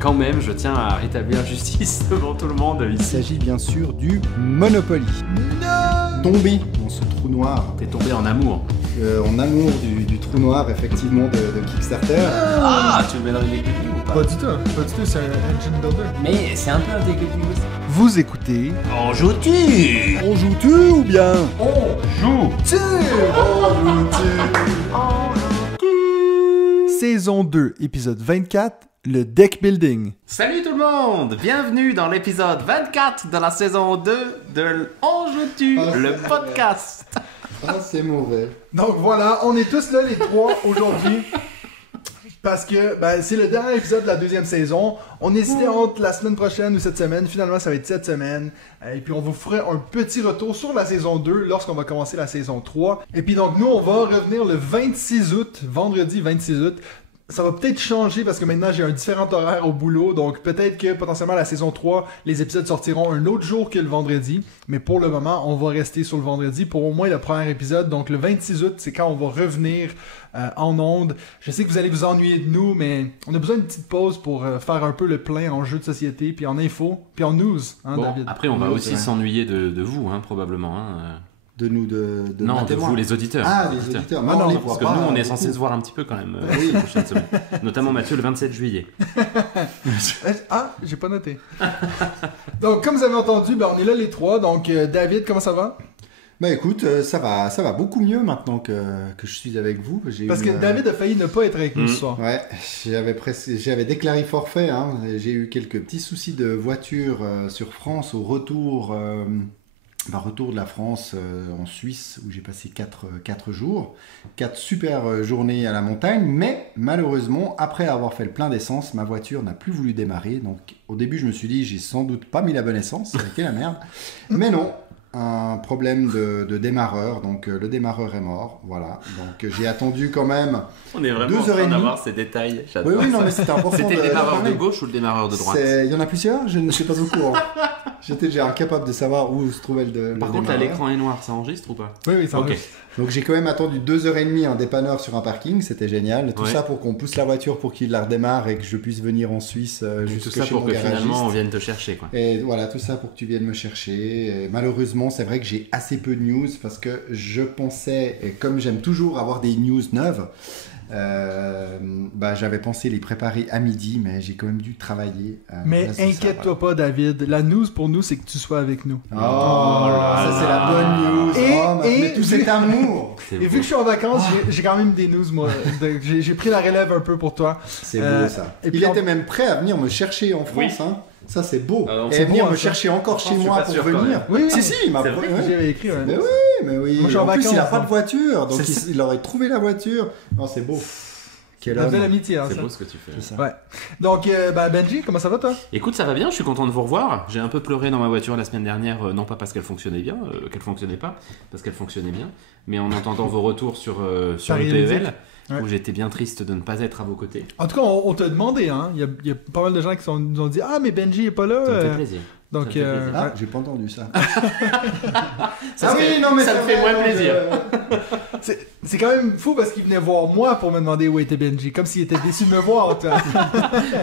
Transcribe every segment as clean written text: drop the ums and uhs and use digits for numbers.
quand même, je tiens à rétablir justice devant tout le monde Il ici. s'agit bien sûr du Monopoly. Non. Tombé dans ce trou noir, T'es tombé en amour. en amour du trou noir effectivement de Kickstarter. Ah, tu veux me donner des good news ou pas? Pas du tout, c'est un engine builder. Mais c'est un peu un des good news. Vous écoutez On joue-tu? On joue-tu ou bien On joue! Saison 2, épisode 24, le deck building. Salut tout le monde! Bienvenue dans l'épisode 24 de la saison 2 de On joue-tu? Le podcast. Ah, c'est mauvais. Donc voilà, on est tous là les trois aujourd'hui. Parce que c'est le dernier épisode de la deuxième saison. On hésitait entre la semaine prochaine ou cette semaine. Finalement, ça va être cette semaine. Et puis, on vous fera un petit retour sur la saison 2 lorsqu'on va commencer la saison 3. Et puis, donc, nous, on va revenir le 26 août, vendredi 26 août. Ça va peut-être changer parce que maintenant j'ai un différent horaire au boulot, donc peut-être que potentiellement la saison 3, les épisodes sortiront un autre jour que le vendredi, mais pour le moment, on va rester sur le vendredi pour au moins le premier épisode, donc le 26 août, c'est quand on va revenir en ondes. Je sais que vous allez vous ennuyer de nous, mais on a besoin d'une petite pause pour faire un peu le plein en jeux de société, puis en info, puis en news, hein, Bon, David? après, on va Oui, aussi c'est vrai. s'ennuyer de vous, hein, probablement. Hein. De nous, de Non, Matt de et moi. vous, les auditeurs. Ah, les auditeurs. Non, non, on les Parce voit que pas, nous, on est beaucoup. censé se voir un petit peu quand même Oui. les prochaines semaines. Notamment Mathieu le 27 juillet. Ah, j'ai pas noté. Donc, comme vous avez entendu, on est là les trois, donc David, comment ça va? Bah écoute, ça va beaucoup mieux maintenant que je suis avec vous. Parce que David a failli ne pas être avec nous ce soir. Ouais, j'avais déclaré forfait. Hein. J'ai eu quelques petits soucis de voiture sur France au retour, retour de la France en Suisse où j'ai passé 4 jours. 4 super journées à la montagne. Mais malheureusement, après avoir fait le plein d'essence, ma voiture n'a plus voulu démarrer. Donc au début, je me suis dit, j'ai sans doute pas mis la bonne essence. C'était la merde. Mais non. Un problème de démarreur, donc le démarreur est mort, voilà. Donc j'ai attendu quand même. On est vraiment 2 en heures et train demie. d'avoir ces détails. J'adore Oui, non, ça. mais c'était important. C'était le démarreur de parler. gauche ou le démarreur de droite? Il y en a plusieurs, je ne suis pas au courant. J'étais déjà incapable de savoir où se trouvait le Par contre, là, démarreur. l'écran est noir, ça enregistre ou pas? Oui, ça Ok. va. Donc j'ai quand même attendu 2h30 un dépanneur sur un parking, c'était génial. Tout Ouais. ça pour qu'on pousse la voiture pour qu'il la redémarre et que je puisse venir en Suisse Tout jusque ça chez pour mon que garagiste. finalement on vienne te chercher, quoi. Et voilà, tout ça pour que tu viennes me chercher. Et malheureusement, c'est vrai que j'ai assez peu de news parce que je pensais, et comme j'aime toujours avoir des news neuves, j'avais pensé les préparer à midi, mais j'ai quand même dû travailler. Mais place de ça, inquiète-toi pas, David. La news pour nous, c'est que tu sois avec nous. voilà. Oh, là ça c'est la bonne news. Mais tout cet amour. C'est Et beau. vu que je suis en vacances, j'ai quand même des news, moi. J'ai pris la relève un peu pour toi. C'est beau ça. et Il puis était même prêt à venir me chercher en France. Oui. Hein. Ça c'est beau. Ah non, et c'est venir beau, me ça. chercher encore chez je suis moi pas pour sûr, quand venir. même. Oui, Si, il m'a C'est vrai ouais. J'avais écrit, ouais. Mais oui. Moi, je suis en plus, il vacances, n'a pas hein. de voiture, donc C'est- il aurait trouvé la voiture. Non, c'est beau. Quel La homme. belle amitié, hein, C'est ça. beau ce que tu fais. C'est ça. Ouais. Donc, Benji, comment ça va, toi? Écoute, ça va bien, je suis content de vous revoir. J'ai un peu pleuré dans ma voiture la semaine dernière, non pas parce qu'elle fonctionnait bien, qu'elle fonctionnait pas, parce qu'elle fonctionnait bien, mais en entendant vos retours sur le Paris PEL, Musique. Ouais. où j'étais bien triste de ne pas être à vos côtés. En tout cas, on t'a demandé, hein. Il y a pas mal de gens qui nous ont dit « Ah, mais Benji est pas là. Ça me fait plaisir. Donc, Ça me fait plaisir. Ah, j'ai pas entendu ça. Ça me fait moins plaisir. c'est quand même fou parce qu'il venait voir moi pour me demander où était Benji. Comme s'il était déçu de me voir, toi.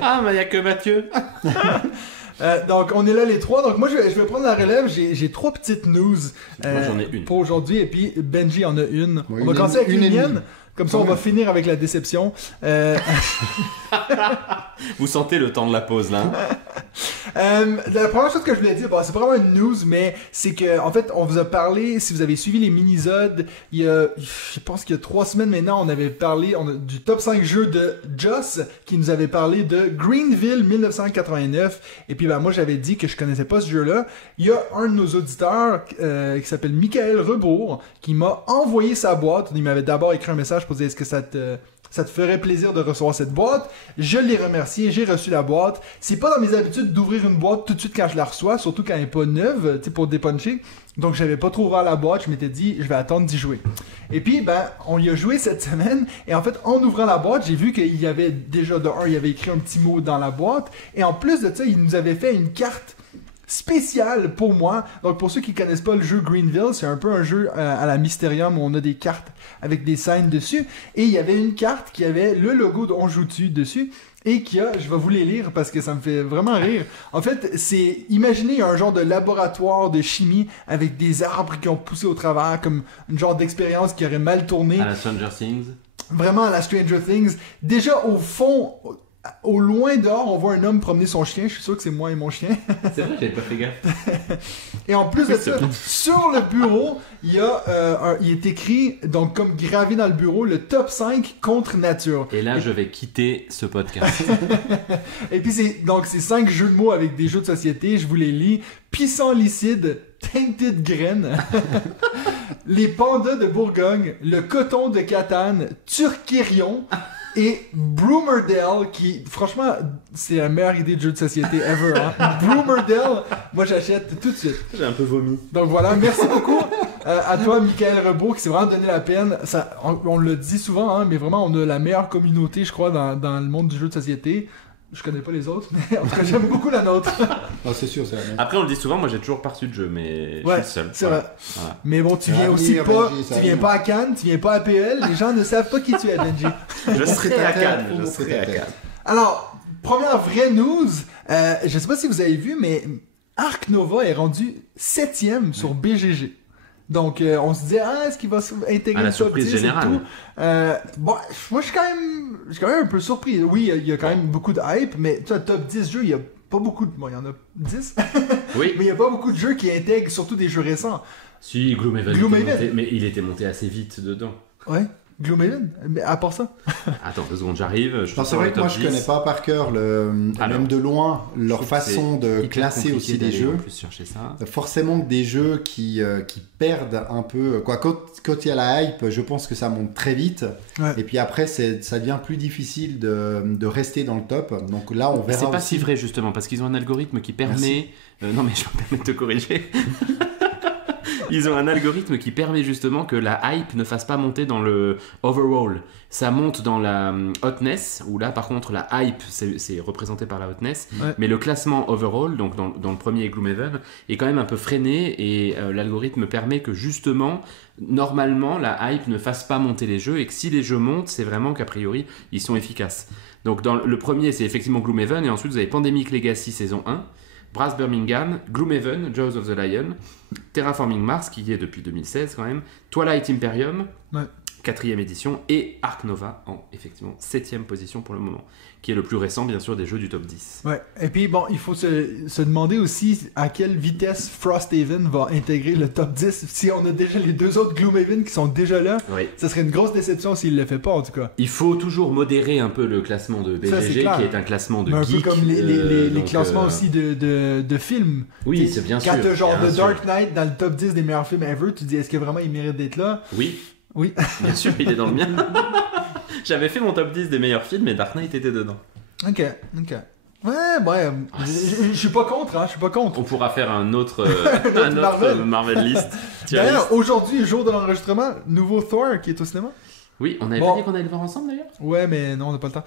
Ah, mais il n'y a que Mathieu. Donc, on est là les trois. Donc, moi, je vais prendre la relève. J'ai 3 petites news Moi, j'en ai une. pour aujourd'hui. Et puis, Benji en a une. Oui, on va une commencer avec une une et mienne. demie. Comme ça, on va finir avec la déception. Vous sentez le temps de la pause, là. La première chose que je voulais dire, c'est pas vraiment une news, mais c'est que, en fait, on vous a parlé, si vous avez suivi les mini-zodes, je pense qu'il y a 3 semaines maintenant, on avait parlé du top 5 jeux de Joss, qui nous avait parlé de Greenville 1989. Et puis, moi, j'avais dit que je connaissais pas ce jeu-là. Il y a un de nos auditeurs, qui s'appelle Michael Rebourg, qui m'a envoyé sa boîte. Il m'avait d'abord écrit un message pour dire est-ce que ça te ferait plaisir de recevoir cette boîte. Je l'ai remercié, j'ai reçu la boîte. C'est pas dans mes habitudes d'ouvrir une boîte tout de suite quand je la reçois, surtout quand elle est pas neuve, tu sais, pour dépuncher. Donc j'avais pas trop ouvert la boîte, je m'étais dit je vais attendre d'y jouer. Et puis on y a joué cette semaine et en fait en ouvrant la boîte, j'ai vu qu'il y avait déjà il avait écrit un petit mot dans la boîte et en plus de ça, il nous avait fait une carte spécial pour moi. Donc pour ceux qui connaissent pas le jeu Greenville, c'est un peu un jeu à la Mysterium où on a des cartes avec des scènes dessus. Et il y avait une carte qui avait le logo de On joue-tu dessus. et je vais vous les lire parce que ça me fait vraiment rire. En fait, imaginez un genre de laboratoire de chimie avec des arbres qui ont poussé au travers, comme une genre d'expérience qui aurait mal tourné. À la Stranger Things. Vraiment à la Stranger Things. Déjà, au fond, au loin dehors, on voit un homme promener son chien. Je suis sûr que c'est moi et mon chien. C'est vrai, j'avais pas fait gaffe. Et en plus de ça, c'est bon. sur le bureau, il est écrit, donc comme gravé dans le bureau, le top 5 contre nature. Et là, je vais quitter ce podcast. Et puis c'est 5 jeux de mots avec des jeux de société, je vous les lis. Pissenlicide, Tainted Graine, les pandas de Bourgogne, le coton de Catane, Turquirion et Broomerdale, qui franchement c'est la meilleure idée de jeu de société ever. Hein? Broomerdale, moi j'achète tout de suite. J'ai un peu vomi. Donc voilà, merci beaucoup à toi Michael Rebaud qui s'est vraiment donné la peine. On le dit souvent, hein, mais vraiment on a la meilleure communauté je crois dans le monde du jeu de société. Je connais pas les autres, mais en tout cas j'aime beaucoup la nôtre. Oh, c'est sûr, c'est la même. Après, on le dit souvent, moi j'ai toujours pas reçu de jeu, mais je suis le seul. C'est Voilà. vrai. Voilà. Mais bon, tu Ça viens va aussi venir, pas, Benji, ça tu va viens venir. pas à Cannes, tu viens pas à PL, les gens ne savent pas qui tu es, Benji. Je serai à Cannes. Pour Je montrer serai ta à tête. Cannes. Alors, première vraie news, je sais pas si vous avez vu, mais Ark Nova est rendu 7ème sur BGG. Donc, on se disait, est-ce qu'il va intégrer À la le top surprise 10 et générale. tout? Bon, moi, je suis quand même un peu surpris. Oui, il y a quand même beaucoup de hype, mais tu vois, top 10 jeux, il y a pas beaucoup de... Bon, il y en a 10, Oui. mais il y a pas beaucoup de jeux qui intègrent, surtout des jeux récents. Si, Gloomhaven. Gloomhaven. était monté, mais il était monté assez vite dedans. Ouais, Gloomhaven, mais à part ça. Attends 2 secondes, j'arrive. Je Non, c'est sors vrai le que moi top je 10. connais pas par cœur Alors, même de loin leur Je trouve que façon c'est de hyper classer compliqué aussi des d'aller jeux. en plus chercher ça. Forcément des jeux qui perdent un peu. Quoi, quand il y a la hype, je pense que ça monte très vite. Ouais. Et puis après, ça devient plus difficile de rester dans le top. Donc là, on verra. C'est pas aussi. si vrai justement, parce qu'ils ont un algorithme qui permet... non mais je me permets de te corriger. Ils ont un algorithme qui permet justement que la hype ne fasse pas monter dans le overall. Ça monte dans la hotness, où là par contre la hype c'est représenté par la hotness, Ouais. mais le classement overall, donc dans le premier Gloomhaven, est quand même un peu freiné et l'algorithme permet que justement, normalement, la hype ne fasse pas monter les jeux et que si les jeux montent, c'est vraiment qu'a priori ils sont efficaces. Donc dans le premier c'est effectivement Gloomhaven et ensuite vous avez Pandemic Legacy saison 1, Brass Birmingham, Gloomhaven, Jaws of the Lion, Terraforming Mars, qui y est depuis 2016 quand même, Twilight Imperium, Ouais. 4e édition, et Ark Nova en effectivement 7e position pour le moment, qui est le plus récent bien sûr des jeux du top 10. Ouais. Et puis bon, il faut se demander aussi à quelle vitesse Frosthaven va intégrer le top 10. Si on a déjà les deux autres Gloomhaven qui sont déjà là, Oui. ça serait une grosse déception s'il le fait pas en tout cas. Il faut toujours modérer un peu le classement de Ça, c'est BGG, clair. qui est un classement de Mais un geek. peu comme les donc, classements aussi de films. Oui, T'sais, c'est bien quand sûr. t'as genre bien The sûr. Dark Knight dans le top 10 des meilleurs films ever, tu te dis est-ce que vraiment il mérite d'être là? Oui, Oui. bien sûr, il est dans le mien. J'avais fait mon top 10 des meilleurs films et Dark Knight était dedans. Ok. Ouais, je suis pas contre, hein, je suis pas contre. On pourra faire un autre, Marvel. Marvel list. tier D'ailleurs, list. aujourd'hui, jour de l'enregistrement, nouveau Thor qui est au cinéma. Oui, on avait Bon. pas dit qu'on allait le voir ensemble d'ailleurs. Ouais, mais non, on n'a pas le temps.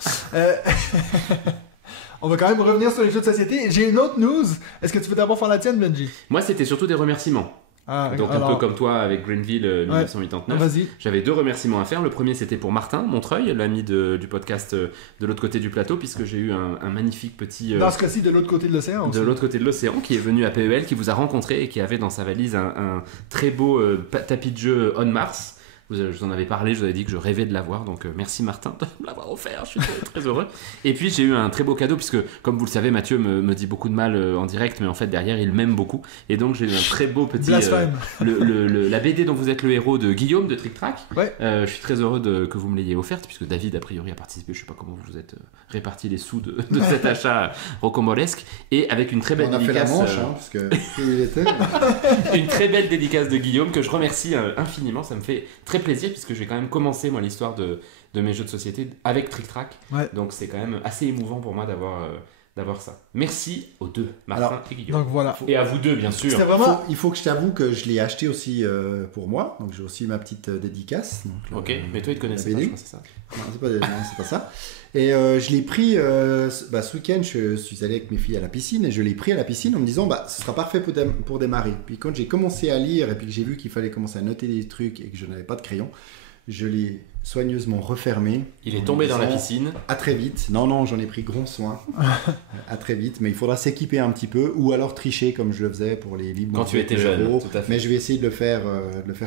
On va quand même revenir sur les jeux de société. J'ai une autre news. Est-ce que tu veux d'abord faire la tienne, Benji? Moi, c'était surtout des remerciements. Ah, Donc un alors, peu comme toi avec Greenville 1989. Vas-y. J'avais 2 remerciements à faire. Le premier, c'était pour Martin Montreuil, l'ami du podcast de l'autre côté du plateau, puisque j'ai eu un magnifique petit... Dans ce cas-ci, de l'autre côté de l'océan. de aussi. l'autre côté de l'océan, qui est venu à PEL, qui vous a rencontré et qui avait dans sa valise un très beau tapis de jeu On Mars. Je vous en avais parlé, je vous avais dit que je rêvais de l'avoir, donc merci Martin de me l'avoir offert, je suis très, très heureux. Et puis j'ai eu un très beau cadeau, puisque comme vous le savez, Mathieu me dit beaucoup de mal en direct, mais en fait derrière il m'aime beaucoup. Et donc j'ai eu un très beau petit... Blasphème. la BD dont vous êtes le héros de Guillaume de Trick Track. Ouais. Je suis très heureux que vous me l'ayez offerte, puisque David a priori a participé, je sais pas comment vous êtes réparti les sous de cet achat rocambolesque. Et avec une très belle On a fait la dédicace... manche, hein, parce que plus il était. Une très belle dédicace de Guillaume que je remercie infiniment, ça me fait très plaisir puisque j'ai quand même commencé moi l'histoire de mes jeux de société avec Trick Track, Ouais. donc c'est quand même assez émouvant pour moi d'avoir ça. Merci aux deux, Martin Alors, et Guillaume. Donc voilà. Et à vous deux bien sûr. C'était vraiment. Il faut que je t'avoue que je l'ai acheté aussi pour moi, donc j'ai aussi ma petite dédicace. Donc, Ok, mais toi ils te connaissaient la pas, BD. je crois, c'est ça. Non, c'est pas ça. Et je l'ai pris ce week-end, je suis allé avec mes filles à la piscine et je l'ai pris à la piscine en me disant ce sera parfait pour démarrer. Puis quand j'ai commencé à lire et puis que j'ai vu qu'il fallait commencer à noter des trucs et que je n'avais pas de crayon, je l'ai soigneusement refermé. Il est en tombé me dans la disant, piscine. À très vite. Non, j'en ai pris grand soin. À très vite, mais il faudra s'équiper un petit peu ou alors tricher comme je le faisais pour les libres. Quand tu étais jeune, tout à fait. Mais je vais essayer de le faire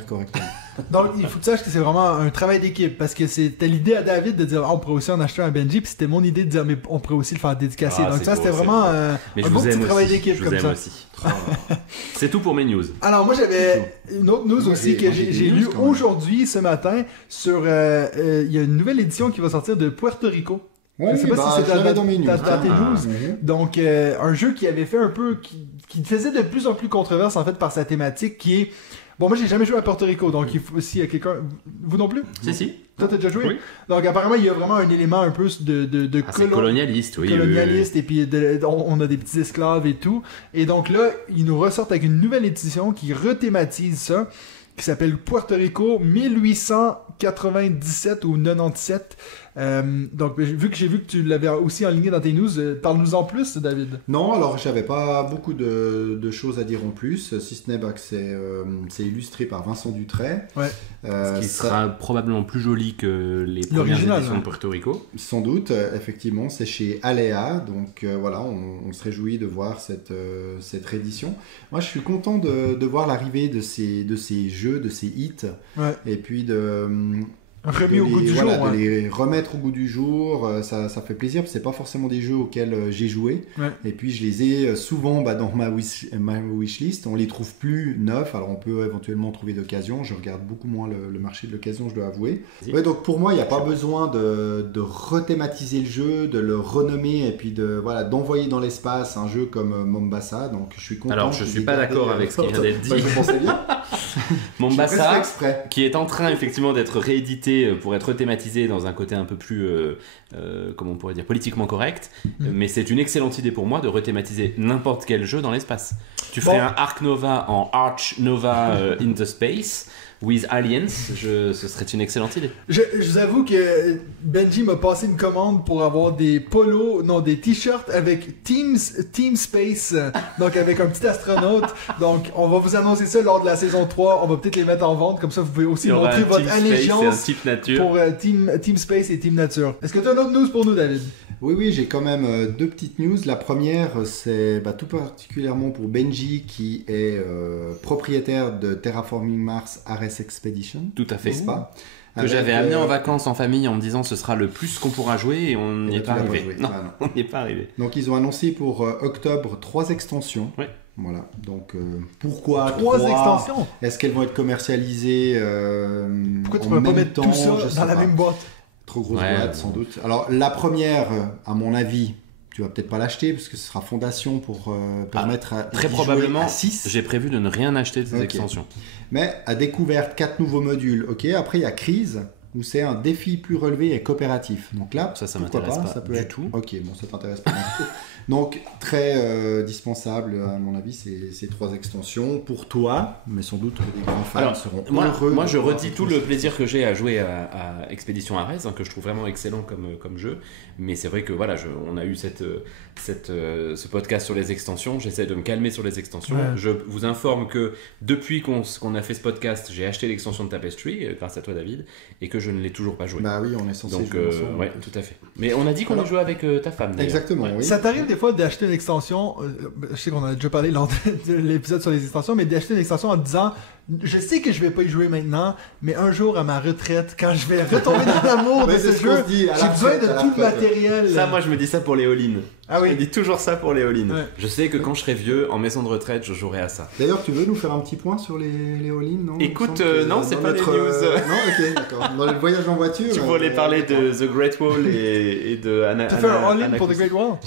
correctement. Donc, il faut que tu saches que c'est vraiment un travail d'équipe parce que c'était l'idée à David de dire on pourrait aussi en acheter un Benji, puis c'était mon idée de dire mais on pourrait aussi le faire dédicacer. Donc, ça, c'était vraiment un bon petit travail d'équipe comme ça. Aussi. C'est tout pour mes news. Alors, moi, j'avais une autre news aussi que j'ai lue aujourd'hui, ce matin, sur. Il y a une nouvelle édition qui va sortir de Puerto Rico. Ouais, je sais pas si c'est dans mes news. Dans tes news. Donc, un jeu qui avait fait un peu. Qui faisait de plus en plus controverse, en fait, par sa thématique, qui est. Bon, moi, j'ai jamais joué à Puerto Rico, donc il faut s'il y a quelqu'un. Vous non plus? Si. Toi, t'as déjà joué? Oui. Donc, apparemment, il y a vraiment un élément un peu de c'est colonialiste, oui. Colonialiste, et puis on a des petits esclaves et tout. Et donc là, ils nous ressortent avec une nouvelle édition qui rethématise ça, qui s'appelle Puerto Rico 1897 ou 97. Donc, vu que j'ai vu que tu l'avais aussi enligné dans tes news, parle-nous en plus, David. Non, alors j'avais pas beaucoup de choses à dire en plus, si ce n'est que c'est illustré par Vincent Dutray. Ouais. Ce qui sera probablement plus joli que les premières éditions de Puerto Rico. Sans doute, effectivement, c'est chez Aléa, donc voilà, on se réjouit de voir cette réédition. Moi, je suis content de voir l'arrivée de ces jeux, de ces hits, et puis de les remettre au goût du jour, ça fait plaisir, parce que c'est pas forcément des jeux auxquels j'ai joué, et puis je les ai souvent dans ma wishlist. On les trouve plus neufs, alors on peut éventuellement trouver d'occasion. Je regarde beaucoup moins le marché de l'occasion, je dois avouer. Ouais, donc pour moi, il n'y a pas besoin de rethématiser le jeu, de le renommer, et puis d'envoyer dans l'espace un jeu comme Mombasa. Donc je suis content. Alors je suis pas d'accord avec ce qui vient d'être dit. Je pensais bien. Mombasa, qui est en train effectivement d'être réédité pour être thématisé dans un côté un peu plus, comment on pourrait dire, politiquement correct. Mais c'est une excellente idée pour moi de rethématiser n'importe quel jeu dans l'espace. Tu ferais un Ark Nova en Arch Nova into Space with Aliens, ce serait une excellente idée. Je vous avoue que Benji m'a passé une commande pour avoir des t-shirts avec Team Space, donc avec un petit astronaute. Donc on va vous annoncer ça lors de la saison 3, on va peut-être les mettre en vente, comme ça vous pouvez aussi montrer votre allégeance pour Team Space et Team Nature. Est-ce que tu as une autre news pour nous, David? Oui, j'ai quand même deux petites news. La première, c'est tout particulièrement pour Benji, qui est propriétaire de Terraforming Mars Ares Expedition. Tout à fait. N'est-ce pas? Que j'avais amené en vacances en famille en me disant ce sera le plus qu'on pourra jouer, et on n'y est pas arrivé. Non, on n'y est pas arrivé. Donc ils ont annoncé pour octobre 3 extensions. Oui. Voilà, donc pourquoi 3 extensions? Est-ce qu'elles vont être commercialisées pourquoi tu ne peux pas mettre tout ça dans la même boîte? Trop grosse boîte, sans doute. Alors la première, à mon avis, tu vas peut-être pas l'acheter parce que ce sera fondation pour permettre à très probablement 6. J'ai prévu de ne rien acheter de ces extensions. Mais à découverte 4 nouveaux modules. Ok, après il y a Crise, où c'est un défi plus relevé et coopératif. Donc là, ça m'intéresse pas ça peut du être... tout. Ok, bon, ça t'intéresse pas du tout. Donc très dispensable à mon avis ces 3 extensions pour toi, mais sans doute que des grands fans seront heureux. Moi je redis tout le plaisir que j'ai à jouer à Expédition Ares, que je trouve vraiment excellent comme jeu. Mais c'est vrai que voilà, on a eu ce podcast sur les extensions. J'essaie de me calmer sur les extensions. Ouais. Je vous informe que depuis qu'on a fait ce podcast, j'ai acheté l'extension de Tapestry grâce à toi, David, et que je ne l'ai toujours pas joué. Bah oui, on est censé jouer ensemble. Ouais, tout à fait. Mais on a dit qu'on y jouait avec ta femme. D'ailleurs. Exactement. Ouais. Oui. Ça t'arrive des fois d'acheter une extension, je sais qu'on a déjà parlé lors de l'épisode sur les extensions, mais d'acheter une extension en disant je sais que je vais pas y jouer maintenant, mais un jour à ma retraite, quand je vais retomber dans l'amour de ce jeu, j'ai besoin de tout le matériel. Ça, moi je me dis ça pour les all-in. Ah oui. Je me dis toujours ça pour les all-in. Ouais. Je sais que quand je serai vieux, en maison de retraite, je jouerai à ça. D'ailleurs, tu veux nous faire un petit point sur les all-in, non? Écoute, non, c'est pas les news. Non, ok, d'accord. Dans le voyage en voiture. Tu voulais parler de The Great Wall et de Anna. Tu fais un all-in pour The Great Wall?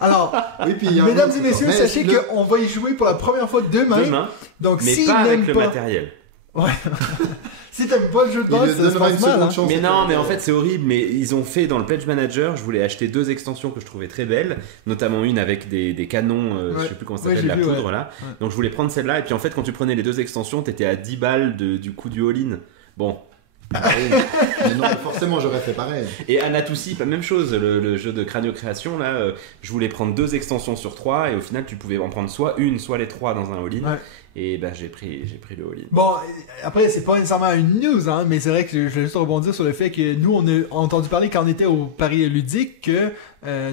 Alors, oui, puis mesdames et messieurs, sachez qu'on va y jouer pour la première fois demain. Donc, mais si pas avec le matériel. Ouais. Si t'aimes pas le jeu de base, ça se passe mal. Mais non, mais en fait c'est horrible. Mais ils ont fait dans le Pledge Manager, je voulais acheter 2 extensions que je trouvais très belles, notamment une avec des canons, je sais plus comment ça s'appelle, la poudre là. Ouais. Donc je voulais prendre celle-là, et puis en fait quand tu prenais les 2 extensions, t'étais à 10 balles du coût du all-in. Bon. Mais non, forcément, j'aurais fait pareil. Et Anatoussi, pas même chose, le jeu de craniocréation, là, je voulais prendre 2 extensions sur 3, et au final, tu pouvais en prendre soit une, soit les 3 dans un all-in. Ouais. Et ben j'ai pris le all-in. Bon, après, c'est pas nécessairement une news, hein, mais c'est vrai que je vais juste rebondir sur le fait que nous, on a entendu parler quand on était au Paris Ludique que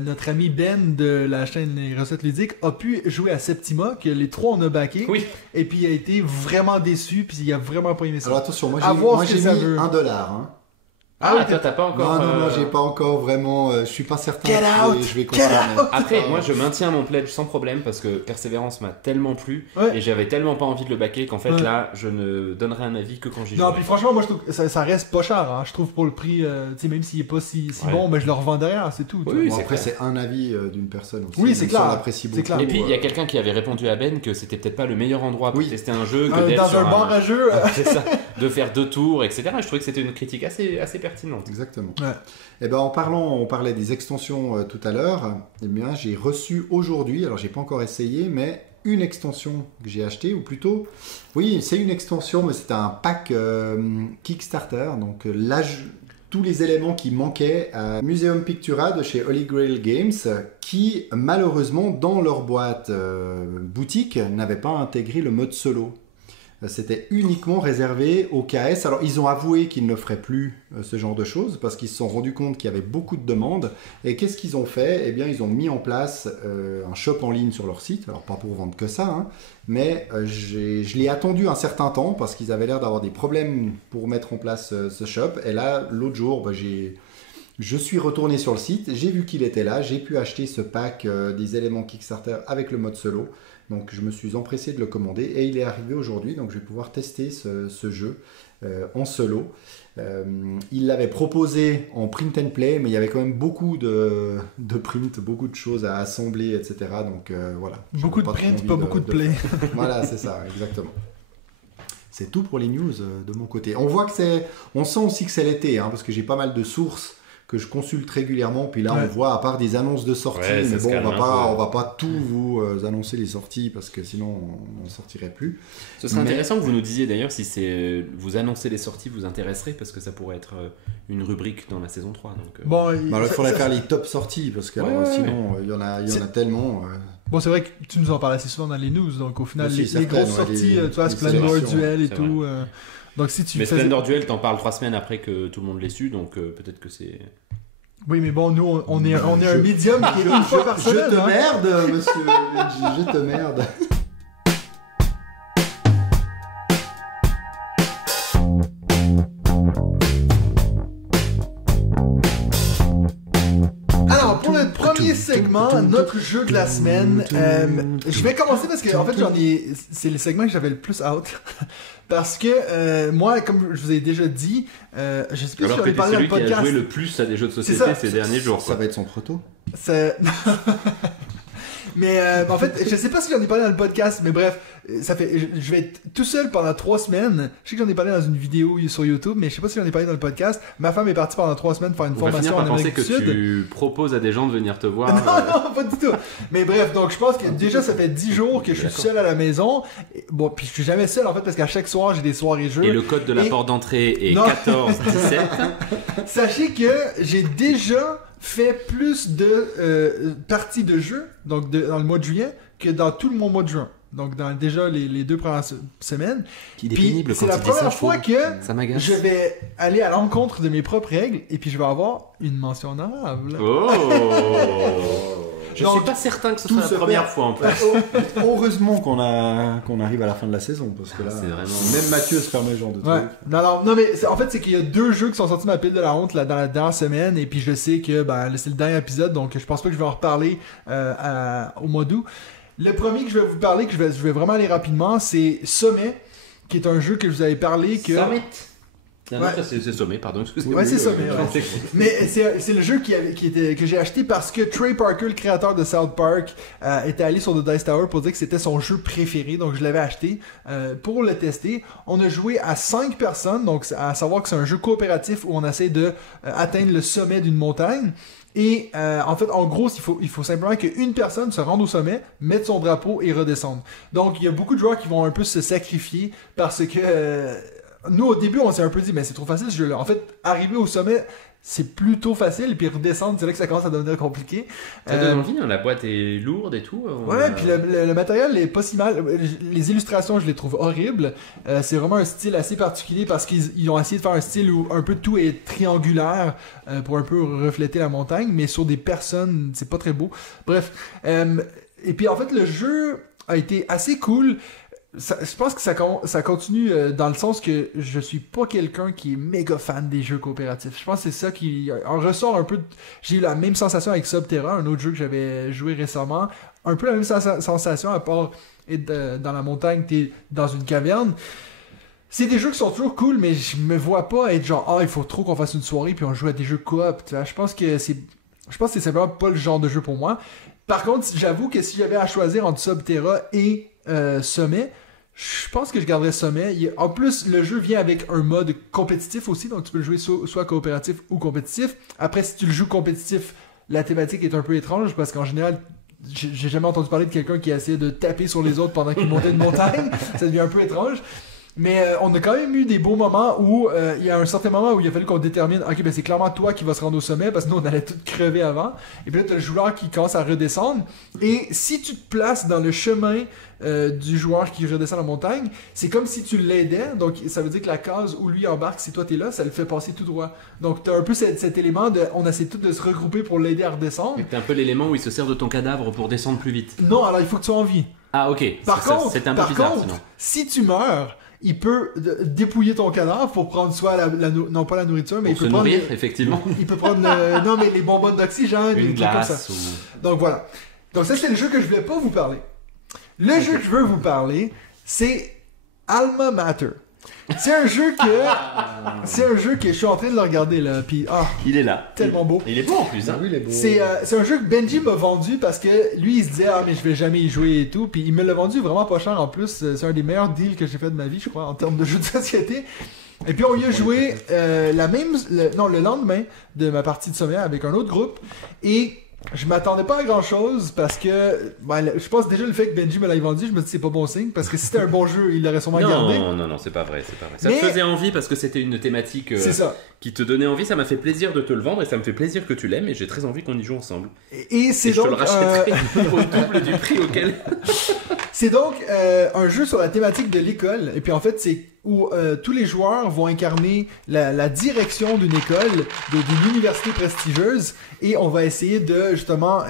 notre ami Ben de la chaîne Les Recettes Ludiques a pu jouer à Septima, que les 3 on a backé. Oui. Et puis il a été vraiment déçu, puis il a vraiment pas aimé ça. Alors attention, moi À voir j'ai ce que ça mis veut. $1. Hein. Ah, toi t'as pas encore... Non, j'ai pas encore vraiment... je suis pas certain Get que out, je vais get continuer. out. Après, moi je maintiens mon pledge sans problème parce que Persévérance m'a tellement plu Ouais. et j'avais tellement pas envie de le backer qu'en fait Ouais. là je ne donnerai un avis que quand j'y Non, jouerai. puis franchement, moi je trouve que ça reste pas cher, hein. Je trouve pour le prix, tu sais, même s'il est pas si Ouais. bon, ben je le revends derrière, c'est tout. tu Oui, vois. Bon, c'est après, clair. c'est un avis d'une personne aussi. Oui, c'est même clair. si on l'apprécie C'est beaucoup. clair. Et puis il y a quelqu'un qui avait répondu à Ben que c'était peut-être pas le meilleur endroit pour Oui. tester un jeu que d'être Dans sur un bar à jeu. C'est ça, de faire 2 tours, etc. Et je trouvais que c'était une critique assez pertinente. Exactement. Ouais. Et ben on parlait des extensions tout à l'heure. Eh bien, j'ai reçu aujourd'hui, alors j'ai pas encore essayé, mais une extension que j'ai achetée, ou plutôt, oui, c'est une extension, mais c'est un pack Kickstarter. Donc tous les éléments qui manquaient à Museum Pictura de chez Holy Grail Games, qui malheureusement dans leur boîte boutique n'avaient pas intégré le mode solo. C'était uniquement réservé au KS. Alors, ils ont avoué qu'ils ne feraient plus ce genre de choses parce qu'ils se sont rendus compte qu'il y avait beaucoup de demandes. Et qu'est-ce qu'ils ont fait? Eh bien, ils ont mis en place un shop en ligne sur leur site. Alors, pas pour vendre que ça, hein, mais je l'ai attendu un certain temps parce qu'ils avaient l'air d'avoir des problèmes pour mettre en place ce shop. Et là, l'autre jour, je suis retourné sur le site, j'ai vu qu'il était là, j'ai pu acheter ce pack des éléments Kickstarter avec le mode solo. Donc je me suis empressé de le commander et il est arrivé aujourd'hui, donc je vais pouvoir tester ce jeu en solo. Il l'avait proposé en print and play, mais il y avait quand même beaucoup de print, beaucoup de choses à assembler, etc. Donc voilà. Beaucoup de print, pas beaucoup de play. Voilà, c'est ça, exactement. C'est tout pour les news de mon côté. On voit que on sent aussi que c'est l'été, hein, parce que j'ai pas mal de sources que je consulte régulièrement, puis là Ouais. on voit à part des annonces de sorties, Ouais, ça mais se bon calme on un peu. va pas tout vous annoncer les sorties parce que sinon on n'en sortirait plus. Ce serait Mais- intéressant que vous nous disiez d'ailleurs si c'est vous annoncer les sorties vous intéresserait parce que ça pourrait être une rubrique dans la saison 3. Donc, Bon, Bah, alors, il faudrait faire les top sorties parce que Ouais, alors, ouais, sinon il y en a C'est- tellement. Bon, c'est vrai que tu nous en parles assez souvent dans les news, donc au final, Aussi, les certaines, grosses ouais, sorties, les- tu vois, les Splendor sélections, Duel et c'est tout. Donc si tu Mais faisais- Splendor Duel, t'en parles 3 semaines après que tout le monde l'ait su, donc peut-être que c'est... Oui, mais bon, nous, on est un Je- médium qui est une fois par Je semaine. te hein. merde, monsieur. Je te merde. Alors, pour le premier segment, notre jeu de la semaine, je vais commencer parce que, en fait, c'est le segment que j'avais le plus out. Parce que, moi, comme je vous ai déjà dit, je sais plus si Alors j'en que ai t'es parlé dans le celui qui a podcast. joué le plus à des jeux de société ça. ces derniers jours. Ça Quoi. va être son proto. C'est- Mais en fait, je sais pas si j'en ai parlé dans le podcast, mais bref, ça fait, je vais être tout seul pendant 3 semaines. Je sais que j'en ai parlé dans une vidéo sur YouTube, mais je sais pas si j'en ai parlé dans le podcast. Ma femme est partie pendant 3 semaines faire une On va finir formation par en penser Amérique que du Sud. tu proposes à des gens de venir te voir. Non, non, pas du tout. Mais bref, donc je pense que déjà ça fait 10 jours que je suis D'accord. seul à la maison. Et, bon, puis je suis jamais seul en fait parce qu'à chaque soir j'ai des soirées jeux. Et le code de la Et- porte d'entrée est Non. 14-17. Sachez que j'ai déjà fait plus de parties de jeu, donc dans le mois de juillet, que dans tout mon mois de juin. Donc dans déjà les 2 premières semaines. Il est Puis pénible c'est quand la il dit ça, première je fois trouve. que Ça m'agace. je vais aller à l'encontre de mes propres règles et puis je vais avoir une mention honorable. Oh Je Donc, suis pas certain que ce tout soit la se première perd. fois en plus. Heureusement qu'on arrive à la fin de la saison parce que là, C'est vraiment- même Mathieu se permet ce genre de Ouais. truc. Non, mais en fait, c'est qu'il y a 2 jeux qui sont sortis de ma pile de la honte là, dans la dernière semaine, et puis je sais que là, c'est le dernier épisode, donc je pense pas que je vais en reparler au mois d'août. Le premier que je vais vous parler, que je vais vraiment aller rapidement, c'est Sommet, qui est un jeu que je vous avais parlé que... Summit. Non, non, Ouais. ça, c'est Sommet, pardon, excusez-moi. Ouais, c'est Sommet, ouais. Mais c'est le jeu que j'ai acheté parce que Trey Parker, le créateur de South Park, était allé sur The Dice Tower pour dire que c'était son jeu préféré. Donc je l'avais acheté pour le tester. On a joué à 5 personnes, donc à savoir que c'est un jeu coopératif où on essaie de atteindre le sommet d'une montagne. Et en fait, en gros, il faut simplement qu'une personne se rende au sommet, mette son drapeau et redescende. Donc il y a beaucoup de joueurs qui vont un peu se sacrifier parce que... nous au début on s'est un peu dit mais c'est trop facile ce jeu-là. En fait, arriver au sommet c'est plutôt facile, puis redescendre, c'est là que ça commence à devenir compliqué. Ça donne envie, hein, la boîte est lourde et tout. Ouais, puis le matériel est pas si mal. Les illustrations, je les trouve horribles. C'est vraiment un style assez particulier parce qu'ils ont essayé de faire un style où un peu tout est triangulaire pour un peu refléter la montagne, mais sur des personnes, c'est pas très beau. Bref. Et puis en fait, le jeu a été assez cool. Je pense que ça continue dans le sens que je suis pas quelqu'un qui est méga fan des jeux coopératifs. Je pense que c'est ça qui en ressort un peu. J'ai eu la même sensation avec Subterra, un autre jeu que j'avais joué récemment. Un peu la même sensation, à part être dans la montagne, t'es dans une caverne. C'est des jeux qui sont toujours cool, mais je me vois pas être genre, il faut trop qu'on fasse une soirée puis on joue à des jeux coop. Tu vois, je pense que c'est simplement pas le genre de jeu pour moi. Par contre, j'avoue que si j'avais à choisir entre Subterra et Sommet, je pense que je garderais Sommet. En plus, le jeu vient avec un mode compétitif aussi, donc tu peux le jouer soit coopératif ou compétitif. Après, si tu le joues compétitif, la thématique est un peu étrange parce qu'en général, j'ai jamais entendu parler de quelqu'un qui a essayé de taper sur les autres pendant qu'il montait une montagne. Ça devient un peu étrange. Mais on a quand même eu des beaux moments où il y a un certain moment où il a fallu qu'on détermine ok, ben c'est clairement toi qui vas se rendre au sommet parce que nous on allait tout crever avant. Et puis là, tu as le joueur qui commence à redescendre. Et si tu te places dans le chemin du joueur qui redescend la montagne, c'est comme si tu l'aidais. Donc ça veut dire que la case où lui embarque, si toi t'es là, ça le fait passer tout droit. Donc tu as un peu cet élément de on essaie tous de se regrouper pour l'aider à redescendre. C'est un peu l'élément où il se sert de ton cadavre pour descendre plus vite. Non, alors il faut que tu sois en vie. Ah ok, Par contre, c'est un peu bizarre sinon. Si tu meurs, il peut dépouiller ton cadavre pour prendre soit non pas la nourriture, mais pour il peut se nourrir, prendre effectivement. Il peut prendre non mais les bonbonnes d'oxygène, une des trucs comme ça. glace ou... Donc voilà. Donc ça c'est le jeu que je voulais pas vous parler. Le jeu que je veux vous parler, c'est Alma Mater. C'est un jeu que je suis en train de le regarder là, puis il est là. Tellement beau. Il est beau en plus, hein. Oui, il est beau. C'est un jeu que Benji m'a vendu parce que lui il se disait mais je vais jamais y jouer et tout, puis il me l'a vendu vraiment pas cher en plus. C'est un des meilleurs deals que j'ai fait de ma vie, je crois, en termes de jeux de société. Et puis on y a joué le lendemain de ma partie de sommet avec un autre groupe et je m'attendais pas à grand chose parce que je pense déjà le fait que Benji me l'ait vendu, je me dis c'est pas bon signe parce que si c'était un bon jeu, il l'aurait sûrement gardé. Non, c'est pas vrai. Ça te faisait envie parce que c'était une thématique qui te donnait envie, ça m'a fait plaisir de te le vendre et ça me fait plaisir que tu l'aimes et j'ai très envie qu'on y joue ensemble. Et c'est donc je te le rachèterai au double du prix auquel... C'est donc un jeu sur la thématique de l'école et puis en fait c'est où tous les joueurs vont incarner la direction d'une école, d'une université prestigieuse, et on va essayer de justement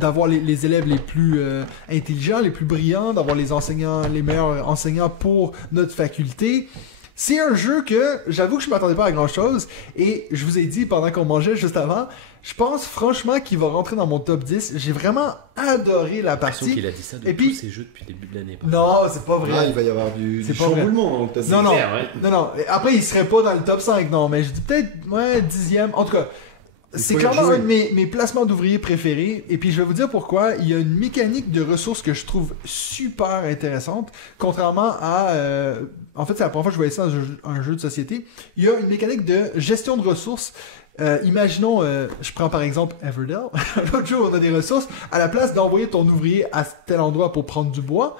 d'avoir les élèves les plus intelligents, les plus brillants, d'avoir les meilleurs enseignants pour notre faculté. C'est un jeu que j'avoue que je m'attendais pas à grand chose et je vous ai dit pendant qu'on mangeait juste avant, je pense franchement qu'il va rentrer dans mon top 10. J'ai vraiment adoré la partie. J'ai l'impression qu'il a dit ça de tous ces jeux depuis le début de l'année. Non, c'est pas vrai. Là, il va y avoir du chamboulement dans le top 10. Non. Après, il serait pas dans le top 5, non, mais je dis peut-être 10e. En tout cas, c'est clairement un de mes placements d'ouvriers préférés. Et puis, je vais vous dire pourquoi. Il y a une mécanique de ressources que je trouve super intéressante. Contrairement à... en fait, c'est la première fois que je voyais ça dans un jeu de société. Il y a une mécanique de gestion de ressources. Imaginons, je prends par exemple Everdell. L'autre jour, on a des ressources. À la place d'envoyer ton ouvrier à tel endroit pour prendre du bois,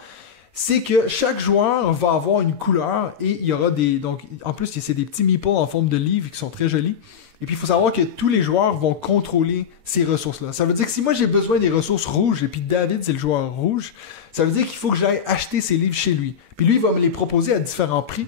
c'est que chaque joueur va avoir une couleur et il y aura des... Donc, en plus, c'est des petits meeples en forme de livres qui sont très jolis. Et puis, il faut savoir que tous les joueurs vont contrôler ces ressources-là. Ça veut dire que si moi, j'ai besoin des ressources rouges, et puis David, c'est le joueur rouge, ça veut dire qu'il faut que j'aille acheter ces livres chez lui. Puis lui, il va me les proposer à différents prix.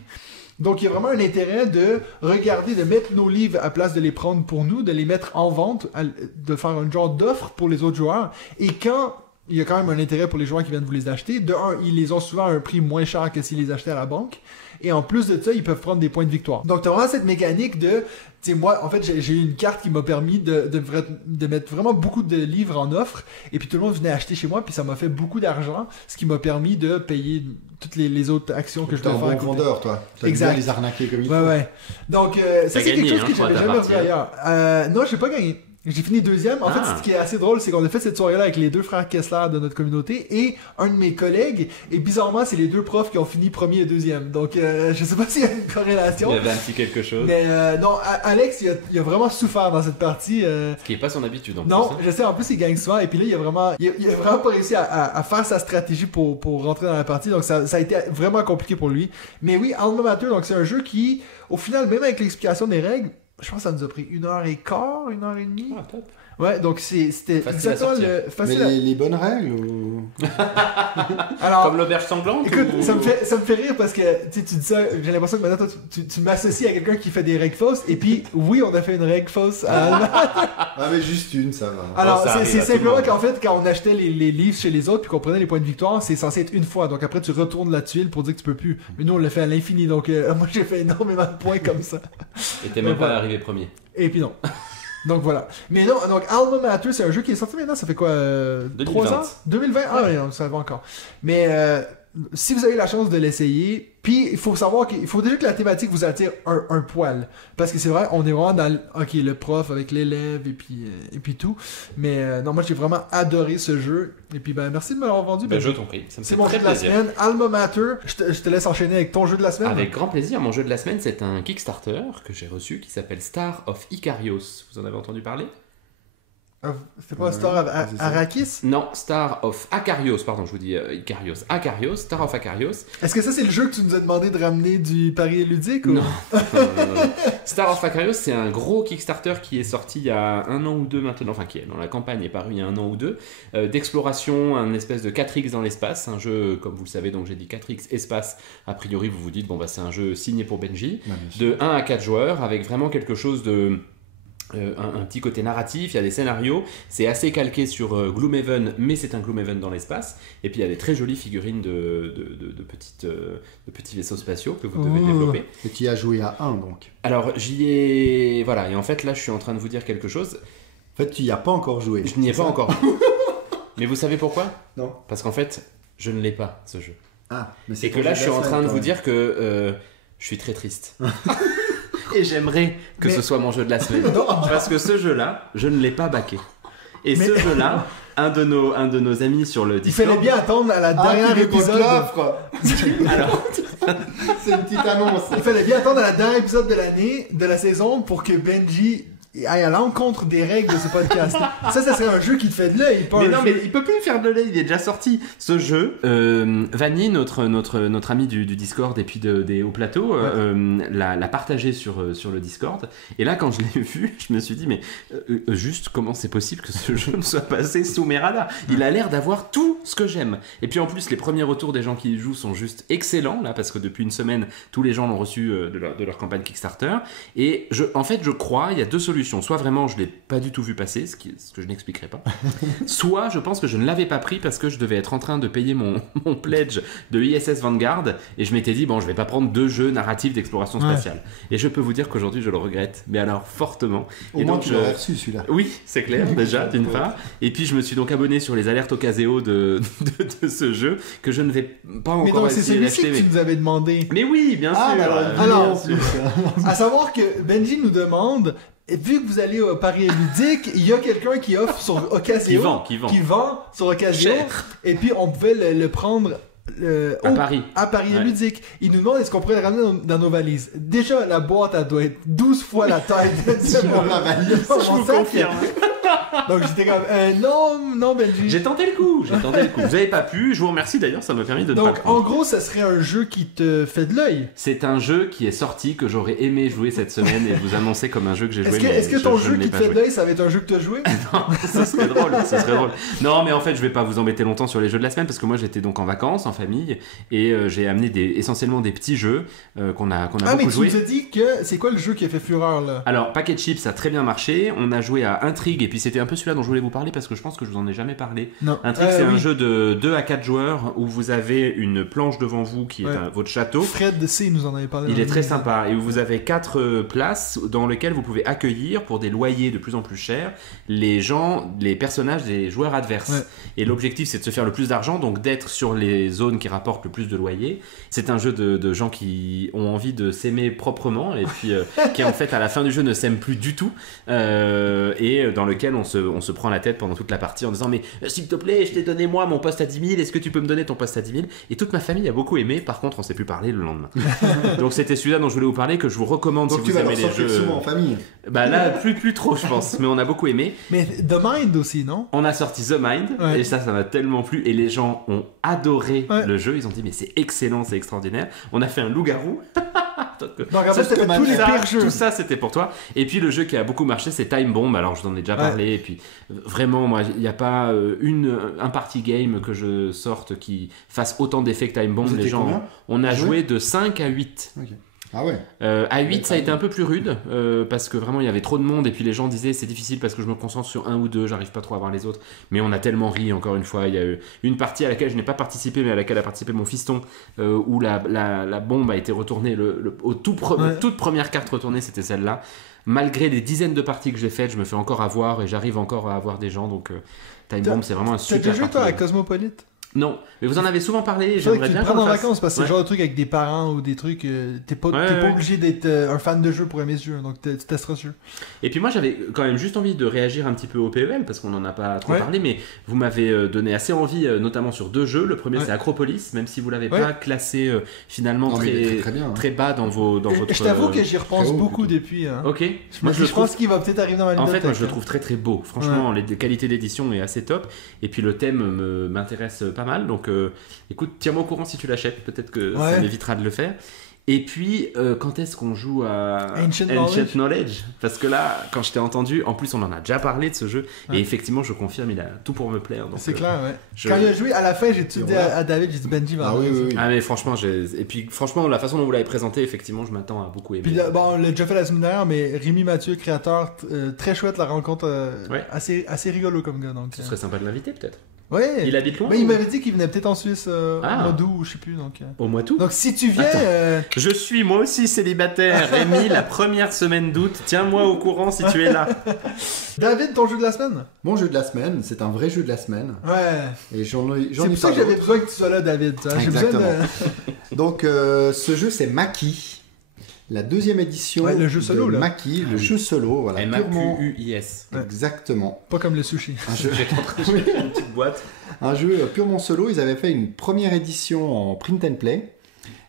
Donc, il y a vraiment un intérêt de regarder, de mettre nos livres à place de les prendre pour nous, de les mettre en vente, de faire un genre d'offre pour les autres joueurs. Et quand... Il y a quand même un intérêt pour les joueurs qui viennent vous les acheter. De un, ils les ont souvent à un prix moins cher que s'ils les achetaient à la banque. Et en plus de ça, ils peuvent prendre des points de victoire. Donc, tu as vraiment cette mécanique de... Tu sais, moi, en fait, j'ai eu une carte qui m'a permis de mettre vraiment beaucoup de livres en offre. Et puis, tout le monde venait acheter chez moi. Puis, ça m'a fait beaucoup d'argent. Ce qui m'a permis de payer toutes les autres actions que je dois faire. T'es un bon vendeur, toi. T'as exact. Bien les arnaquer comme il faut. Ouais. Donc, ça, c'est quelque chose que j'avais jamais vu ailleurs. Non, j'ai pas gagné. J'ai fini deuxième. En fait, Ah. ce qui est assez drôle, c'est qu'on a fait cette soirée-là avec les 2 frères Kessler de notre communauté et un de mes collègues. Et bizarrement, c'est les 2 profs qui ont fini premier et deuxième. Donc, je sais pas s'il y a une corrélation. Il y avait un petit quelque chose. Mais non, Alex, il a vraiment souffert dans cette partie. Ce qui n'est pas son habitude en Non, plus. hein. je sais, en plus, il gagne souvent. Et puis là, il a vraiment pas réussi à faire sa stratégie pour rentrer dans la partie. Donc, ça a été vraiment compliqué pour lui. Mais oui, Alma Mater, donc c'est un jeu qui, au final, même avec l'explication des règles, je pense que ça nous a pris 1h15, 1h30. Ah, top. Ouais, donc c'était Facile à exactement sortir. le Mais facile. les bonnes règles ou... Alors, Comme l'auberge sanglante écoute, ou- ça me fait rire parce que tu dis ça, j'ai l'impression que maintenant toi, tu m'associes à quelqu'un qui fait des règles fausses. Et puis, oui, on a fait une règle fausse à Alma. Ah, mais juste une, ça va. Alors, ça arrive c'est à tout le simplement monde. qu'en fait, quand on achetait les livres chez les autres puis qu'on prenait les points de victoire, c'est censé être une fois. Donc après, tu retournes la tuile pour dire que tu peux plus. Mais nous, on l'a fait à l'infini. Donc, moi, j'ai fait énormément de points comme ça. Et t'es même Mais pas voilà. arrivé premier. Et puis non. Donc voilà. Mais non, donc Alma Mater, c'est un jeu qui est sorti maintenant, ça fait quoi 3 ans 2020 Ah oui, ça va encore. Mais si vous avez la chance de l'essayer, puis il faut savoir qu'il faut déjà que la thématique vous attire un poil. Parce que c'est vrai, on est vraiment dans le prof avec l'élève et puis tout. Mais non, moi j'ai vraiment adoré ce jeu. Et puis ben merci de me l'avoir vendu. Ben, Ben, je t'en prie. Ça me c'est fait mon très jeu de la plaisir. semaine, Alma Mater. Je te laisse enchaîner avec ton jeu de la semaine. Avec grand plaisir. Mon jeu de la semaine, c'est un Kickstarter que j'ai reçu qui s'appelle Star of Icarios. Vous en avez entendu parler? C'est pas Star c'est ça. Arrakis Non, Star of Acarios, pardon, je vous dis Icarios. Acarios, Star of Acarios. Est-ce que ça c'est le jeu que tu nous as demandé de ramener du Paris ludique ou... Non. Non. Star of Acarios, c'est un gros Kickstarter qui est sorti il y a 1 an ou 2 maintenant, enfin qui est dans la campagne est paru il y a 1 an ou 2, d'exploration, un espèce de 4X dans l'espace, un jeu, comme vous le savez, donc j'ai dit 4X espace, a priori vous vous dites, bon bah c'est un jeu signé pour Benji, Ouais, bien sûr. de 1 à 4 joueurs, avec vraiment quelque chose de... un petit côté narratif, il y a des scénarios, c'est assez calqué sur Gloomhaven, mais c'est un Gloomhaven dans l'espace, et puis il y a des très jolies figurines de petits vaisseaux spatiaux que vous devez Oh. développer. Et tu y as joué à 1, donc. Alors j'y ai... Voilà, et en fait là je suis en train de vous dire quelque chose, En fait, tu y as pas encore joué. je n'y ai c'est pas ça encore. Mais vous savez pourquoi? Non. Parce qu'en fait, je ne l'ai pas, ce jeu. Ah, mais c'est Et que ton là jeu je suis la en semaine, train de quand vous même. dire que je suis très triste. Et j'aimerais que Mais- ce soit mon jeu de la semaine. Non. Parce que ce jeu-là, je ne l'ai pas backé. Et Mais- ce jeu-là, un de nos amis sur le Il Discord... fallait bien attendre à la Ah, dernière tu veux qu'on te épisode. l'offre Alors, C'est une petite annonce. Il fallait bien attendre à la dernière épisode de l'année, de la saison, pour que Benji aille à l'encontre des règles de ce podcast. Ça serait un jeu qui te fait de l'œil, pas mais un non, jeu- mais il peut plus faire de l'œil, il est déjà sorti. Ce jeu, Vanny, notre ami du Discord et puis des hauts plateaux, l'a partagé sur le Discord. Et là, quand je l'ai vu, je me suis dit, mais juste comment c'est possible que ce jeu me soit passé sous mes radars? Il a l'air d'avoir tout ce que j'aime. Et puis en plus, les premiers retours des gens qui y jouent sont juste excellents, là, parce que depuis une semaine, tous les gens l'ont reçu de leur campagne Kickstarter. Et en fait, je crois, il y a 2 solutions. Soit vraiment, je l'ai pas du tout vu passer, ce que je n'expliquerai pas. Soit, je pense que je ne l'avais pas pris parce que je devais être en train de payer mon pledge de ISS Vanguard et je m'étais dit, bon, je vais pas prendre 2 jeux narratifs d'exploration spatiale. Et je peux vous dire qu'aujourd'hui, je le regrette, mais alors fortement. Au Et moins, donc, tu l'aurais reçu, celui-là. oui, c'est clair, déjà, d'une part. Et puis, je me suis donc abonné sur les alertes Ocaseo de ce jeu que je ne vais pas Mais encore donc c'est essayer celui-ci d'acheter. que tu nous avais demandé. Mais oui, bien Ah, sûr. mais alors, bien sûr. À savoir que Benji nous demande, et vu que vous allez au Paris ludique, il y a quelqu'un qui offre sur Ocasio. Qui vend. Qui vend sur Ocasio. Cher. Et puis on pouvait le prendre À au- Paris. à Paris Ouais. ludique. Il nous demande est-ce qu'on pourrait le ramener dans nos valises. Déjà, la boîte, elle doit être 12 fois la taille de Sur la valise. mon Je vous sac. confirme. Donc j'étais comme, non, Benji. J'ai tenté le coup. Vous n'avez pas pu. Je vous remercie d'ailleurs, ça m'a permis de ne pas Donc le prendre. en gros, ça serait un jeu qui te fait de l'œil. C'est un jeu qui est sorti, que j'aurais aimé jouer cette semaine et vous annoncer comme un jeu que j'ai joué. mais Est-ce que je- ton je jeu ne l'ai qui te pas fait de joué. l'œil, ça va être un jeu que tu as joué? Non, ça serait drôle, ça serait drôle. Non, mais en fait, je vais pas vous embêter longtemps sur les jeux de la semaine parce que moi j'étais donc en vacances, en famille, et j'ai amené essentiellement des petits jeux qu'on a Ah, mais beaucoup tu joué. nous as dit que c'est quoi le jeu qui a fait fureur là? Alors, Packet Chips a très bien marché. On a joué à Intrigue, et puis c'était un peu celui-là dont je voulais vous parler parce que je pense que je vous en ai jamais parlé. Non. Un trick, c'est un oui. jeu de 2 à 4 joueurs où vous avez une planche devant vous qui est votre château. Fred C nous en avait parlé. Il dans est le très livre. sympa et où vous avez 4 places dans lesquelles vous pouvez accueillir pour des loyers de plus en plus chers les personnages des joueurs adverses. Ouais. Et l'objectif c'est de se faire le plus d'argent, donc d'être sur les zones qui rapportent le plus de loyers. C'est un jeu de gens qui ont envie de s'aimer proprement et puis qui en fait à la fin du jeu ne s'aiment plus du tout et dans lequel on se prend la tête pendant toute la partie en disant mais s'il te plaît je t'ai donné moi mon poste à 10 000, est-ce que tu peux me donner ton poste à 10 000? Et toute ma famille a beaucoup aimé, par contre on s'est plus parlé le lendemain. Donc c'était celui-là dont je voulais vous parler, que je vous recommande. Donc si tu vous vas leur aimez les sortir jeux. souvent en famille. Bah là plus trop je pense, mais on a beaucoup aimé. Mais The Mind aussi, non? On a sorti The Mind Ouais. et ça m'a tellement plu et les gens ont adoré Ouais. le jeu, ils ont dit mais c'est excellent, c'est extraordinaire. On a fait un loup-garou. Donc en fait, c'était tous les pires jeux. Tout ça c'était pour toi. Et puis le jeu qui a beaucoup marché c'est Time Bomb, alors je t'en ai déjà parlé et puis vraiment moi il n'y a pas un party game que je sorte qui fasse autant d'effets que Time Bomb. Vous Les étiez gens, combien on a Jeu joué de 5 à 8. Ok. Ah ouais. À 8 ça a été un peu plus rude parce que vraiment il y avait trop de monde et puis les gens disaient c'est difficile parce que je me concentre sur un ou deux, j'arrive pas trop à voir les autres, mais on a tellement ri. Encore une fois il y a eu une partie à laquelle je n'ai pas participé mais à laquelle a participé mon fiston où la bombe a été retournée toute première carte retournée c'était celle-là. Malgré les dizaines de parties que j'ai faites je me fais encore avoir et j'arrive encore à avoir des gens, donc Time Bomb c'est vraiment un T'as super déjà joué toi à party game. Cosmopolite? Non, mais vous en avez souvent parlé et Faudrait j'aimerais que tu bien le prennes qu'on en le fasse. vacances parce que c'est Ouais. le genre de truc avec des parents ou des trucs. T'es pas obligé d'être un fan de jeu pour aimer ce jeu, donc tu testeras ce jeu. Et puis moi j'avais quand même juste envie de réagir un petit peu au PEL parce qu'on n'en a pas trop Ouais. parlé, mais vous m'avez donné assez envie notamment sur 2 jeux. Le premier Ouais. c'est Acropolis, même si vous l'avez Ouais. pas classé finalement Non, mais il est très, très, très bien, hein. très bas dans votre... Je t'avoue que j'y repense très haut, beaucoup plutôt. depuis. Hein. Ok. Je pense qu'il va peut-être arriver dans ma En bibliothèque. fait, moi je le hein. trouve très très beau. Franchement, les qualités d'édition est assez top. Et puis le thème m'intéresse pas mal. Donc écoute, tiens-moi au courant si tu l'achètes. Peut-être que ça Ouais. m'évitera de le faire. Et puis, quand est-ce qu'on joue à Ancient Knowledge? Parce que là, quand je t'ai entendu, en plus on en a déjà parlé de ce jeu. Ouais. Et effectivement, je confirme, il a tout pour me plaire. Donc, C'est clair, ouais. je- Quand il a joué, à la fin, j'ai tout Et dit voilà. à David, j'ai dit Benji va Ah adorer oui, ça. oui, oui. Ah mais franchement, et puis franchement, la façon dont vous l'avez présenté, effectivement, je m'attends à beaucoup aimer. Puis bon, on l'a déjà fait la semaine dernière, mais Rémi Mathieu, créateur, très chouette la rencontre, Ouais. assez rigolo comme gars. Donc, Ce serait sympa de l'inviter peut-être. ouais. Il habite loin Mais il ou- m'avait dit qu'il venait peut-être en Suisse au Ah. mois d'août ou je sais plus. Donc, Au mois d'août. donc si tu viens, Attends. Je suis moi aussi célibataire, Rémi, la première semaine d'août. Tiens-moi au courant si tu es là. David, ton jeu de la semaine? Mon jeu de la semaine, c'est un vrai jeu de la semaine. Ouais. Et j'en ai C'est pour ça pas que j'avais d'autres. besoin que tu sois là, David. tu vois. J'ai besoin Exactement. de... Donc ce jeu c'est Maki, la deuxième édition Ouais, le jeu solo, de là. Maki, le oui. jeu solo, voilà, purement. M-A-Q-U-I-S. Ouais. Exactement. Pas comme le sushi. Un jeu, J'étais en train de chercher une petite boîte. un jeu purement solo. Ils avaient fait une première édition en print and play.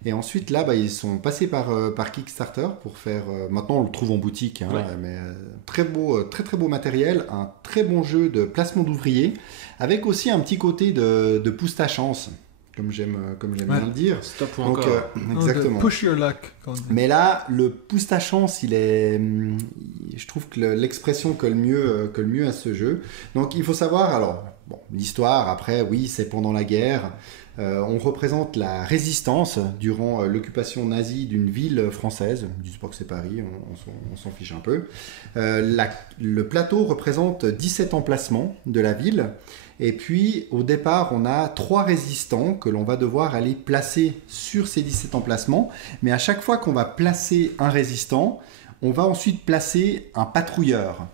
Et ensuite, là, ils sont passés par Kickstarter pour faire... maintenant, on le trouve en boutique, hein, Ouais. mais très beau, très très beau matériel, un très bon jeu de placement d'ouvriers, avec aussi un petit côté de pousse ta chance, comme j'aime Ouais. bien le dire. Stop ou Donc, encore. exactement. Push your luck. comme on dit. Mais là, le pousse ta chance, je trouve que l'expression colle mieux à ce jeu. Donc, il faut savoir, alors, bon, l'histoire, après, oui, c'est pendant la guerre. On représente la résistance durant l'occupation nazie d'une ville française. Je ne dis pas que c'est Paris, on s'en fiche un peu. Le plateau représente 17 emplacements de la ville. Et puis, au départ, on a 3 résistants que l'on va devoir aller placer sur ces 17 emplacements. Mais à chaque fois qu'on va placer un résistant, on va ensuite placer un patrouilleur.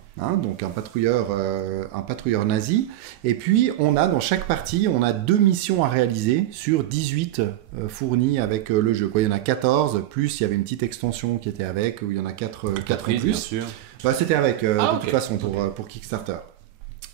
Donc un patrouilleur nazi. Et puis, dans chaque partie, on a 2 missions à réaliser sur 18 fournies avec le jeu. Il y en a 14, plus il y avait une petite extension qui était avec, où il y en a 4 en Caprice, plus. bien sûr. C'était avec, de ok. toute façon, pour Kickstarter.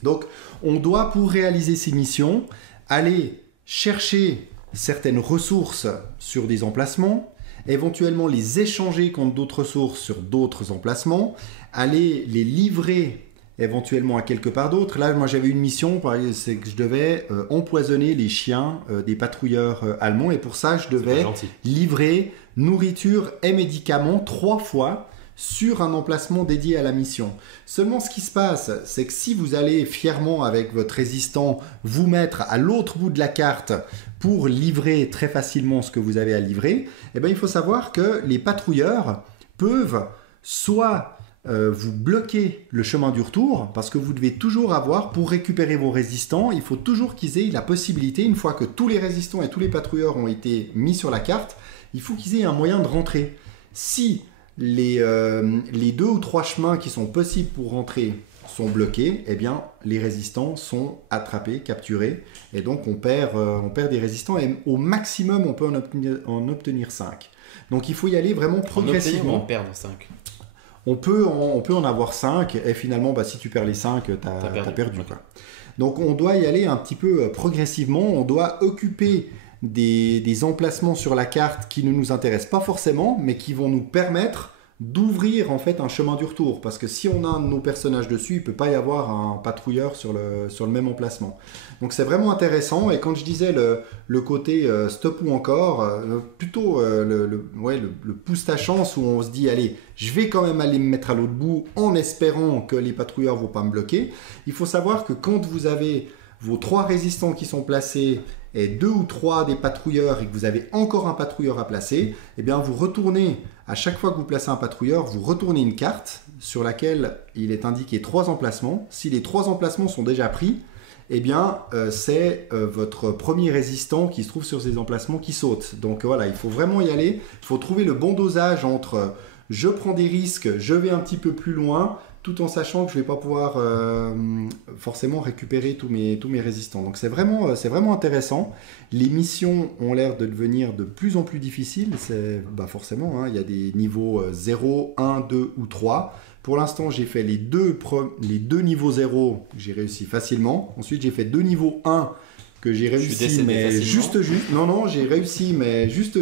Donc, on doit, pour réaliser ces missions, aller chercher certaines ressources sur des emplacements, éventuellement les échanger contre d'autres ressources sur d'autres emplacements, aller les livrer éventuellement à quelque part d'autre. Là, moi, j'avais une mission, c'est que je devais empoisonner les chiens des patrouilleurs allemands, et pour ça, je C'est pas devais gentil. livrer nourriture et médicaments 3 fois sur un emplacement dédié à la mission. Seulement, ce qui se passe, c'est que si vous allez fièrement avec votre résistant vous mettre à l'autre bout de la carte pour livrer très facilement ce que vous avez à livrer, il faut savoir que les patrouilleurs peuvent soit vous bloquez le chemin du retour parce que vous devez toujours avoir, pour récupérer vos résistants, il faut toujours qu'ils aient la possibilité, une fois que tous les résistants et tous les patrouilleurs ont été mis sur la carte, il faut qu'ils aient un moyen de rentrer. Si les 2 ou 3 chemins qui sont possibles pour rentrer sont bloqués, eh bien les résistants sont attrapés, capturés, et donc on perd des résistants, et au maximum on peut en obtenir 5. Donc il faut y aller vraiment progressivement. En perdre 5. On peut en avoir 5, et finalement, si tu perds les 5, t'as perdu. Quoi. Donc on doit y aller un petit peu progressivement, on doit occuper des emplacements sur la carte qui ne nous intéressent pas forcément, mais qui vont nous permettre d'ouvrir en fait un chemin du retour, parce que si on a un de nos personnages dessus, il ne peut pas y avoir un patrouilleur sur le même emplacement. Donc c'est vraiment intéressant, et quand je disais le côté stop ou encore, plutôt le pouce ta chance, où on se dit allez, je vais quand même aller me mettre à l'autre bout en espérant que les patrouilleurs ne vont pas me bloquer. Il faut savoir que quand vous avez vos 3 résistants qui sont placés et 2 ou 3 des patrouilleurs, et que vous avez encore un patrouilleur à placer, eh bien vous retournez, à chaque fois que vous placez un patrouilleur, vous retournez une carte sur laquelle il est indiqué 3 emplacements. Si les 3 emplacements sont déjà pris, eh bien c'est votre premier résistant qui se trouve sur ces emplacements qui saute. Donc voilà, il faut vraiment y aller, il faut trouver le bon dosage entre je prends des risques, je vais un petit peu plus loin, tout en sachant que je ne vais pas pouvoir forcément récupérer tous mes résistants. Donc c'est vraiment intéressant. Les missions ont l'air de devenir de plus en plus difficiles. Forcément, il y a des niveaux 0, 1, 2 ou 3. Pour l'instant, j'ai fait les deux niveaux 0, j'ai réussi facilement. Ensuite, j'ai fait 2 niveaux 1 que j'ai réussi, mais juste. Non, j'ai réussi, mais juste.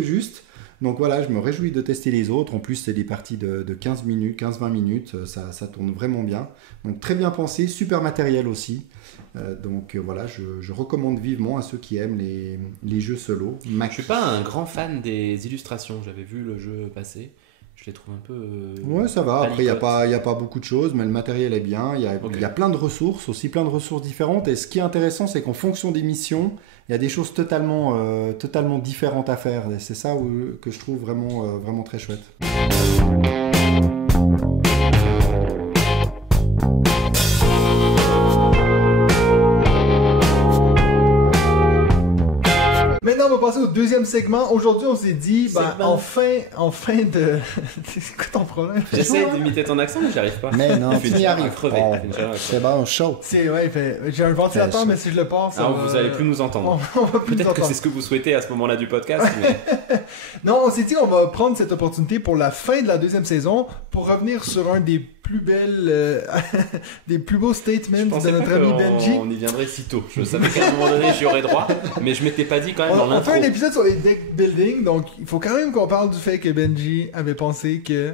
Donc voilà, je me réjouis de tester les autres. En plus, c'est des parties de 15-20 minutes. Ça tourne vraiment bien. Donc très bien pensé, super matériel aussi. Donc voilà, je recommande vivement à ceux qui aiment les jeux solo. Je suis pas un grand fan des illustrations. J'avais vu le jeu passer. Je les trouve un peu... ouais, ça va. Après, il n'y a pas beaucoup de choses, mais le matériel est bien. Il y a plein de ressources, aussi plein de ressources différentes. Et ce qui est intéressant, c'est qu'en fonction des missions, il y a des choses totalement différentes à faire. Et c'est ça que je trouve vraiment très chouette. Maintenant, on va passer au deuxième segment. Aujourd'hui, on s'est dit, enfin de... C'est quoi ton problème? J'essaie d'imiter ton accent, mais j'y arrive pas. Mais non, tu n'y arrives pas. C'est bon, chaud. J'ai un ventilateur, mais si je le passe... vous allez plus nous entendre. Peut-être que c'est ce que vous souhaitez à ce moment-là du podcast, mais... Non, on s'est dit qu'on va prendre cette opportunité pour la fin de la deuxième saison pour revenir sur un des plus belles, des plus beaux statements de notre ami Benji. On y viendrait si tôt. Je savais qu'à un moment donné j'y aurais droit, mais je m'étais pas dit quand même dans l'intro. On fait un épisode sur les deck building, donc il faut quand même qu'on parle du fait que Benji avait pensé que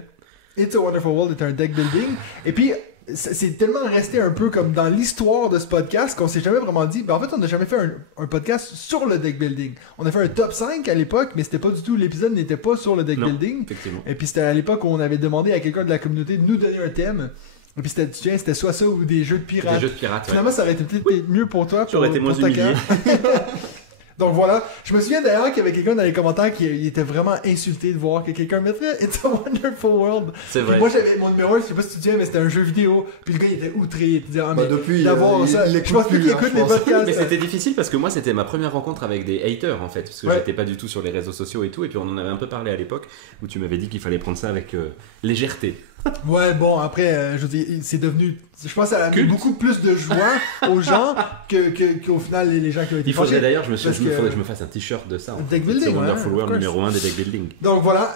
It's a Wonderful World était un deck building. Et puis c'est tellement resté un peu comme dans l'histoire de ce podcast qu'on s'est jamais vraiment dit. En fait, on n'a jamais fait un podcast sur le deck building. On a fait un top 5 à l'époque, mais c'était pas du tout, l'épisode n'était pas sur le deck building. Effectivement. Et puis c'était à l'époque où on avait demandé à quelqu'un de la communauté de nous donner un thème. Et puis c'était soit ça ou des jeux de pirates. Des jeux de pirates, Finalement, ça aurait été peut-être mieux pour toi. J'aurais été moins humilié. Donc voilà, je me souviens d'ailleurs qu'il y avait quelqu'un dans les commentaires qui était vraiment insulté de voir que quelqu'un mettrait It's a Wonderful World. C'est vrai. Puis moi j'avais mon numéro, je sais pas si tu te souviens, mais c'était un jeu vidéo. Puis le gars il était outré, il disait depuis d'avoir ça. Je pense plus qu'il écoute les podcasts. Mais c'était difficile parce que moi c'était ma première rencontre avec des haters en fait, parce que j'étais pas du tout sur les réseaux sociaux et tout, et puis on en avait un peu parlé à l'époque où tu m'avais dit qu'il fallait prendre ça avec légèreté. Ouais, bon, après, je veux dire, c'est devenu... Je pense que ça a mis beaucoup plus de joie aux gens qu'au final, les gens qui ont été Il faudrait fâchés. D'ailleurs, faudrait que je me fasse un t-shirt de ça. Deck building, c'est Wonderful World numéro 1 des deck building. Donc voilà,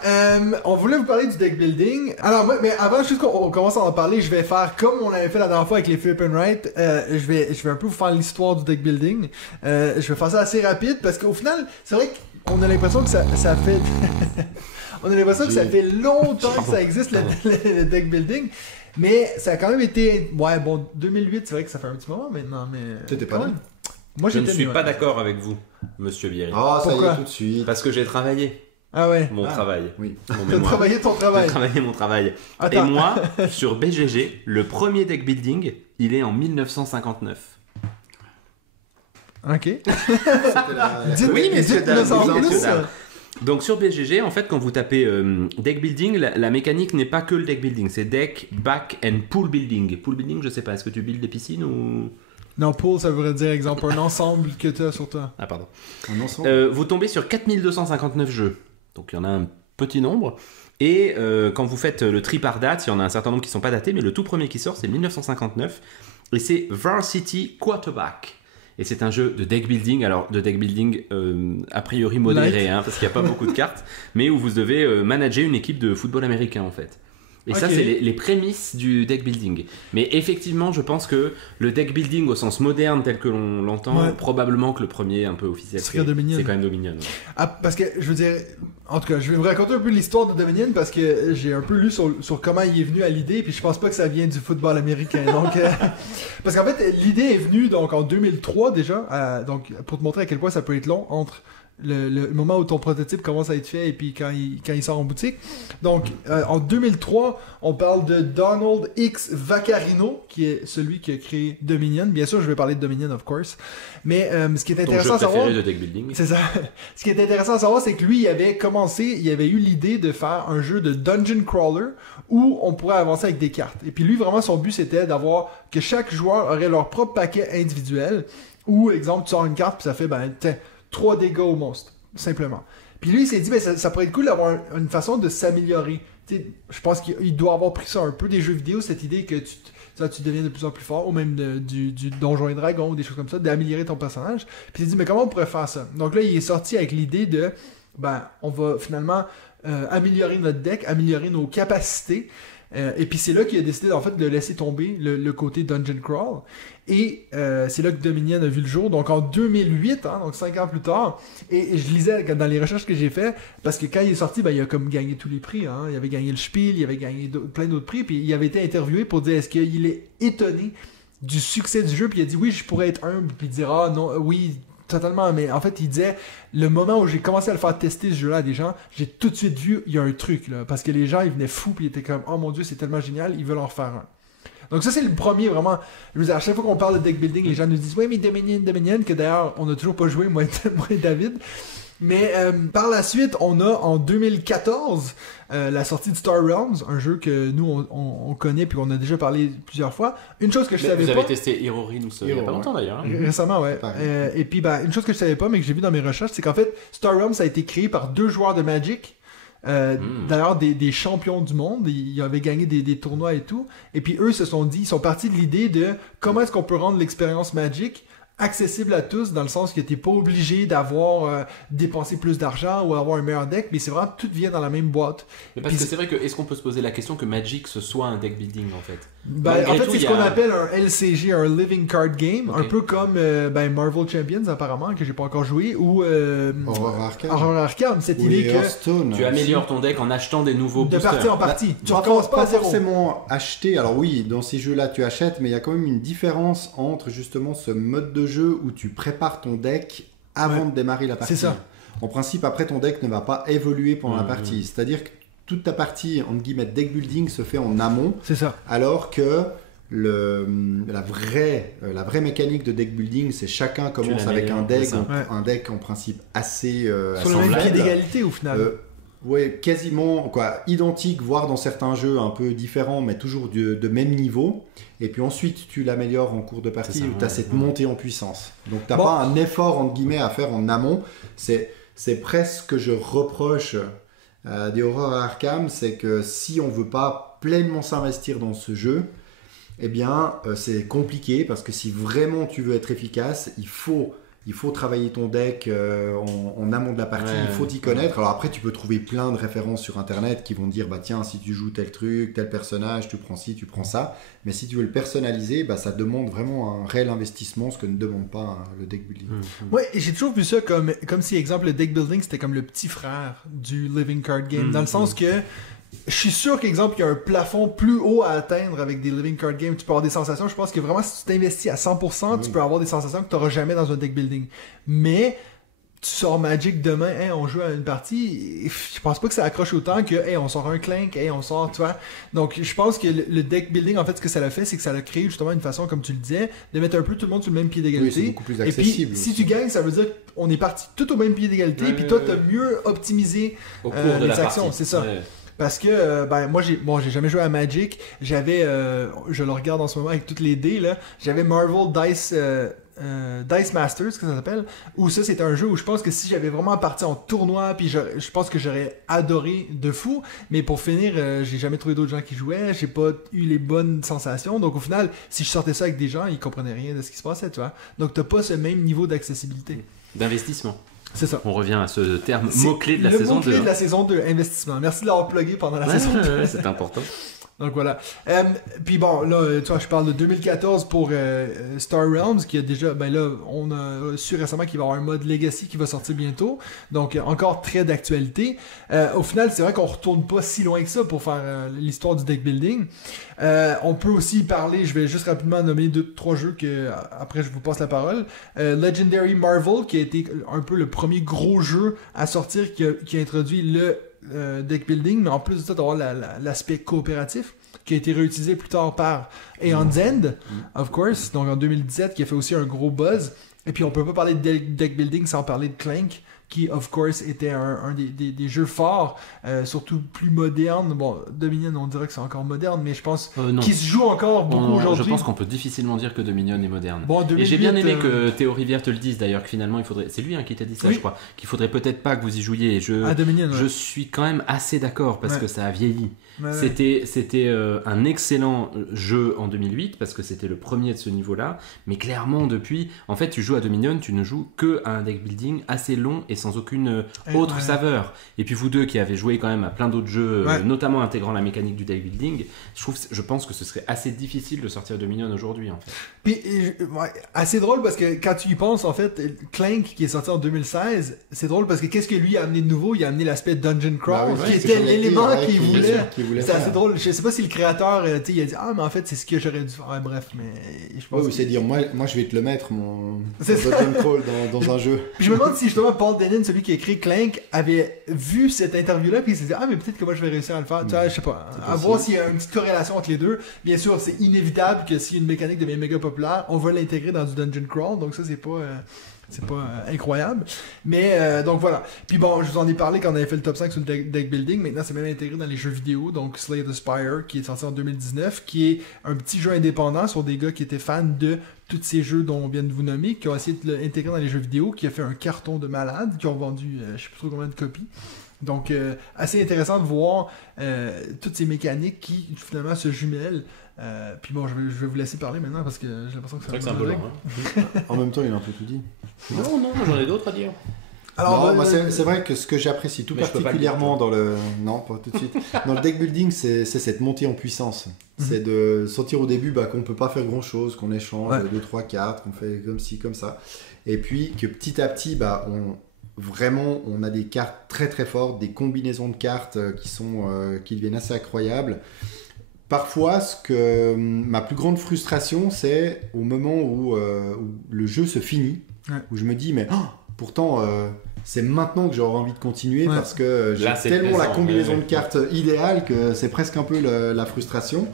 on voulait vous parler du deck building. Alors, mais avant juste qu'on commence à en parler, je vais faire comme on avait fait la dernière fois avec les Flip and Write. Je vais un peu vous faire l'histoire du deck building. Je vais faire ça assez rapide parce qu'au final, c'est vrai qu'on a l'impression que ça fait... On a l'impression que ça fait longtemps que ça existe le deck building, mais ça a quand même été... Ouais, bon, 2008, c'est vrai que ça fait un petit moment maintenant, mais... T'étais pas là? Moi, je ne suis pas d'accord avec vous, monsieur Bierry. Ah, ça y est, tout de suite. Parce que j'ai travaillé. Ah ouais? Mon travail. Oui. T'as travaillé ton travail. J'ai travaillé mon travail. Attends. Et moi, sur BGG, le premier deck building, il est en 1959. Ok. Oui, mais dites-nous en plus. Donc sur BGG, en fait, quand vous tapez deck building, la mécanique n'est pas que le deck building, c'est deck, back and pool building. Pool building, je sais pas, est-ce que tu builds des piscines ou... Non, pool, ça voudrait dire, exemple, un ensemble que tu as sur toi. Ah, pardon. Un ensemble. Vous tombez sur 4259 jeux, donc il y en a un petit nombre. Et quand vous faites le tri par date, il y en a un certain nombre qui ne sont pas datés, mais le tout premier qui sort, c'est 1959. Et c'est Varsity Quarterback. Et c'est un jeu de deck building, alors de deck building a priori modéré, parce qu'il n'y a pas beaucoup de cartes, mais où vous devez manager une équipe de football américain en fait. Et ça, c'est les prémices du deck building. Mais effectivement, je pense que le deck building au sens moderne tel que l'on l'entend, probablement que le premier un peu officiel, c'est quand même Dominion. Ouais. Ah, parce que, je veux dire, en tout cas, je vais vous raconter un peu l'histoire de Dominion parce que j'ai un peu lu sur comment il est venu à l'idée, puis je pense pas que ça vient du football américain. Donc, parce qu'en fait, l'idée est venue donc en 2003 déjà, donc pour te montrer à quel point ça peut être long entre le moment où ton prototype commence à être fait et puis quand il sort en boutique. Donc, en 2003, on parle de Donald X Vaccarino, qui est celui qui a créé Dominion. Bien sûr, je vais parler de Dominion, of course. Mais ce qui est intéressant à savoir... de deck building. C'est ça. Ce qui est intéressant à savoir, c'est que lui, il avait eu l'idée de faire un jeu de dungeon crawler où on pourrait avancer avec des cartes. Et puis lui, vraiment, son but, c'était d'avoir que chaque joueur aurait leur propre paquet individuel où, exemple, tu sors une carte puis ça fait, 3 dégâts au monstre, simplement. Puis lui, il s'est dit, ça pourrait être cool d'avoir une façon de s'améliorer. Je pense qu'il doit avoir pris ça un peu des jeux vidéo, cette idée que tu deviens de plus en plus fort, ou même du Donjon et Dragon, ou des choses comme ça, d'améliorer ton personnage. Puis il s'est dit, mais comment on pourrait faire ça? Donc là, il est sorti avec l'idée de, on va finalement améliorer notre deck, améliorer nos capacités. Et puis c'est là qu'il a décidé en fait de laisser tomber le côté Dungeon Crawl. Et c'est là que Dominion a vu le jour, donc en 2008, donc 5 ans plus tard. Et je lisais dans les recherches que j'ai fait, parce que quand il est sorti, il a comme gagné tous les prix. Il avait gagné le Spiel, il avait gagné plein d'autres prix, puis il avait été interviewé pour dire est-ce qu'il est étonné du succès du jeu, puis il a dit oui, je pourrais être humble, puis il dira non, oui, totalement, mais en fait il disait le moment où j'ai commencé à le faire tester ce jeu-là à des gens, j'ai tout de suite vu il y a un truc là, parce que les gens ils venaient fous, puis ils étaient comme oh mon dieu c'est tellement génial, ils veulent en refaire un. Donc ça c'est le premier vraiment, je veux dire, à chaque fois qu'on parle de deck building, les gens nous disent oui mais Dominion, que d'ailleurs on n'a toujours pas joué, moi et David. Mais par la suite, on a en 2014 la sortie de Star Realms, un jeu que nous on connaît puis on a déjà parlé plusieurs fois. Une chose que je savais pas. Vous avez testé Hero Realms il y a pas longtemps d'ailleurs. Récemment, ouais. Et puis une chose que je savais pas mais que j'ai vu dans mes recherches, c'est qu'en fait Star Realms a été créé par 2 joueurs de Magic. D'ailleurs des champions du monde, ils avaient gagné des tournois et tout. Et puis eux se sont dit, ils sont partis de l'idée de comment est-ce qu'on peut rendre l'expérience Magic accessible à tous, dans le sens que t'es pas obligé d'avoir dépensé plus d'argent ou avoir un meilleur deck, mais c'est vraiment tout vient dans la même boîte. Mais parce que c'est vrai que est-ce qu'on peut se poser la question que Magic ce soit un deck building en fait? En fait c'est ce qu'on appelle un LCG, un Living Card Game, un peu comme Marvel Champions apparemment, que j'ai pas encore joué, ou Horror Arcane, cette idée que tu améliores ton deck en achetant des nouveaux boosters. De partie en partie. Tu recommences pas forcément acheter. Alors oui, dans ces jeux-là tu achètes, mais il y a quand même une différence entre justement ce mode de jeu où tu prépares ton deck avant de démarrer la partie. C'est ça. En principe, après ton deck ne va pas évoluer pendant la partie. C'est-à-dire que toute ta partie, entre guillemets, deck building se fait en amont. C'est ça. Alors que la vraie mécanique de deck building, c'est chacun commence avec un deck en principe assez sur le même pied d'égalité au final. Ouais, quasiment identique, voire dans certains jeux un peu différents, mais toujours de même niveau. Et puis ensuite, tu l'améliores en cours de partie où tu as cette montée en puissance. Donc, tu n'as pas un effort, entre guillemets, à faire en amont. C'est presque ce que je reproche des Horror Arkham, c'est que si on ne veut pas pleinement s'investir dans ce jeu, eh bien, c'est compliqué parce que si vraiment tu veux être efficace, il faut travailler ton deck en amont de la partie, il faut t'y connaître. Alors après, tu peux trouver plein de références sur Internet qui vont te dire, tiens, si tu joues tel truc, tel personnage, tu prends ci, tu prends ça. Mais si tu veux le personnaliser, ça demande vraiment un réel investissement, ce que ne demande pas le deck building. Ouais, et j'ai toujours vu ça comme si, exemple, le deck building, c'était comme le petit frère du Living Card Game. Dans le sens que je suis sûr qu'exemple, il y a un plafond plus haut à atteindre avec des Living Card Games. Tu peux avoir des sensations. Je pense que vraiment, si tu t'investis à 100%, tu peux avoir des sensations que tu n'auras jamais dans un deck building. Mais tu sors Magic demain, hey, on joue à une partie, je pense pas que ça accroche autant que hey, on sort un Clank, hey, on sort, tu vois. Donc je pense que le deck building, en fait, ce que ça l'a fait, c'est que ça l'a créé justement une façon, comme tu le disais, de mettre un peu tout le monde sur le même pied d'égalité. Oui, c'est beaucoup plus Et accessible. puis, si tu gagnes, ça veut dire qu'on est parti tout au même pied d'égalité, puis toi, t'as mieux optimisé Au cours de les la actions, partie. c'est ça. Ouais. Parce que, moi, j'ai jamais joué à Magic. J'avais, je le regarde en ce moment avec toutes les dés, là. J'avais Marvel Dice Masters, que ça s'appelle. Où ça, c'était un jeu où je pense que si j'avais vraiment parti en tournoi, puis je pense que j'aurais adoré de fou. Mais pour finir, j'ai jamais trouvé d'autres gens qui jouaient. J'ai pas eu les bonnes sensations. Donc au final, si je sortais ça avec des gens, ils comprenaient rien de ce qui se passait, tu vois. Donc t'as pas ce même niveau d'accessibilité. D'investissement. C'est ça. On revient à ce terme C'est mot-clé de la saison 2. Le mot-clé de la saison 2, investissement. Merci de l'avoir plugué pendant la saison 2. C'est important. Donc voilà. Puis bon, là, tu vois, je parle de 2014 pour Star Realms, qui a déjà, ben là, on a su récemment qu'il va y avoir un mode Legacy qui va sortir bientôt. Donc encore très d'actualité. Au final, c'est vrai qu'on retourne pas si loin que ça pour faire l'histoire du deck building. On peut aussi parler, je vais juste rapidement nommer 2-3 jeux que après je vous passe la parole. Legendary Marvel, qui a été un peu le premier gros jeu à sortir qui a introduit le deck building, mais en plus de ça, d'avoir l'aspect coopératif qui a été réutilisé plus tard par Aeon's End, of course, donc en 2017, qui a fait aussi un gros buzz. Et puis on peut pas parler de deck building sans parler de Clank, qui, of course, était un des jeux forts, surtout plus moderne. Bon, Dominion, on dirait que c'est encore moderne, mais je pense qu'il se joue encore beaucoup aujourd'hui. Je pense qu'on peut difficilement dire que Dominion est moderne. Bon, 2008, et j'ai bien aimé que Théo Rivière te le dise d'ailleurs, que finalement, il faudrait. C'est lui qui t'a dit ça, oui. je crois. Qu'il faudrait peut-être pas que vous y jouiez. Dominion, ouais. Je suis quand même assez d'accord parce que ça a vieilli. Ouais. C'était un excellent jeu en 2008 parce que c'était le premier de ce niveau-là. Mais clairement, depuis, en fait, tu joues à Dominion, tu ne joues que à un deck building assez long et sans aucune autre saveur. Et puis vous deux qui avez joué quand même à plein d'autres jeux, notamment intégrant la mécanique du deck building, je pense que ce serait assez difficile de sortir Dominion aujourd'hui en fait. Puis assez drôle parce que quand tu y penses, en fait, Clank qui est sorti en 2016, c'est drôle parce que qu'est-ce que lui a amené de nouveau? Il a amené l'aspect Dungeon Crawl, qui était l'élément qu'il voulait. C'est assez drôle. Je sais pas si le créateur, il a dit mais en fait c'est ce que j'aurais dû faire. Bref, mais je pense. C'est dire moi je vais te le mettre mon Dungeon Crawl dans un jeu. Puis je me demande si justement Paul Dennen, celui qui a écrit Clank, avait vu cette interview-là puis il s'est dit mais peut-être que moi je vais réussir à le faire. Tu vois, je sais pas. À voir s'il y a une petite corrélation entre les deux. Bien sûr, c'est inévitable que si une mécanique devient méga populaire, on va l'intégrer dans du Dungeon Crawl. Donc ça c'est pas incroyable. Mais donc voilà. Puis bon, je vous en ai parlé quand on avait fait le top 5 sur le deck building. Maintenant, c'est même intégré dans les jeux vidéo. Donc Slay the Spire, qui est sorti en 2019, qui est un petit jeu indépendant sur des gars qui étaient fans de tous ces jeux dont on vient de vous nommer, qui ont essayé de l'intégrer dans les jeux vidéo, qui a fait un carton de malade, qui ont vendu je sais plus trop combien de copies. Donc assez intéressant de voir toutes ces mécaniques qui finalement se jumellent. Puis bon, je vais vous laisser parler maintenant parce que j'ai l'impression que c'est un peu long. En même temps, il a un peu tout dit. Non, j'en ai d'autres à dire. Alors, moi, c'est vrai que ce que j'apprécie tout particulièrement dans le... Non, pas tout de suite. Dans le deck building, c'est cette montée en puissance. C'est de sentir au début qu'on ne peut pas faire grand-chose, qu'on échange 2-3 cartes, qu'on fait comme ci, comme ça. Et puis que petit à petit, on a des cartes très très fortes, des combinaisons de cartes qui deviennent assez incroyables. Parfois, ma plus grande frustration, c'est au moment où le jeu se finit, où je me dis, mais pourtant, c'est maintenant que j'aurais envie de continuer parce que j'ai tellement la combinaison de cartes idéale que c'est presque un peu la frustration.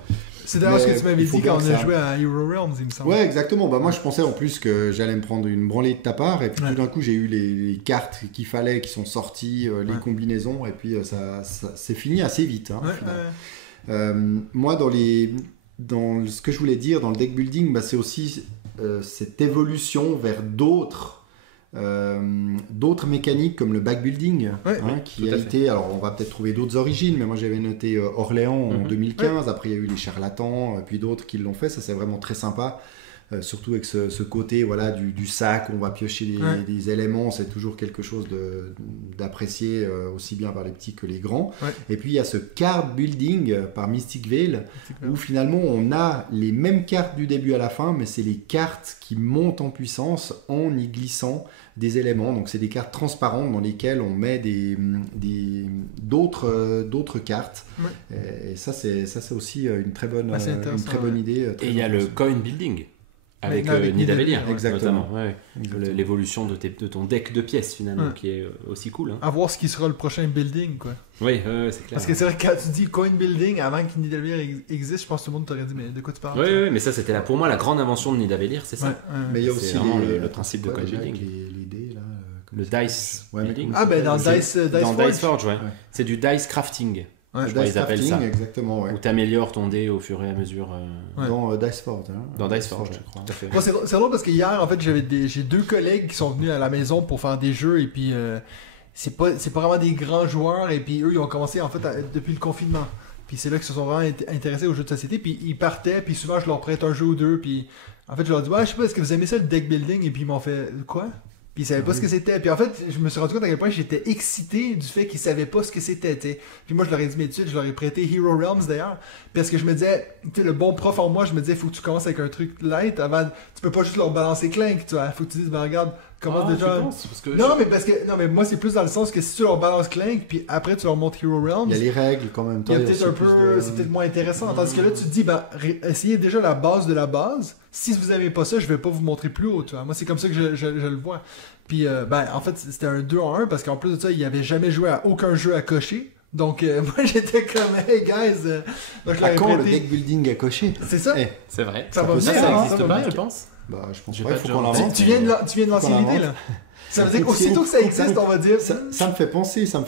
C'est d'ailleurs ce que tu m'avais dit quand on a joué à Hero Realms, il me semble. Ouais, exactement. Moi, je pensais en plus que j'allais me prendre une branlée de ta part, et puis tout d'un coup, j'ai eu les cartes qu'il fallait, qui sont sorties, les combinaisons, et puis ça c'est fini assez vite. Moi, dans ce que je voulais dire dans le deck building, c'est aussi cette évolution vers d'autres mécaniques comme le backbuilding qui a été, alors on va peut-être trouver d'autres origines, mais moi j'avais noté Orléans en 2015, après il y a eu les charlatans, puis d'autres qui l'ont fait, ça c'est vraiment très sympa. Surtout avec ce côté du sac où on va piocher des éléments, c'est toujours quelque chose d'apprécié aussi bien par les petits que les grands. Et puis il y a ce card building par Mystic Vale où finalement on a les mêmes cartes du début à la fin, mais c'est les cartes qui montent en puissance en y glissant des éléments. Donc c'est des cartes transparentes dans lesquelles on met d'autres cartes. Et ça c'est aussi une très bonne idée. Et il y a le coin building. Avec Maintenant, avec Nidavellir, Nidavellir, exactement. notamment, ouais. Exactement. L'évolution de ton deck de pièces finalement, Ouais. qui est aussi cool. Hein. À voir ce qui sera le prochain building, quoi. Oui, c'est clair. Parce que c'est vrai que quand tu dis coin building, avant que Nidavellir existe, je pense que tout le monde t'aurait dit, mais de quoi tu parles? Oui, mais ça c'était pour moi la grande invention de Nidavellir, c'est ça. Ouais, Mais il y a C'est aussi vraiment les- le principe de quoi, coin déjà, building. avec les dés, là. Le dice Ouais, mais building. comment Ah, ben dans C'est- Dice Dans Forge. Dice Forge, ouais. Ouais. C'est du dice crafting. Ouais. Je crois Dice qu'ils appellent crafting, ça. exactement, ouais. Où tu améliores ton dé au fur et à mesure. Ouais. Dans Dice Forge. Hein. Dans Dice Forge, je crois. tout à fait. Moi, c'est drôle parce que hier, en fait, j'ai 2 collègues qui sont venus à la maison pour faire des jeux et puis c'est pas vraiment des grands joueurs et puis eux, ils ont commencé en fait depuis le confinement. Puis c'est là qu'ils se sont vraiment intéressés aux jeux de société puis ils partaient puis souvent je leur prête un jeu ou deux puis en fait je leur dis ouais je sais pas est-ce que vous aimez ça le deck building et puis ils m'ont fait quoi? Puis ils savaient pas ce que c'était. Puis en fait, je me suis rendu compte à quel point j'étais excité du fait qu'ils savaient pas ce que c'était, tu sais. Puis moi, je leur ai dit, mais tout de suite, je leur ai prêté Hero Realms d'ailleurs. Parce que je me disais, tu sais, le bon prof en moi, je me disais, faut que tu commences avec un truc light avant. Tu peux pas juste leur balancer Clank, tu vois. Faut que tu dises, ben regarde, commence Ah, déjà. tu penses? Parce que Non, mais moi, c'est plus dans le sens que si tu leur balances Clank, puis après tu leur montres Hero Realms. Il y a les règles quand même. Il y a peut-être un peu, c'est peut-être moins intéressant. Tandis que là, tu te dis, ben, essayez déjà la base de la base. Si vous aimez pas ça, je vais pas vous montrer plus haut, tu vois. Moi, c'est comme ça que je le vois. Puis, ben, en fait, c'était un 2 en 1 parce qu'en plus de ça, il avait jamais joué à aucun jeu à cocher. Donc, moi, j'étais comme, hey guys. Donc, je À l'avais quand le prêté. deck building à cocher? C'est ça? Eh, c'est vrai. Ça va peut- venir, ça hein, existe ça va pas, venir. je pense. bah, je pense J'ai pas, pas il faut de qu'on genre. l'invente. Tu viens de lancer Qu'on l'idée, l'invente. là. Ça veut dire qu'aussitôt que ça existe, on va dire. Ça me fait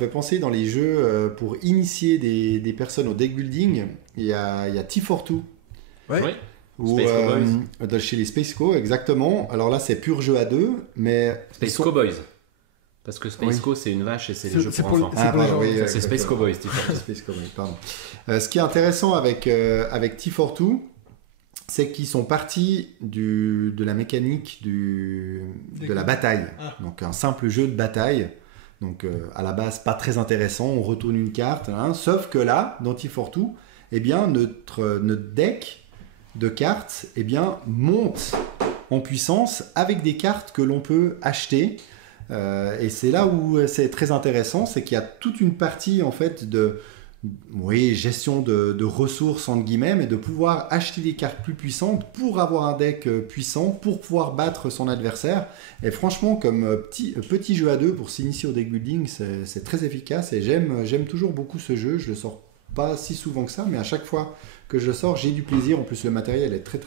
penser dans les jeux pour initier des personnes au deck building. Il y a T42. Ouais. Oui. Ou, Space Cowboys. chez les Space Co, exactement. Alors là, c'est pur jeu à deux, mais. Space ils sont- Cowboys. Parce que Space Oui. Co, c'est une vache et c'est C'est- les jeux c'est pour pour le- enfants. c'est pour les gens. oui, Ça, c'est Space exactement. Cowboys, tu vois. Space Cowboys, pardon. Ce qui est intéressant avec T42, c'est qu'ils sont partis de la mécanique de la bataille. Ah. Donc un simple jeu de bataille. Donc à la base, pas très intéressant. On retourne une carte. Hein. Sauf que là, dans T42, eh bien, notre deck de cartes eh bien, monte en puissance avec des cartes que l'on peut acheter. Et c'est là où c'est très intéressant, c'est qu'il y a toute une partie en fait de gestion de ressources entre guillemets, mais de pouvoir acheter des cartes plus puissantes pour avoir un deck puissant, pour pouvoir battre son adversaire. Et franchement, comme petit jeu à deux pour s'initier au deck building, c'est très efficace et j'aime toujours beaucoup ce jeu. Je le sors pas si souvent que ça, mais à chaque fois que je le sors, j'ai du plaisir. En plus, le matériel est très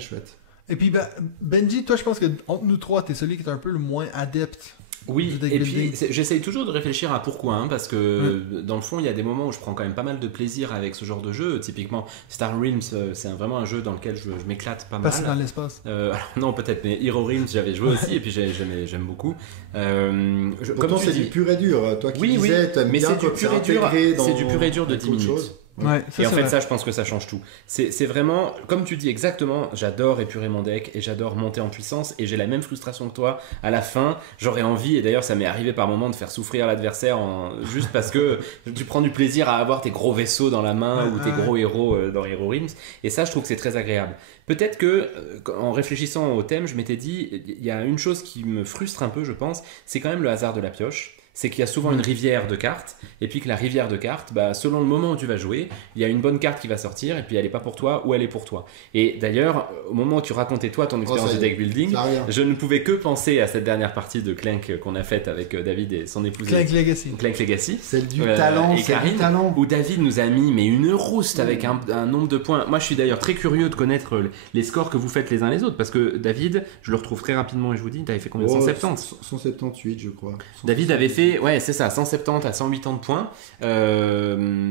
chouette. Et puis, ben, Benji, toi, je pense que entre nous trois, t'es celui qui est un peu le moins adepte. Oui, du deck et building. puis j'essaye toujours de réfléchir à pourquoi, hein, parce que dans le fond, il y a des moments où je prends quand même pas mal de plaisir avec ce genre de jeu. Typiquement, Star Realms, c'est vraiment un jeu dans lequel je m'éclate pas Passer dans mal. l'espace. Alors, non, peut-être, mais Hero Realms, j'avais joué aussi, et puis j'aime beaucoup. Pourtant, c'est du pur et dur. Toi qui Oui, oui, disais, t'aimes mais bien c'est du quand pur c'est et dur, intégré dans c'est du pur et dur de dans 10 autre minutes. chose. Ouais, ça, Et en c'est fait, vrai. ça, je pense que ça change tout. C'est vraiment, comme tu dis exactement, j'adore épurer mon deck et j'adore monter en puissance et j'ai la même frustration que toi. À la fin, j'aurais envie, et d'ailleurs, ça m'est arrivé par moment de faire souffrir l'adversaire juste parce que tu prends du plaisir à avoir tes gros vaisseaux dans la main ou tes gros héros dans Hero Realms. Et ça, je trouve que c'est très agréable. Peut-être que, en réfléchissant au thème, je m'étais dit, il y a une chose qui me frustre un peu, je pense, c'est quand même le hasard de la pioche. C'est qu'il y a souvent une rivière de cartes, et puis que la rivière de cartes, bah, selon le moment où tu vas jouer, il y a une bonne carte qui va sortir, et puis elle n'est pas pour toi, ou elle est pour toi. Et d'ailleurs, au moment où tu racontais toi ton expérience ça de y est. deck building, Ça revient. je ne pouvais que penser à cette dernière partie de Clank qu'on a faite avec David et son épouse. Clank Legacy. Clank Legacy. C'est du talent, et c'est Karine, du talent. où David nous a mis mais une rouste avec un nombre de points. Moi, je suis d'ailleurs très curieux de connaître les scores que vous faites les uns les autres, parce que David, je le retrouve très rapidement et je vous dis, tu avais fait combien? 170. 178, je crois. David avait fait, ouais, c'est ça, 170 à 180 points.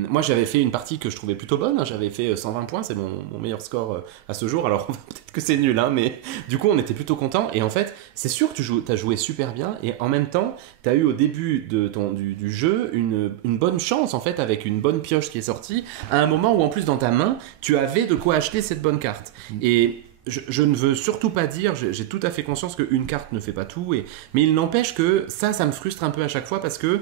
Moi, j'avais fait une partie que je trouvais plutôt bonne. Hein. J'avais fait 120 points, c'est mon meilleur score à ce jour. Alors, peut-être que c'est nul, hein, mais du coup, on était plutôt contents. Et en fait, c'est sûr que tu as joué super bien. Et en même temps, tu as eu au début du jeu une bonne chance, en fait, avec une bonne pioche qui est sortie, à un moment où, en plus, dans ta main, tu avais de quoi acheter cette bonne carte. Et je ne veux surtout pas dire, j'ai tout à fait conscience qu'une carte ne fait pas tout, mais il n'empêche que ça me frustre un peu à chaque fois parce que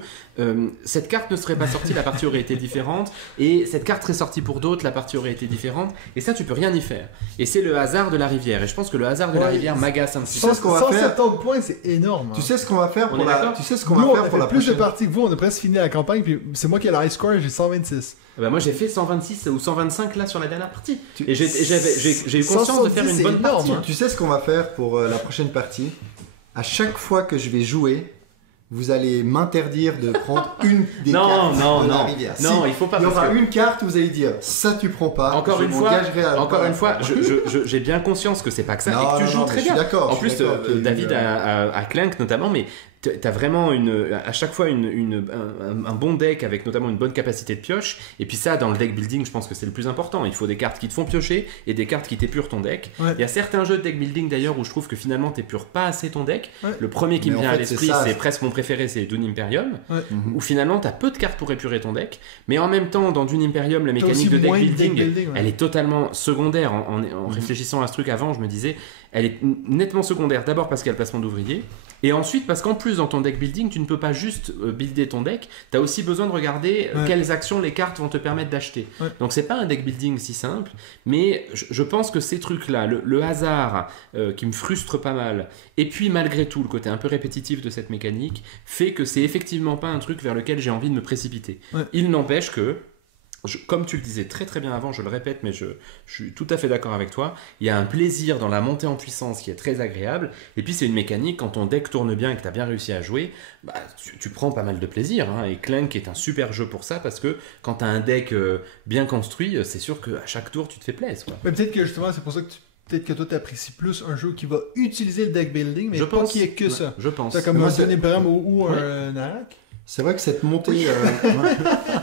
cette carte ne serait pas sortie, la partie aurait été différente, et cette carte serait sortie pour d'autres, la partie aurait été différente, et ça tu peux rien y faire. Et c'est le hasard de la rivière, et je pense que le hasard de la Ouais, rivière m'agace un petit sais peu. ce qu'on va faire 170 points, c'est énorme. Tu sais ce qu'on va faire On pour est la d'accord? tu sais ce qu'on Nous, va on faire a pour fait la plus de prochaine parties que vous, on a presque fini la campagne, puis c'est moi qui ai le high score, j'ai 126. Bah moi j'ai fait 126 ou 125 là sur la dernière partie. Et j'ai eu conscience de faire une bonne partie. Tu sais ce qu'on va faire pour la prochaine partie? À chaque fois que je vais jouer, vous allez m'interdire de prendre une des cartes de la rivière. Non, il faut pas. Il y aura une carte où vous allez dire ça tu prends pas. Encore une fois, j'ai bien conscience que c'est pas que ça et que tu joues très bien. En plus, David à Clank notamment, mais t'as vraiment à chaque fois un bon deck avec notamment une bonne capacité de pioche. Et puis ça, dans le deck building, je pense que c'est le plus important. Il faut des cartes qui te font piocher et des cartes qui t'épurent ton deck. Ouais. Il y a certains jeux de deck building d'ailleurs où je trouve que finalement t'épures pas assez ton deck. Ouais. Le premier qui me vient à l'esprit, c'est presque mon préféré, c'est Dune Imperium. Ouais. Où finalement t'as peu de cartes pour épurer ton deck. Mais en même temps, dans Dune Imperium, la mécanique de deck building, elle est totalement secondaire. En réfléchissant à ce truc avant, je me disais, elle est nettement secondaire. D'abord parce qu'il y a le placement d'ouvriers. Et ensuite, parce qu'en plus, dans ton deck building, tu ne peux pas juste builder ton deck, tu as aussi besoin de regarder quelles actions les cartes vont te permettre d'acheter. Ouais. Donc, c'est pas un deck building si simple, mais je pense que ces trucs-là, le hasard qui me frustre pas mal, et puis malgré tout, le côté un peu répétitif de cette mécanique, fait que c'est effectivement pas un truc vers lequel j'ai envie de me précipiter. Ouais. Il n'empêche que, comme tu le disais très très bien avant, je le répète, mais je suis tout à fait d'accord avec toi, il y a un plaisir dans la montée en puissance qui est très agréable, et puis c'est une mécanique, quand ton deck tourne bien et que tu as bien réussi à jouer, bah, tu prends pas mal de plaisir, hein, et Clank est un super jeu pour ça, parce que quand tu as un deck bien construit, c'est sûr qu'à chaque tour tu te fais plaisir. Mais peut-être que justement c'est pour ça que peut-être que toi t'apprécies plus un jeu qui va utiliser le deck building, mais pas qu'il y ait que ça. Je pense. C'est comme un Dune Imperium ou un Narak. C'est vrai que cette montée,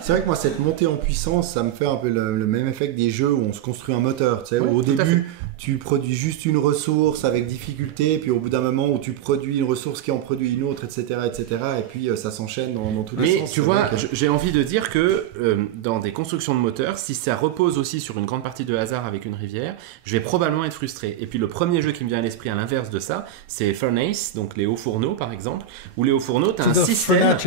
c'est vrai que moi cette montée en puissance, ça me fait un peu le même effet que des jeux où on se construit un moteur. Tu sais, au début, tu produis juste une ressource avec difficulté, puis au bout d'un moment où tu produis une ressource qui en produit une autre, etc., et puis ça s'enchaîne dans tous les sens. Mais tu vois, j'ai envie de dire que dans des constructions de moteurs, si ça repose aussi sur une grande partie de hasard avec une rivière, je vais probablement être frustré. Et puis le premier jeu qui me vient à l'esprit à l'inverse de ça, c'est Furnace, donc les hauts fourneaux par exemple, où les hauts fourneaux, tu as un système.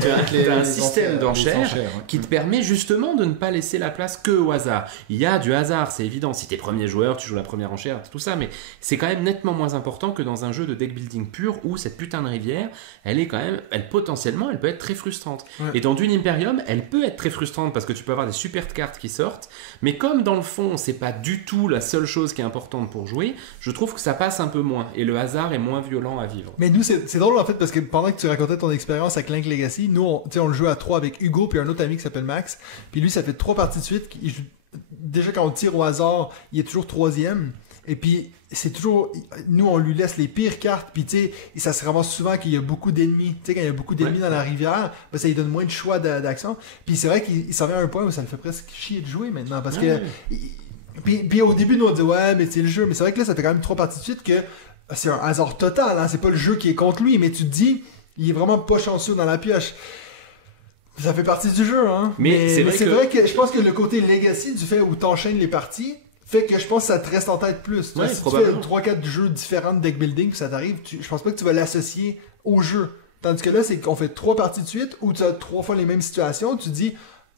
T'as un système d'enchères qui te permet justement de ne pas laisser la place que au hasard. Il y a du hasard, c'est évident. Si t'es premier joueur, tu joues la première enchère, tout ça, mais c'est quand même nettement moins important que dans un jeu de deck building pur où cette putain de rivière, potentiellement, elle peut être très frustrante. Ouais. Et dans Dune Imperium, elle peut être très frustrante parce que tu peux avoir des super cartes qui sortent, mais comme dans le fond, c'est pas du tout la seule chose qui est importante pour jouer, je trouve que ça passe un peu moins et le hasard est moins violent à vivre. Mais nous, c'est drôle en fait parce que pendant que tu racontais ton expérience à Clank Legacy, nous, on le joue à 3 avec Hugo puis un autre ami qui s'appelle Max. Puis lui, ça fait 3 parties de suite. Déjà, quand on tire au hasard, il est toujours 3e. Et puis, c'est toujours... Nous, on lui laisse les pires cartes. Puis, tu sais, ça se ramasse souvent qu'il y a beaucoup d'ennemis. Tu sais, quand il y a beaucoup d'ennemis dans la rivière, ben, ça lui donne moins de choix d'action. Puis, c'est vrai qu'il s'en vient à un point où ça le fait presque chier de jouer maintenant. Parce que... Puis, au début, nous, on dit, ouais, mais c'est le jeu. Mais c'est vrai que là, ça fait quand même 3 parties de suite que c'est un hasard total. Hein? C'est pas le jeu qui est contre lui. Mais tu te dis... Il est vraiment pas chanceux dans la pioche. Ça fait partie du jeu, hein. Mais c'est vrai que je pense que le côté legacy du fait où t'enchaînes les parties fait que je pense que ça te reste en tête plus. Ouais, si tu fais 3-4 jeux différents de deck building puis ça t'arrive, je pense pas que tu vas l'associer au jeu. Tandis que là, c'est qu'on fait 3 parties de suite où tu as 3 fois les mêmes situations, tu te dis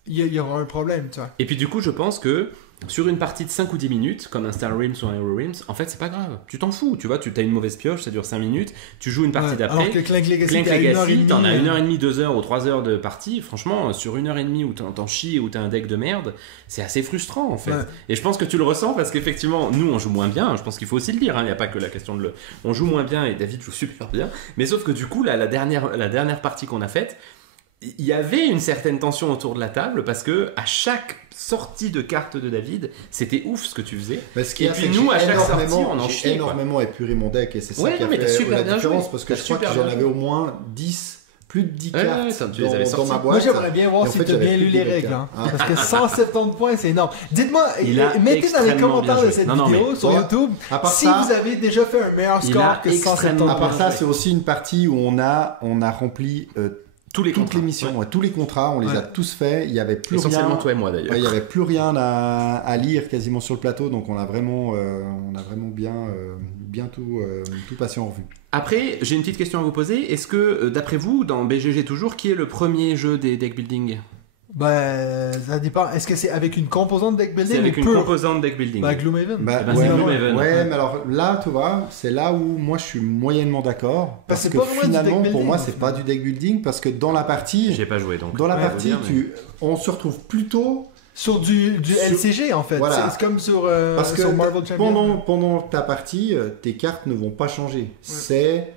il y aura un problème, tu vois. Et puis du coup, je pense que sur une partie de 5 ou 10 minutes, comme un Star Realms ou un Hero Realms, en fait, c'est pas grave. Tu t'en fous, tu vois, tu as une mauvaise pioche, ça dure 5 minutes, tu joues une partie d'après. Alors que Clank Legacy, t'en as 1h30, 2 heures ou 3 heures de partie. Franchement, sur 1h30 où t'en chies et où t'as un deck de merde, c'est assez frustrant, en fait. Ouais. Et je pense que tu le ressens parce qu'effectivement, nous, on joue moins bien. Je pense qu'il faut aussi le dire, il n'y a pas que la question de on joue moins bien et David joue super bien. Mais sauf que du coup, la dernière partie qu'on a faite, il y avait une certaine tension autour de la table parce que à chaque sortie de carte de David, c'était ouf ce que tu faisais. Et puis nous, à chaque sortie, on en chiait. J'ai énormément épuré mon deck et c'est ça qui a fait la différence parce que je crois que j'en avais au moins 10, plus de 10 cartes dans ma boîte. Moi, j'aimerais bien voir si tu as bien lu les règles. Hein. Parce que 170 points, c'est énorme. Dites-moi, mettez dans les commentaires de cette vidéo sur YouTube si vous avez déjà fait un meilleur score que 170 points. À part ça, c'est aussi une partie où on a rempli toutes les missions, tous les contrats, on les a tous faits. Il n'y avait plus essentiellement toi et moi d'ailleurs. Il n'y avait plus rien à lire quasiment sur le plateau, donc on a vraiment bien tout passé en revue. Après, j'ai une petite question à vous poser. Est-ce que, d'après vous, dans BGG toujours, qui est le premier jeu des deck building ? Bah, ça dépend. Est-ce que c'est avec une composante deck building? C'est avec une composante deck building. Bah, Gloomhaven. C'est Gloomhaven. Ouais, mais alors là, tu vois, c'est là où moi je suis moyennement d'accord. Parce que finalement, pour moi, c'est pas du deck building parce que dans la partie. J'ai pas joué donc. Dans la partie, on se retrouve plutôt Sur du LCG en fait. Voilà. C'est comme sur, Parce que sur Marvel Champions. pendant ta partie, tes cartes ne vont pas changer. C'est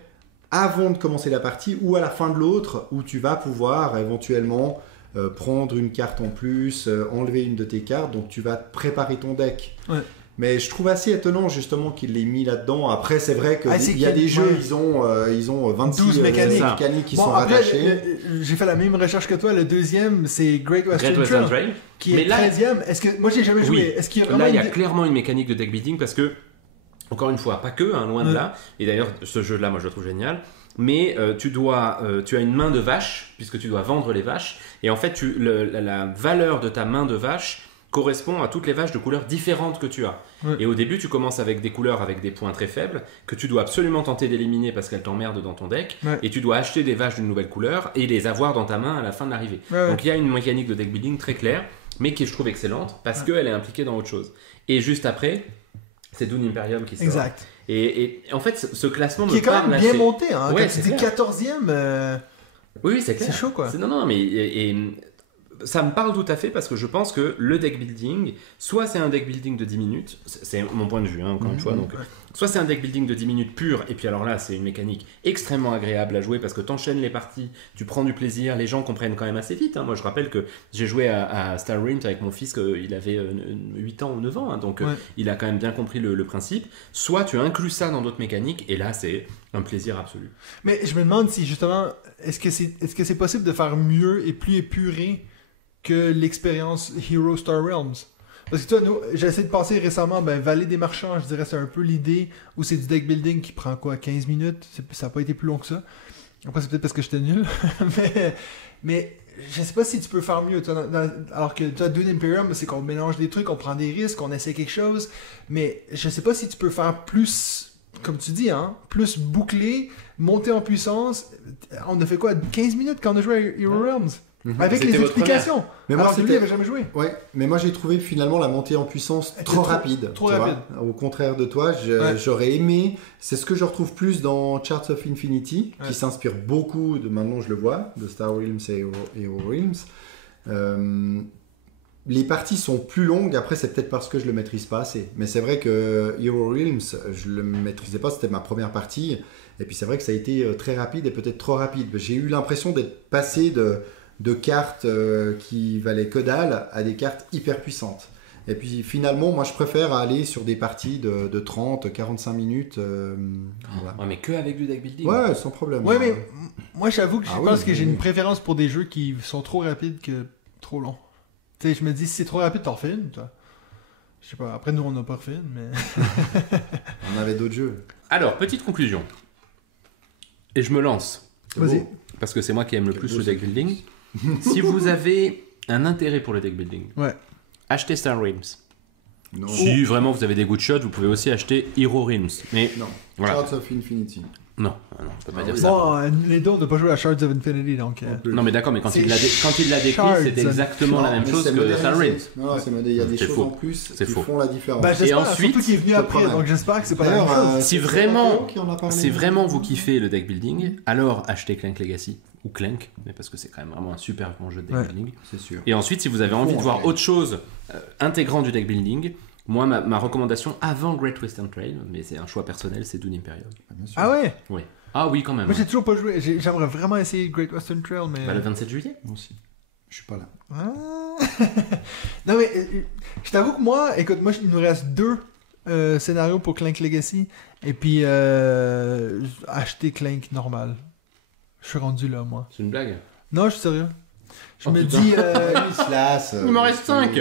avant de commencer la partie ou à la fin de l'autre où tu vas pouvoir éventuellement prendre une carte en plus, enlever une de tes cartes. Donc tu vas préparer ton deck. Ouais. Mais je trouve assez étonnant justement qu'il l'ait mis là-dedans. Après, c'est vrai qu'il y a des jeux, ils ont 26 12 mécaniques qui sont après, rattachées. j'ai fait la même recherche que toi. Le deuxième, c'est Great Western Trail, qui Mais est là- 13e. Est-ce que moi j'ai jamais joué? Oui. Est-ce qu'il y a vraiment Là, il y a une- clairement une mécanique de deck building parce que, encore une fois, pas que, hein, loin de là. Et d'ailleurs, ce jeu-là, moi, je le trouve génial. Mais tu as une main de vache, puisque tu dois vendre les vaches. Et en fait, la valeur de ta main de vache correspond à toutes les vaches de couleurs différentes que tu as. Ouais. Et au début, tu commences avec des couleurs avec des points très faibles que tu dois absolument tenter d'éliminer parce qu'elles t'emmerdent dans ton deck. Ouais. Et tu dois acheter des vaches d'une nouvelle couleur et les avoir dans ta main à la fin de l'arrivée. Ouais. Donc il y a une mécanique de deck building très claire, mais qui je trouve excellente parce qu'elle est impliquée dans autre chose. Et juste après, c'est Dune Imperium qui sort. Exact. Et en fait, ce classement Qui me est quand parle même bien assez. monté. Hein. Ouais, Quand tu c'est dis clair. 14e, Oui, c'est clair. c'est chaud quoi. Non, mais ça me parle tout à fait parce que je pense que le deck building, soit c'est un deck building de 10 minutes, c'est mon point de vue, hein, encore une fois, donc, soit c'est un deck building de 10 minutes pur, et puis alors là, c'est une mécanique extrêmement agréable à jouer parce que t'enchaînes les parties, tu prends du plaisir, les gens comprennent quand même assez vite. Hein. Moi, je rappelle que j'ai joué à Star Realms avec mon fils, il avait 8 ans ou 9 ans, hein, donc il a quand même bien compris le principe. Soit tu inclus ça dans d'autres mécaniques, et là, c'est un plaisir absolu. Mais je me demande si justement, est-ce que c'est possible de faire mieux et plus épuré que l'expérience Hero Star Realms? Parce que toi, j'ai essayé de passer récemment, Vallée des Marchands, je dirais, c'est un peu l'idée où c'est du deck building qui prend quoi, 15 minutes? Ça n'a pas été plus long que ça. Après, c'est peut-être parce que j'étais nul. mais je sais pas si tu peux faire mieux. Alors que toi, Dune Imperium, c'est qu'on mélange des trucs, on prend des risques, on essaie quelque chose. Mais je sais pas si tu peux faire plus, comme tu dis, hein, plus bouclé, monter en puissance. On a fait quoi, 15 minutes quand on a joué à Hero Realms? Avec C'était les votre explications. Mais moi, Alors que lui, il c'était- avait jamais joué. Ouais, mais moi j'ai trouvé finalement la montée en puissance C'était trop rapide. trop tu vois. rapide. Au contraire de toi, j'aurais aimé. C'est ce que je retrouve plus dans Charts of Infinity, Ouais. qui s'inspire beaucoup de, maintenant je le vois, de Star Realms et Hero Realms. Les parties sont plus longues, après c'est peut-être parce que je le maîtrise pas assez. Mais c'est vrai que Hero Realms, je le maîtrisais pas, c'était ma première partie. Et puis c'est vrai que ça a été très rapide et peut-être trop rapide. J'ai eu l'impression d'être passé de cartes qui valaient que dalle à des cartes hyper puissantes. Et puis finalement, moi je préfère aller sur des parties de 30, 45 minutes. Voilà. Ouais, mais que avec du deck building. Ouais, sans problème. Ouais, mais moi, j'avoue que je Ah pense oui, que j'ai oui. une préférence pour des jeux qui sont trop rapides que trop longs. Tu sais, je me dis, si c'est trop rapide, t'en refais une, toi. Je sais pas, après nous, on n'a pas refait une, mais... On avait d'autres jeux. Alors, petite conclusion. Et je me lance. C'est Vas-y. beau. Parce que c'est moi qui aime le plus beau, le ça. deck building. Si vous avez un intérêt pour le deck building, Ouais. achetez Star Realms. Non. Si vraiment vous avez des goûts de shot, vous pouvez aussi acheter Hero Realms. Mais Non. voilà. Charts of Infinity. Non, on peut pas Ah dire oui. ça. Bon, les deux, on n'a pas joué à Shards of Infinity, donc... Non, mais d'accord, mais quand C'est il l'a décrit, Shards. c'est exactement la même Mais chose c'est que modernisé. Star Realms. Non, c'est moderne. Il y a des C'est choses faux. en plus C'est qui faux. font la différence. Ben, j'espère, Et ensuite, surtout qu'il est venu je te après, promets. donc j'espère que c'est pas la même D'ailleurs, chose. Si c'est vraiment- Mathéo qui en a parlé. Si vraiment vous kiffez le deck building, alors achetez Clank Legacy ou Clank, mais parce que c'est quand même vraiment un super bon jeu de deck Ouais. building. C'est sûr. Et ensuite, si vous avez envie de voir autre chose intégrant du deck building, moi, ma recommandation avant Great Western Trail, mais c'est un choix personnel, c'est Dune Imperium. Bien sûr. Ah ouais? Oui. Ah oui, quand même. Moi, j'ai ouais. toujours pas joué. J'aimerais vraiment essayer Great Western Trail, mais... Bah, le 27 juillet. Moi aussi. Je suis pas là. Ah. Non mais je t'avoue que moi, écoute, moi il nous reste 2 scénarios pour Clank Legacy et puis acheter Clank normal. Je suis rendu là moi. C'est une blague. Non, je suis sérieux. Je Oh, me putain. dis Lui, il se lasse. Il m'en reste 5.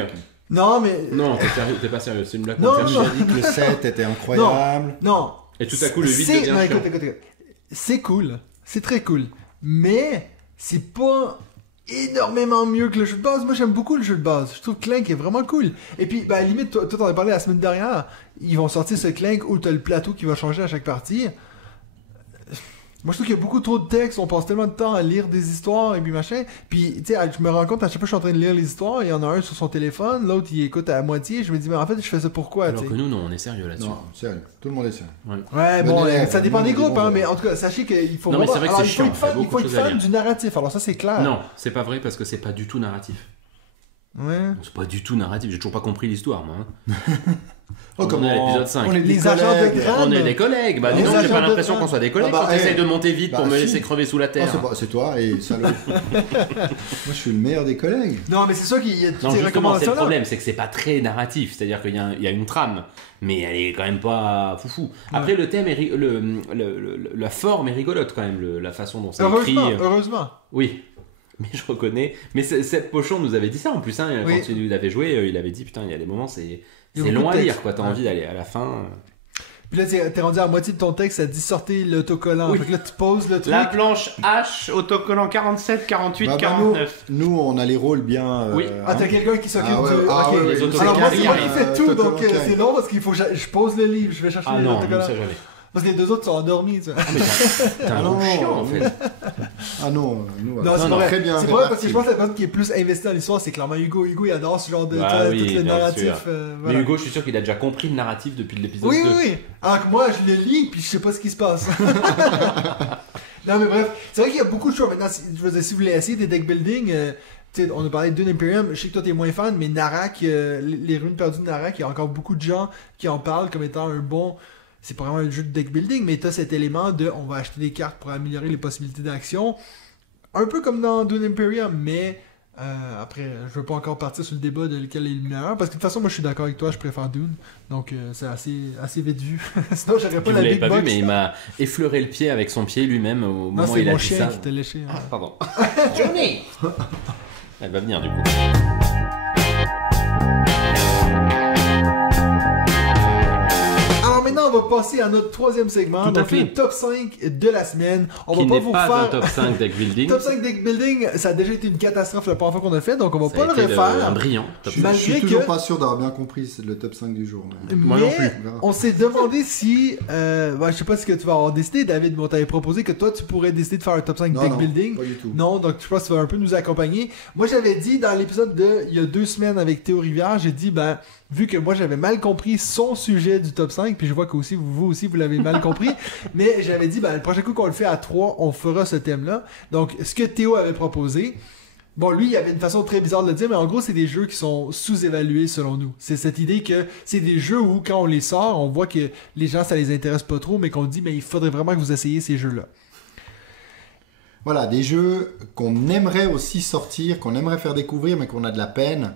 non mais Non, t'es sérieux, t'es pas sérieux, c'est une blague. Non, pour faire non. chier. J'ai dit que le 7 était incroyable. non. Et tout à coup, le 8 C'est- devient non, chiant. écoute. C'est cool, c'est très cool, mais c'est pas énormément mieux que le jeu de base. Moi j'aime beaucoup le jeu de base. Je trouve que Clank est vraiment cool. Et puis, à la limite, toi t'en as parlé la semaine dernière. Ils vont sortir ce Clank où t'as le plateau qui va changer à chaque partie. Moi je trouve qu'il y a beaucoup trop de texte. On passe tellement de temps à lire des histoires et puis machin. Puis, tu sais, je me rends compte à chaque fois que je suis en train de lire les histoires, il y en a un sur son téléphone, l'autre il écoute à moitié. Je me dis, mais en fait, je fais ça pourquoi, Alors tu que sais. nous, non, on est sérieux là-dessus. Non, sérieux. Tout le monde est sérieux. Ouais, bon, Bon élève, ça dépend bon des élève, groupes, bon hein, élève. mais en tout cas, sachez qu'il faut Non, mais vraiment... c'est vrai que alors, c'est il faut chiant, être fan, il y a il faut beaucoup être de choses à fan lire. du narratif, alors ça c'est clair. Non, c'est pas vrai parce que c'est pas du tout narratif. Ouais. C'est pas du tout narratif, j'ai toujours pas compris l'histoire, moi. Hein. Oh, On est à l'épisode 5. On est les agents de crâne. On est des collègues. Bah, dis donc, j'ai pas l'impression qu'on soit des collègues quand t'essayes de monter vite pour me laisser crever sous la terre. C'est toi, et salaud. Moi, je suis le meilleur des collègues. Non, mais c'est sûr qu'il y a toutes Non, ces justement, c'est recommandations le problème, c'est que c'est pas très narratif. C'est-à-dire qu'il y a une trame, mais elle est quand même pas foufou. Après, le thème, la forme est rigolote quand même, la façon dont c'est écrit. Heureusement. Oui. Mais je reconnais. Mais Seth Pochon nous avait dit ça en plus. Hein, Oui. quand il avait joué, il avait dit putain, il y a des moments, c'est Il y a long beaucoup à de lire, texte. quoi. T'as envie d'aller à la fin. Puis là, t'es rendu à la moitié de ton texte, ça dit sortez l'autocollant. Oui. Fait que là, tu poses le truc. La planche H, autocollant 47, 48, Bah, 49. nous, on a les rôles bien. Oui. Ah, t'as quelqu'un qui s'occupe Ah ouais, du. ah Ok. ouais, les autocollants. Alors, moi, c'est moi qui carrés, fais tout, donc autocollants c'est long parce qu'il faut que je pose le livre, je vais chercher Ah non, l'autocollant. ça jamais. Parce que les deux autres sont endormis, tu vois. Ah, mais t'es un Ah gros non, chiant en fait. Ah non, nous, Non, c'est non, pas vrai. très bien. C'est pas vrai parce que répartis. je pense que la personne qui est plus investie dans l'histoire, c'est clairement Hugo. Hugo, il adore ce genre de Bah tu vois, oui, tout le bien narratif. sûr. Voilà. Mais Hugo, je suis sûr qu'il a déjà compris le narratif depuis l'épisode Oui, 2. oui, oui. Alors que moi, je le lis, puis je sais pas ce qui se passe. Non, mais bref, c'est vrai qu'il y a beaucoup de choses. Maintenant, je veux dire, si vous voulez essayer des deck building, tu sais, on a parlé de Dune Imperium, je sais que toi t'es moins fan, mais Narak, les ruines perdues de Narak, il y a encore beaucoup de gens qui en parlent comme étant un bon. C'est pas vraiment un jeu de deck building, mais t'as cet élément de on va acheter des cartes pour améliorer les possibilités d'action. Un peu comme dans Dune Imperium, mais après, je veux pas encore partir sur le débat de lequel est le meilleur, parce que de toute façon, moi je suis d'accord avec toi, je préfère Dune, donc c'est assez vite vu. Sinon, j'aurais pas Vous la l'avez big pas box. vu, mais il m'a effleuré le pied avec son pied lui-même au Non, moment où c'est il a mon dit chien ça. qui t'a léché. hein. Ah, pardon. Johnny Elle va venir du coup. Alors maintenant, on va passer à notre troisième segment, Tout à donc fait. le top 5 de la semaine. On Qui va pas n'est vous pas un faire... top 5 deck building. Top 5 deck building, ça a déjà été une catastrophe la première fois qu'on a fait, donc on va Ça a pas le été refaire. un brillant top Je 5. suis Malgré toujours que- pas sûr d'avoir bien compris le top 5 du jour. Moi non Mais plus. on s'est demandé si... je sais pas ce que tu vas avoir décidé, David, mais on t'avait proposé que toi, tu pourrais décider de faire un top 5 deck Non, building. pas du tout. Non, donc je pense que tu vas un peu nous accompagner. Moi, j'avais dit dans l'épisode de il y a 2 semaines avec Théo Rivière, j'ai dit, ben, vu que moi j'avais mal compris son sujet du top 5, puis je vois que aussi, vous aussi, vous l'avez mal compris, mais j'avais dit, ben, le prochain coup qu'on le fait à 3, on fera ce thème-là. Donc, ce que Théo avait proposé, bon, lui, il y avait une façon très bizarre de le dire, mais en gros, c'est des jeux qui sont sous-évalués selon nous. C'est cette idée que c'est des jeux où, quand on les sort, on voit que les gens, ça les intéresse pas trop, mais qu'on dit, mais il faudrait vraiment que vous essayiez ces jeux-là. Voilà, des jeux qu'on aimerait aussi sortir, qu'on aimerait faire découvrir, mais qu'on a de la peine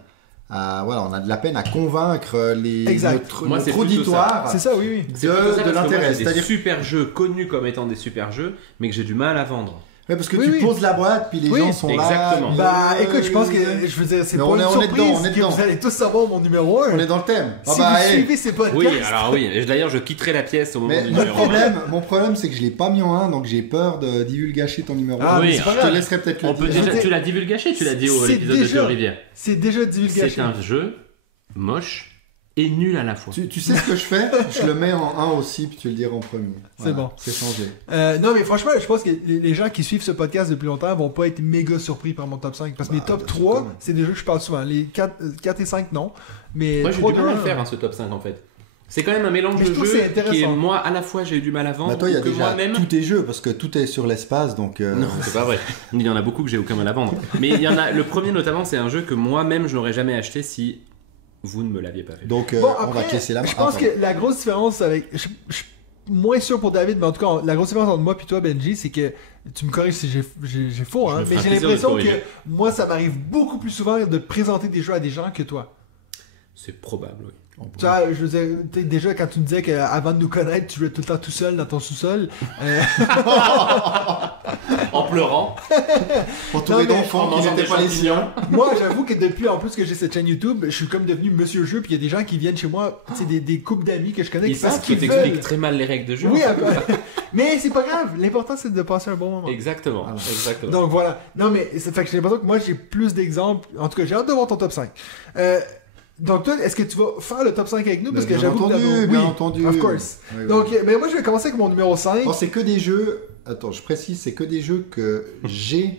on a de la peine à convaincre Exact. notre, Moi, c'est notre plutôt auditoire C'est ça, oui, oui. C'est plutôt ça, parce que de moi, l'intérêt. j'ai des C'est-à-dire super jeux connus comme étant des super jeux, mais que j'ai du mal à vendre. Ouais, parce que Oui, tu oui. poses la boîte, puis les Oui, gens sont exactement. là. Bah écoute, je pense que je veux dire, c'est Mais pas on une est surprise dedans, on est que dedans. vous allez tous savoir mon numéro 1. On est dans le thème. Ah Si bah, vous hey. suivez ces podcasts. Oui, alors oui. Et d'ailleurs, je quitterai la pièce au moment Mais du mon numéro 1. problème, c'est que je l'ai pas mis en 1, donc j'ai peur de divulgacher ton numéro 1. Ah, oui, mais c'est pas Je te grave. laisserai peut-être On le peut dire. déjà, tu l'as divulgaché, tu l'as dit au C'est l'épisode de déjà- Théo Rivière. C'est déjà divulgaché. C'est un jeu moche et nul à la fois. Tu sais ce que je fais? Je le mets en 1 aussi, puis tu le diras en premier. C'est bon. C'est changé. Non mais franchement, je pense que les gens qui suivent ce podcast depuis longtemps vont pas être méga surpris par mon top 5 parce que mes top bien sûr, 3, quand même. c'est des jeux que je parle souvent. Les 4 et 5 non, mais Moi, j'ai 3 du mal à le faire, hein, ce top 5 en fait. C'est quand même un mélange Mais je de trouve que jeux c'est intéressant. qui est, moi, à la fois, j'ai eu du mal à vendre, Bah, toi, il y a que déjà moi-même. tous tes jeux, parce que tout est sur l'espace, donc. Non, c'est pas vrai. Il y en a beaucoup que j'ai aucun mal à vendre. Mais il y en a. Le premier notamment, c'est un jeu que moi-même je n'aurais jamais acheté si vous ne me l'aviez pas fait. Donc, Bon, on va après, te laisser la main. je pense Ah, que la grosse différence avec... Je suis moins sûr pour David, mais en tout cas, la grosse différence entre moi et toi, Benji, c'est que... Tu me corriges si j'ai faux, hein, me mais ferai j'ai plaisir de te l'impression que corriger. moi, ça m'arrive beaucoup plus souvent de présenter des jeux à des gens que toi. C'est probable, oui. Tu vois, je veux dire, tu sais, déjà, quand tu me disais qu'avant de nous connaître, tu jouais tout le temps tout seul dans ton sous-sol. En pleurant. Entouré Non, mais d'enfants en qui mangeant n'étaient des pas les champignons. siens. Moi, j'avoue que depuis, en plus que j'ai cette chaîne YouTube, je suis comme devenu Monsieur Jeu, puis il y a des gens qui viennent chez moi, tu sais, des couples d'amis que je connais Ils qui parce savent que qu'ils t'expliques veulent. très mal les règles de jeu. Oui, mais c'est pas grave. L'important, c'est de passer un bon moment. Exactement. Voilà. Exactement. Donc voilà. Non, mais ça fait que j'ai l'impression que moi, j'ai plus d'exemples. En tout cas, j'ai hâte de voir ton top 5. Donc toi, est-ce que tu vas faire le top 5 avec nous? Parce que Bien j'avoue que entendu, t'as- bien oui, entendu. of course. Oui, oui. Donc, mais moi, je vais commencer avec mon numéro 5. Bon, c'est que des jeux. Attends, je précise, c'est que des jeux que j'ai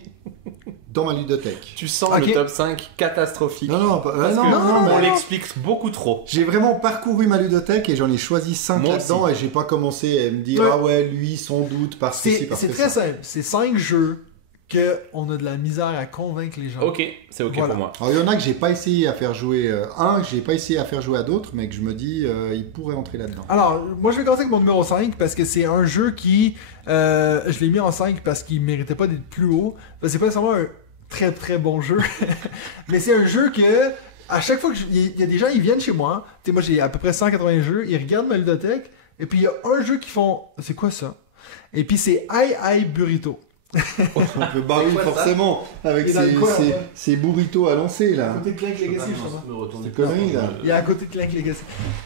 dans ma ludothèque. Tu sens Ok. le top 5 catastrophique. Non, non, Parce non, que non, on mais l'explique beaucoup trop. j'ai vraiment parcouru ma ludothèque et j'en ai choisi 5 Moi là-dedans et j'ai pas commencé à me dire Ouais. ah ouais, lui, sans doute, parce que C'est très simple. C'est 5 jeux qu'on a de la misère à convaincre les gens. Ok, c'est ok Voilà. pour moi. Alors il y en a que j'ai pas essayé à faire jouer, que j'ai pas essayé à faire jouer à d'autres, mais que je me dis, il pourrait entrer là-dedans. Alors, moi je vais commencer avec mon numéro 5 parce que c'est un jeu qui. Je l'ai mis en 5 parce qu'il méritait pas d'être plus haut. Parce que c'est pas nécessairement un très très bon jeu. Mais c'est un jeu que. À chaque fois il y a des gens, ils viennent chez moi. Tu sais, moi j'ai à peu près 180 jeux. Ils regardent ma ludothèque. Et puis il y a un jeu qui font. C'est quoi ça? Et puis c'est Ai Burrito. Un peu barré forcément, avec Il est dans le coin, ouais. ces burritos à lancer À là. côté de Clank Legacy, je crois. C'est connerie là. Il est à côté de Clank Legacy.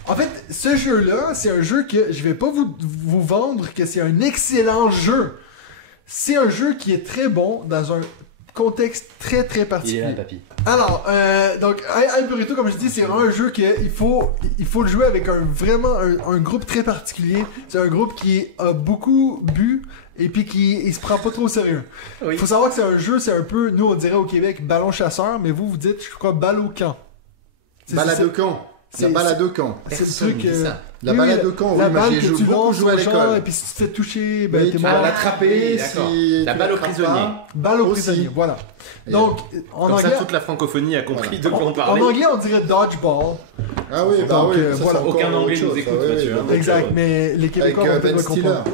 En fait, ce jeu-là, c'est un jeu que je vais pas vous vendre que c'est un excellent jeu. C'est un jeu qui est très bon dans un contexte très très Il est particulier. là, papy. Alors, donc, Ai Burrito, comme je dis, c'est vraiment un jeu qu'il faut le jouer avec un groupe très particulier. C'est un groupe qui a beaucoup bu et puis qui se prend pas trop au sérieux. Il Oui. faut savoir que c'est un jeu, c'est un peu, nous on dirait au Québec, ballon chasseur, mais vous dites, je crois, balle au camp. Balade de camp. La c'est- balade de camp. C'est le Personne truc. dit ça. La balade de camp, oui, la moi, balle j'ai que joué tu beaucoup lances joué à au champ, l'école. et puis si tu te fais toucher, ben Oui, t'es tu mort. vas l'attraper d'accord. si La tu balle au l'attrapes prisonnier. pas. Balle au Aussi. prisonnier, voilà. Et Donc, en Comme anglais, ça, toute la francophonie a compris de quoi on en parlait. anglais, on dirait dodgeball. Ah oui, bah Donc, oui, voilà. ça, c'est encore Aucun autre anglais nous chose, écoute, ça, oui, Mathieu, oui, hein. oui. Exact, mais les Avec Québécois vont Ben peut-être Stiller. comprendre.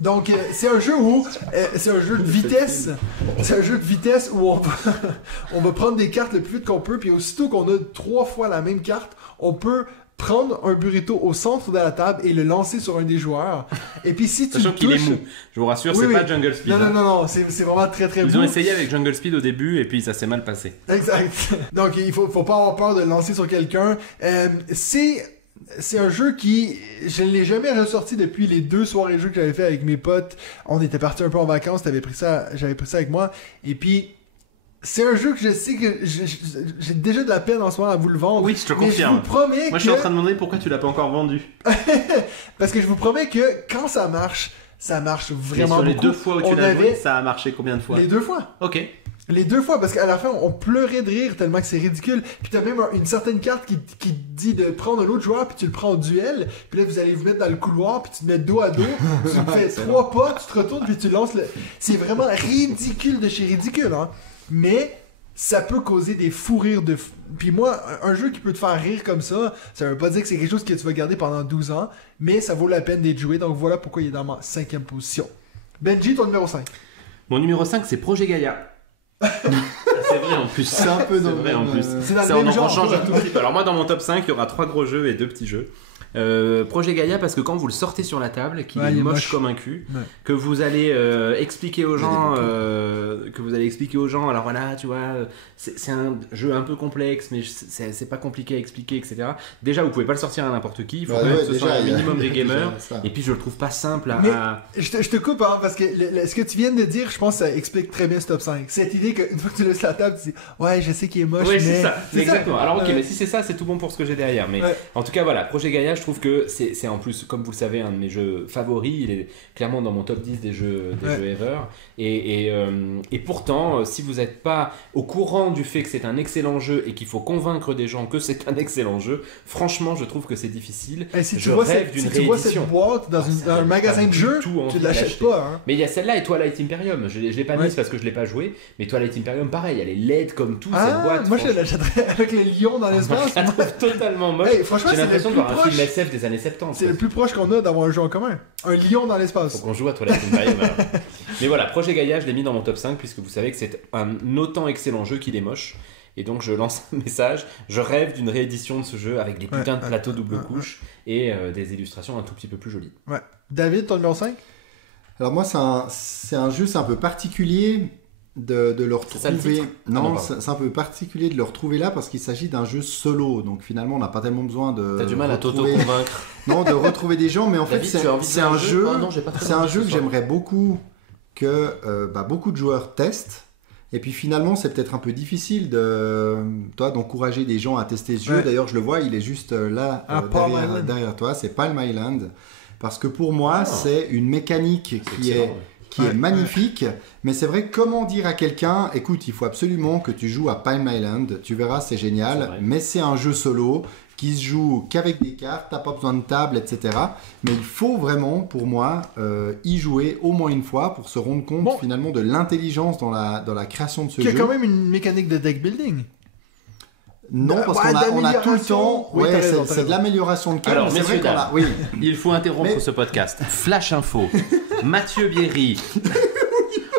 Donc, c'est un jeu où. C'est un jeu de vitesse. C'est un jeu de vitesse où on va prendre des cartes le plus vite qu'on peut, puis aussitôt qu'on a 3 fois la même carte, on peut prendre un burrito au centre de la table et le lancer sur un des joueurs. Et puis si tu Sachant le qu'il est touches. mou. Je vous rassure, Oui, c'est oui. pas Jungle Speed. Non, c'est vraiment très très Ils beau. ont essayé avec Jungle Speed au début et puis ça s'est mal passé. Exact. Donc, il faut pas avoir peur de le lancer sur quelqu'un. C'est un jeu qui, je ne l'ai jamais ressorti depuis les 2 soirées de jeu que j'avais fait avec mes potes. On était partis un peu en vacances, j'avais pris ça avec moi. Et puis, c'est un jeu que je sais que j'ai déjà de la peine en ce moment à vous le vendre. Oui, je te mais confirme. je vous promets Moi, que... je suis en train de me demander pourquoi tu l'as pas encore vendu. Parce que je vous promets que quand ça marche Mais vraiment sur les beaucoup. 2 fois où tu On l'as joué, avait ça a marché combien de fois? les 2 fois. Ok. Les 2 fois, parce qu'à la fin, on pleurait de rire tellement que c'est ridicule. Puis t'as même une certaine carte qui te dit de prendre un autre joueur, puis tu le prends en duel. Puis là, vous allez vous mettre dans le couloir, puis tu te mets dos à dos. Tu fais 3 pas, tu te retournes, puis tu lances le... C'est vraiment ridicule de chez ridicule, hein. Mais ça peut causer des fous rires de... Puis moi, un jeu qui peut te faire rire comme ça veut pas dire que c'est quelque chose que tu vas garder pendant 12 ans, mais ça vaut la peine d'être joué. Donc voilà pourquoi il est dans ma 5e position. Benji, ton numéro 5. Mon numéro 5, c'est Projet Gaïa. C'est vrai en plus. C'est un peu dans le vrai en même, plus. C'est dans le Ça, même on en genre. change un tout petit peu. Alors moi dans mon top 5 il y aura 3 gros jeux et 2 petits jeux. Projet Gaïa parce que quand vous le sortez sur la table, qu'il Ouais, est il est moche moche. comme un cul, Ouais. que vous allez expliquer aux Il y a gens, alors voilà, tu vois, c'est un jeu un peu complexe, mais c'est pas compliqué à expliquer, etc. Déjà, vous pouvez pas le sortir à n'importe qui, il faut Bah quand même ouais, que ce déjà, soit un il y a- minimum des il y a déjà gamers. ça. Et puis je le trouve pas simple Mais- à... Je te coupe, hein, parce que ce que tu viens de dire, je pense que ça explique très bien ce top 5. Cette idée qu'une fois que tu laisses la table, tu dis ouais, je sais qu'il est moche, Oui, mais. c'est ça, C'est exactement. Alors, ok, Ouais. mais si c'est ça, c'est tout bon pour ce que j'ai derrière. Mais Ouais. en tout cas, voilà, Projet Gaïa, je trouve que c'est en plus, comme vous le savez, un de mes jeux favoris. Il est clairement dans mon top 10 des jeux ever. Et pourtant, si vous n'êtes pas au courant du fait que c'est un excellent jeu et qu'il faut convaincre des gens que c'est un excellent jeu, franchement, je trouve que c'est difficile. Et si tu Je vois rêve cette, d'une si tu vois réédition. cette boîte dans, Ah, ça dans un donne magasin pas de du jeux, tout envie tu de l'achètes l'acheter. pas. Hein. Mais il y a celle-là et Twilight Imperium. Je l'ai pas mise Ouais. parce que je l'ai pas joué. Mais Twilight Imperium, pareil, elle est laide comme tout, cette Ah, boîte. moi je franchement. l'achèterais avec les lions dans l'espace. Je la trouve totalement moche. Hey, franchement, J'ai c'est l'impression le de plus voir un film proche. SF des années 70. C'est le plus proche qu'on a d'avoir un jeu en commun. Un lion dans Faut l'espace. qu'on joue à Twilight Imperium. alors. Mais voilà, Projet Gaïa, je l'ai mis dans mon top 5 puisque vous savez que c'est un autant excellent jeu qu'il est moche. Et donc je lance un message, je rêve d'une réédition de ce jeu avec des putains de plateaux double couche et des illustrations un tout petit peu plus jolies. Ouais. David, ton numéro 5? Alors moi, c'est un jeu, c'est un peu particulier de le C'est ça, le retrouver. titre Non, pardon. c'est un peu particulier de le retrouver là parce qu'il s'agit d'un jeu solo. Donc finalement, on n'a pas tellement besoin de. T'as du mal à retrouver- t'auto-convaincre. Non, de retrouver des gens, mais en fait, David, tu as envie de c'est faire un un jeu. Ah non, j'ai pas très C'est un envie jeu ce que soir. j'aimerais beaucoup que beaucoup de joueurs testent. Et puis finalement, c'est peut-être un peu difficile d'encourager des gens à tester ce jeu. Ouais. D'ailleurs, je le vois, il est juste là Palm Island. derrière toi. C'est Palm Island. Parce que pour moi, c'est une mécanique C'est qui excellent, est ouais. qui Ouais, est magnifique, mais c'est vrai, comment dire à quelqu'un, écoute, il faut absolument que tu joues à Palm Island, tu verras, c'est C'est génial, vrai. mais c'est un jeu solo qui se joue qu'avec des cartes, t'as pas besoin de table, etc. Mais il faut vraiment, pour moi, y jouer au moins une fois pour se rendre compte finalement de l'intelligence dans la création de ce jeu. Il y a quand même une mécanique de deck building. Non, parce qu'on a tout le temps. Oui, c'est de l'amélioration de cartes. Alors, mais c'est vrai messieurs, qu'on a. Oui. Il faut interrompre ce podcast. Flash info. Mathieu Bierry,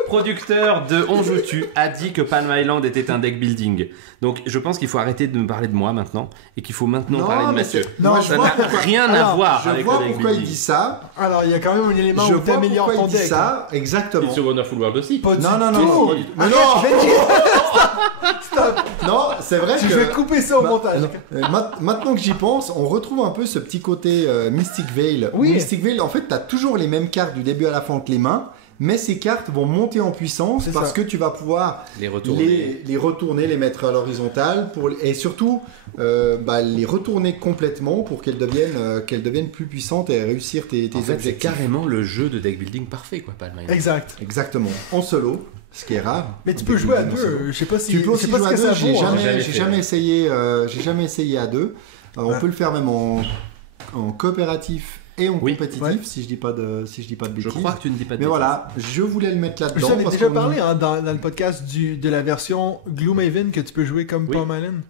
producteur de On Joue-Tu, a dit que Palm Island était un deck building. Donc je pense qu'il faut arrêter de me parler de moi maintenant et qu'il faut maintenant parler de Mathieu. Non, ça n'a rien à voir avec le deck building. Je vois pourquoi il dit ça. Alors il y a quand même un élément où tu améliores ton deck. Ça, exactement. Et sur Wonderful World aussi. Non. Mais non. Stop. Non, c'est vrai que... Je vais couper ça au montage. Maintenant que j'y pense, on retrouve un peu ce petit côté Mystic Veil. Oui. Mystic Veil, en fait, t'as toujours les mêmes cartes du début à la fin entre les mains, mais ces cartes vont monter en puissance parce que tu vas pouvoir les retourner, les mettre à l'horizontale, et surtout les retourner complètement pour qu'elles deviennent plus puissantes et réussir tes objectifs. C'est carrément le jeu de deck building parfait, quoi, Palm Island. Exact. Exactement. En solo. Ce qui est rare. Mais tu peux jouer à deux. Je sais pas si. Tu peux aussi jouer à deux. J'ai jamais essayé à deux. On peut le faire même en coopératif et en compétitif, si je dis pas de bêtises. Je crois que tu ne dis pas de bêtises. Mais voilà, je voulais le mettre là-dedans. J'en ai déjà parlé dans le podcast de la version Gloomhaven que tu peux jouer comme Palm Island.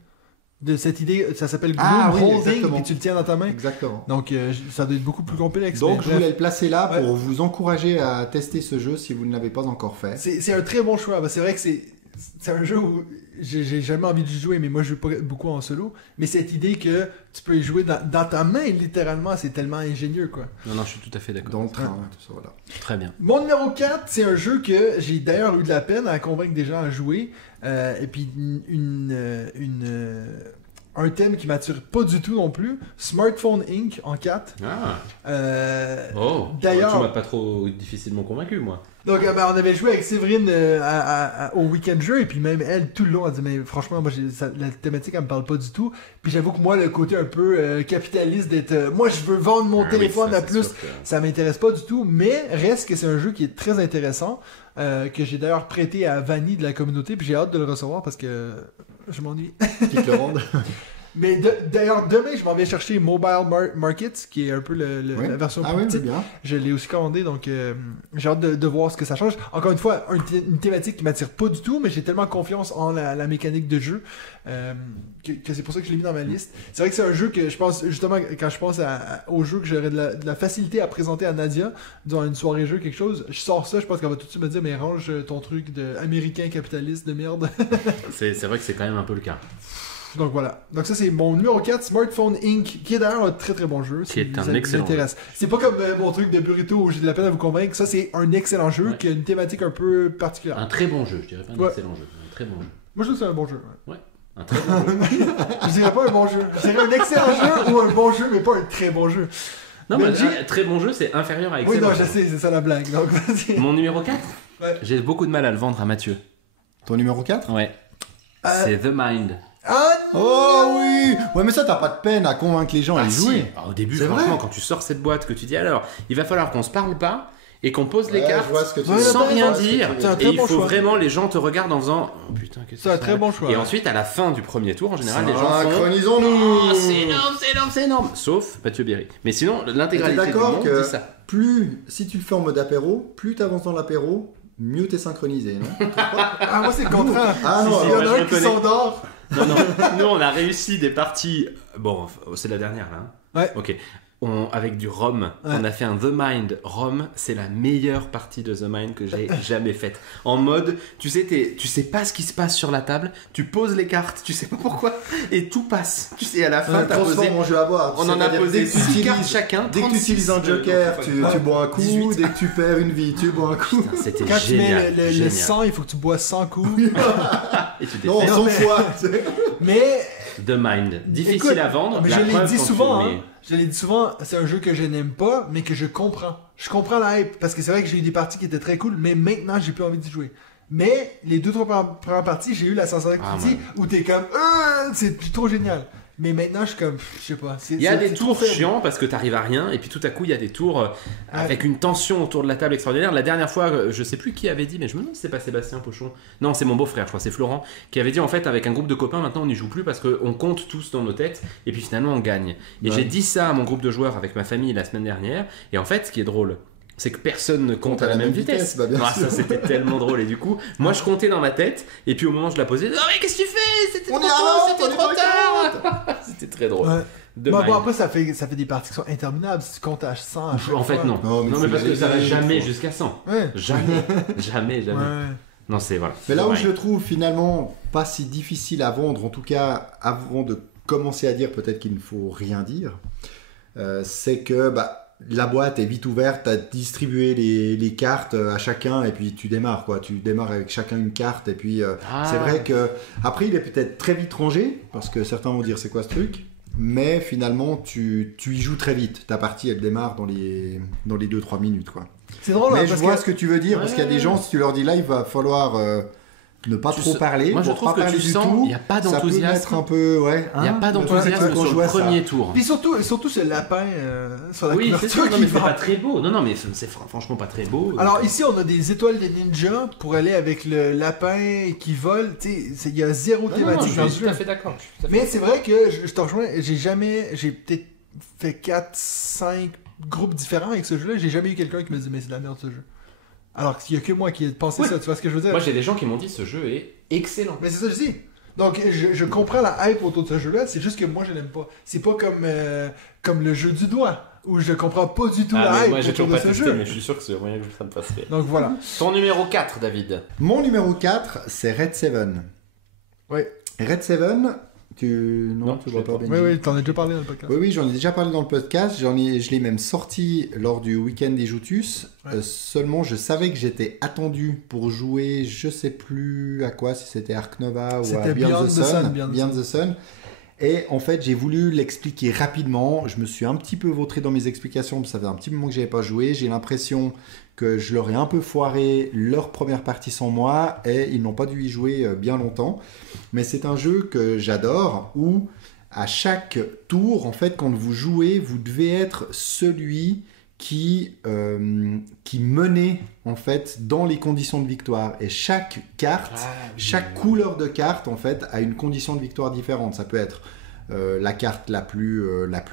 De cette idée, ça s'appelle Gloom Holding, et tu le tiens dans ta main. Exactement. Donc ça doit être beaucoup plus complexe. Donc je voulais le placer là pour vous encourager à tester ce jeu si vous ne l'avez pas encore fait. C'est un très bon choix. C'est vrai que c'est un jeu où j'ai jamais envie de jouer, mais moi je joue pas beaucoup en solo. Mais cette idée que tu peux y jouer dans ta main, littéralement, c'est tellement ingénieux, quoi. Non, je suis tout à fait d'accord. Dans le train, tout ça, voilà. Très bien. Mon numéro 4, c'est un jeu que j'ai d'ailleurs eu de la peine à convaincre des gens à jouer. Et puis un thème qui m'attire pas du tout non plus, Smartphone Inc. en 4. D'ailleurs, tu m'as pas trop difficilement convaincu, moi. Donc on avait joué avec Séverine au week-end jeu, et puis même elle tout le long elle dit mais franchement moi la thématique elle me parle pas du tout. Puis j'avoue que moi le côté un peu capitaliste d'être moi je veux vendre mon téléphone à plus, ça m'intéresse pas du tout. Mais reste que c'est un jeu qui est très intéressant, que j'ai d'ailleurs prêté à Vanny de la communauté, puis j'ai hâte de le recevoir parce que je m'ennuie. Qui te le rendent. Mais d'ailleurs, demain, je m'en vais chercher Mobile Markets, qui est un peu la version plus petite. Bien. Je l'ai aussi commandé, donc j'ai hâte de voir ce que ça change. Encore une fois, une thématique qui m'attire pas du tout, mais j'ai tellement confiance en la mécanique de jeu que c'est pour ça que je l'ai mis dans ma liste. C'est vrai que c'est un jeu que je pense, justement, quand je pense au jeu que j'aurais de la facilité à présenter à Nadia, dans une soirée jeu, quelque chose, je sors ça, je pense qu'elle va tout de suite me dire, mais range ton truc d'américain capitaliste de merde. C'est vrai que c'est quand même un peu le cas. Donc voilà. Donc ça c'est mon numéro 4, Smartphone Inc. Qui est d'ailleurs un très très bon jeu. Qui est un excellent jeu. C'est pas comme mon truc de burrito où j'ai de la peine à vous convaincre. Ça c'est un excellent jeu qui a une thématique un peu particulière. Un très bon jeu, je dirais pas un excellent jeu. Un très bon jeu. Moi je trouve que c'est un bon jeu. Ouais. Un très bon jeu. Je dirais pas un bon jeu. Je dirais un excellent jeu ou un bon jeu, mais pas un très bon jeu. Non, mais très bon jeu, c'est inférieur à excellent. Oui, non, je sais, c'est ça la blague. Donc, mon numéro 4 j'ai beaucoup de mal à le vendre à Mathieu. Ton numéro 4 Ouais. C'est The Mind. Oh oui. Ouais, mais ça t'as pas de peine à convaincre les gens à y jouer. Alors, au début, franchement, quand tu sors cette boîte, que tu dis alors, il va falloir qu'on se parle pas et qu'on pose les cartes sans rien dire. Et il faut vraiment, les gens te regardent en faisant oh, putain, qu'est-ce que c'est un très bon choix. Et ensuite, à la fin du premier tour, en général, les gens font synchronisons-nous. Oh, c'est énorme. Sauf Mathieu Bierry. Mais sinon, l'intégralité du monde dit ça. Plus, si tu le fais en mode apéro, plus t'avances dans l'apéro, mieux t'es synchronisé, non? Moi c'est le contraire. Il y en a un qui s'endort. Non, nous on a réussi des parties. Bon, c'est la dernière là. Ouais. Ok. Avec du rhum, on a fait un The Mind rhum. C'est la meilleure partie de The Mind que j'ai jamais faite. En mode, tu sais pas ce qui se passe sur la table, tu poses les cartes, tu sais pas pourquoi, et tout passe. Tu sais, à la fin, t'as posé. Mon jeu à boire. On en a posé 6 cartes chacun. Dès que tu utilises un joker, tu bois un coup. 18. Dès que tu perds une vie, tu bois un coup. Putain, c'était quand génial. Tu mets le sang, il faut que tu bois 100 coups. Et tu non, 100 fois. Mais. The Mind. Difficile à vendre. Mais je l'ai dit souvent, je l'ai dit souvent, c'est un jeu que je n'aime pas, mais que je comprends. Je comprends la hype, parce que c'est vrai que j'ai eu des parties qui étaient très cool, mais maintenant, j'ai plus envie d'y jouer. Mais les 2-3 premières parties, j'ai eu la sensation où t'es comme, c'est trop génial. Mais maintenant, je suis comme, je sais pas. Il y a des tours chiants parce que t'arrives à rien, et puis tout à coup, il y a des tours avec une tension autour de la table extraordinaire. La dernière fois, je sais plus qui avait dit, mais je me demande si c'est pas Sébastien Pochon. Non, c'est mon beau-frère, je crois, c'est Florent, qui avait dit en fait, avec un groupe de copains, maintenant on n'y joue plus parce qu'on compte tous dans nos têtes, et puis finalement on gagne. Et j'ai dit ça à mon groupe de joueurs avec ma famille la semaine dernière, et en fait, ce qui est drôle, c'est que personne ne compte à la même vitesse. Bah, bien sûr. Ça c'était tellement drôle, et du coup, moi je comptais dans ma tête, et puis au moment où je la posais, non mais qu'est-ce que tu fais? C'était trop tôt, c'était trop tard. C'était très drôle. Ouais. De Bon, même. après, ça fait des parties qui sont interminables si tu comptes à 100 à chaque En fait, fois. non. Non, mais Non, mais c'est parce que ça va léger, jamais faut- jusqu'à 100. Ouais. Jamais. Ouais. Non, c'est voilà. Mais là où Ouais. je le trouve finalement pas si difficile à vendre, en tout cas avant de commencer à dire peut-être qu'il ne faut rien dire, c'est que la boîte est vite ouverte, tu as distribué les cartes à chacun et puis tu démarres quoi. Tu démarres avec chacun une carte et puis c'est vrai que après il est peut-être très vite rangé parce que certains vont dire c'est quoi ce truc. Mais finalement, tu y joues très vite. Ta partie, elle démarre dans les 2-3 minutes, quoi. C'est drôle, Mais hein, je parce vois que ce que tu veux dire, parce qu'il y a des gens, si tu leur dis là, il va falloir ne pas trop parler. Moi, je pour trouve pas que parler tu du sens, tout. il n'y a pas Ça peut d'enthousiasme. mettre un peu, ouais. Il n'y a pas d'enthousiasme quand je sur vois le ça. premier tour. Puis surtout ce lapin sur la Oui, c'est couverture sûr, non, qui mais c'est va. pas très beau. Non, mais c'est franchement pas très beau. Alors ici, on a des étoiles de ninja pour aller avec le lapin qui vole. Tu sais, il y a zéro Non, thématique je dans le suis tout jeu. à fait d'accord. Mais c'est vrai que je te rejoins, j'ai peut-être fait 4-5 groupes différents avec ce jeu-là. J'ai jamais eu quelqu'un qui me dit mais c'est de la merde ce jeu. Alors qu'il y a que moi qui ai pensé Oui. ça, tu vois ce que je veux dire? Moi, j'ai des gens qui m'ont dit ce jeu est excellent. Mais c'est ça que je dis. Donc je comprends la hype autour de ce jeu-là, c'est juste que moi je l'aime pas. C'est pas comme le jeu du doigt, où je comprends pas du tout Ah, la mais hype moi, j'ai autour toujours de pas ce testé, jeu. mais je suis sûr que c'est moyen que ça me passerait. Donc voilà. Ton numéro 4, David. Mon numéro 4, c'est Red 7. Ouais. Red 7, Non, tu je vois l'ai pas, pas. Benji. Oui, t'en as déjà parlé dans le podcast. Oui, j'en ai déjà parlé dans le podcast. Je l'ai même sorti lors du week-end des Joutus. Ouais. Seulement, je savais que j'étais attendu pour jouer, je sais plus à quoi, si c'était Ark Nova ou à C'était Beyond the Sun. Beyond the the Sun. Et en fait, j'ai voulu l'expliquer rapidement. Je me suis un petit peu vautré dans mes explications, parce que ça fait un petit moment que j'avais pas joué. J'ai l'impression que je leur ai un peu foiré leur première partie sans moi, et ils n'ont pas dû y jouer bien longtemps. Mais c'est un jeu que j'adore, où à chaque tour, en fait, quand vous jouez, vous devez être celui qui menait, en fait, dans les conditions de victoire. Et chaque carte, chaque couleur de carte, en fait, a une condition de victoire différente. Ça peut être la carte la plus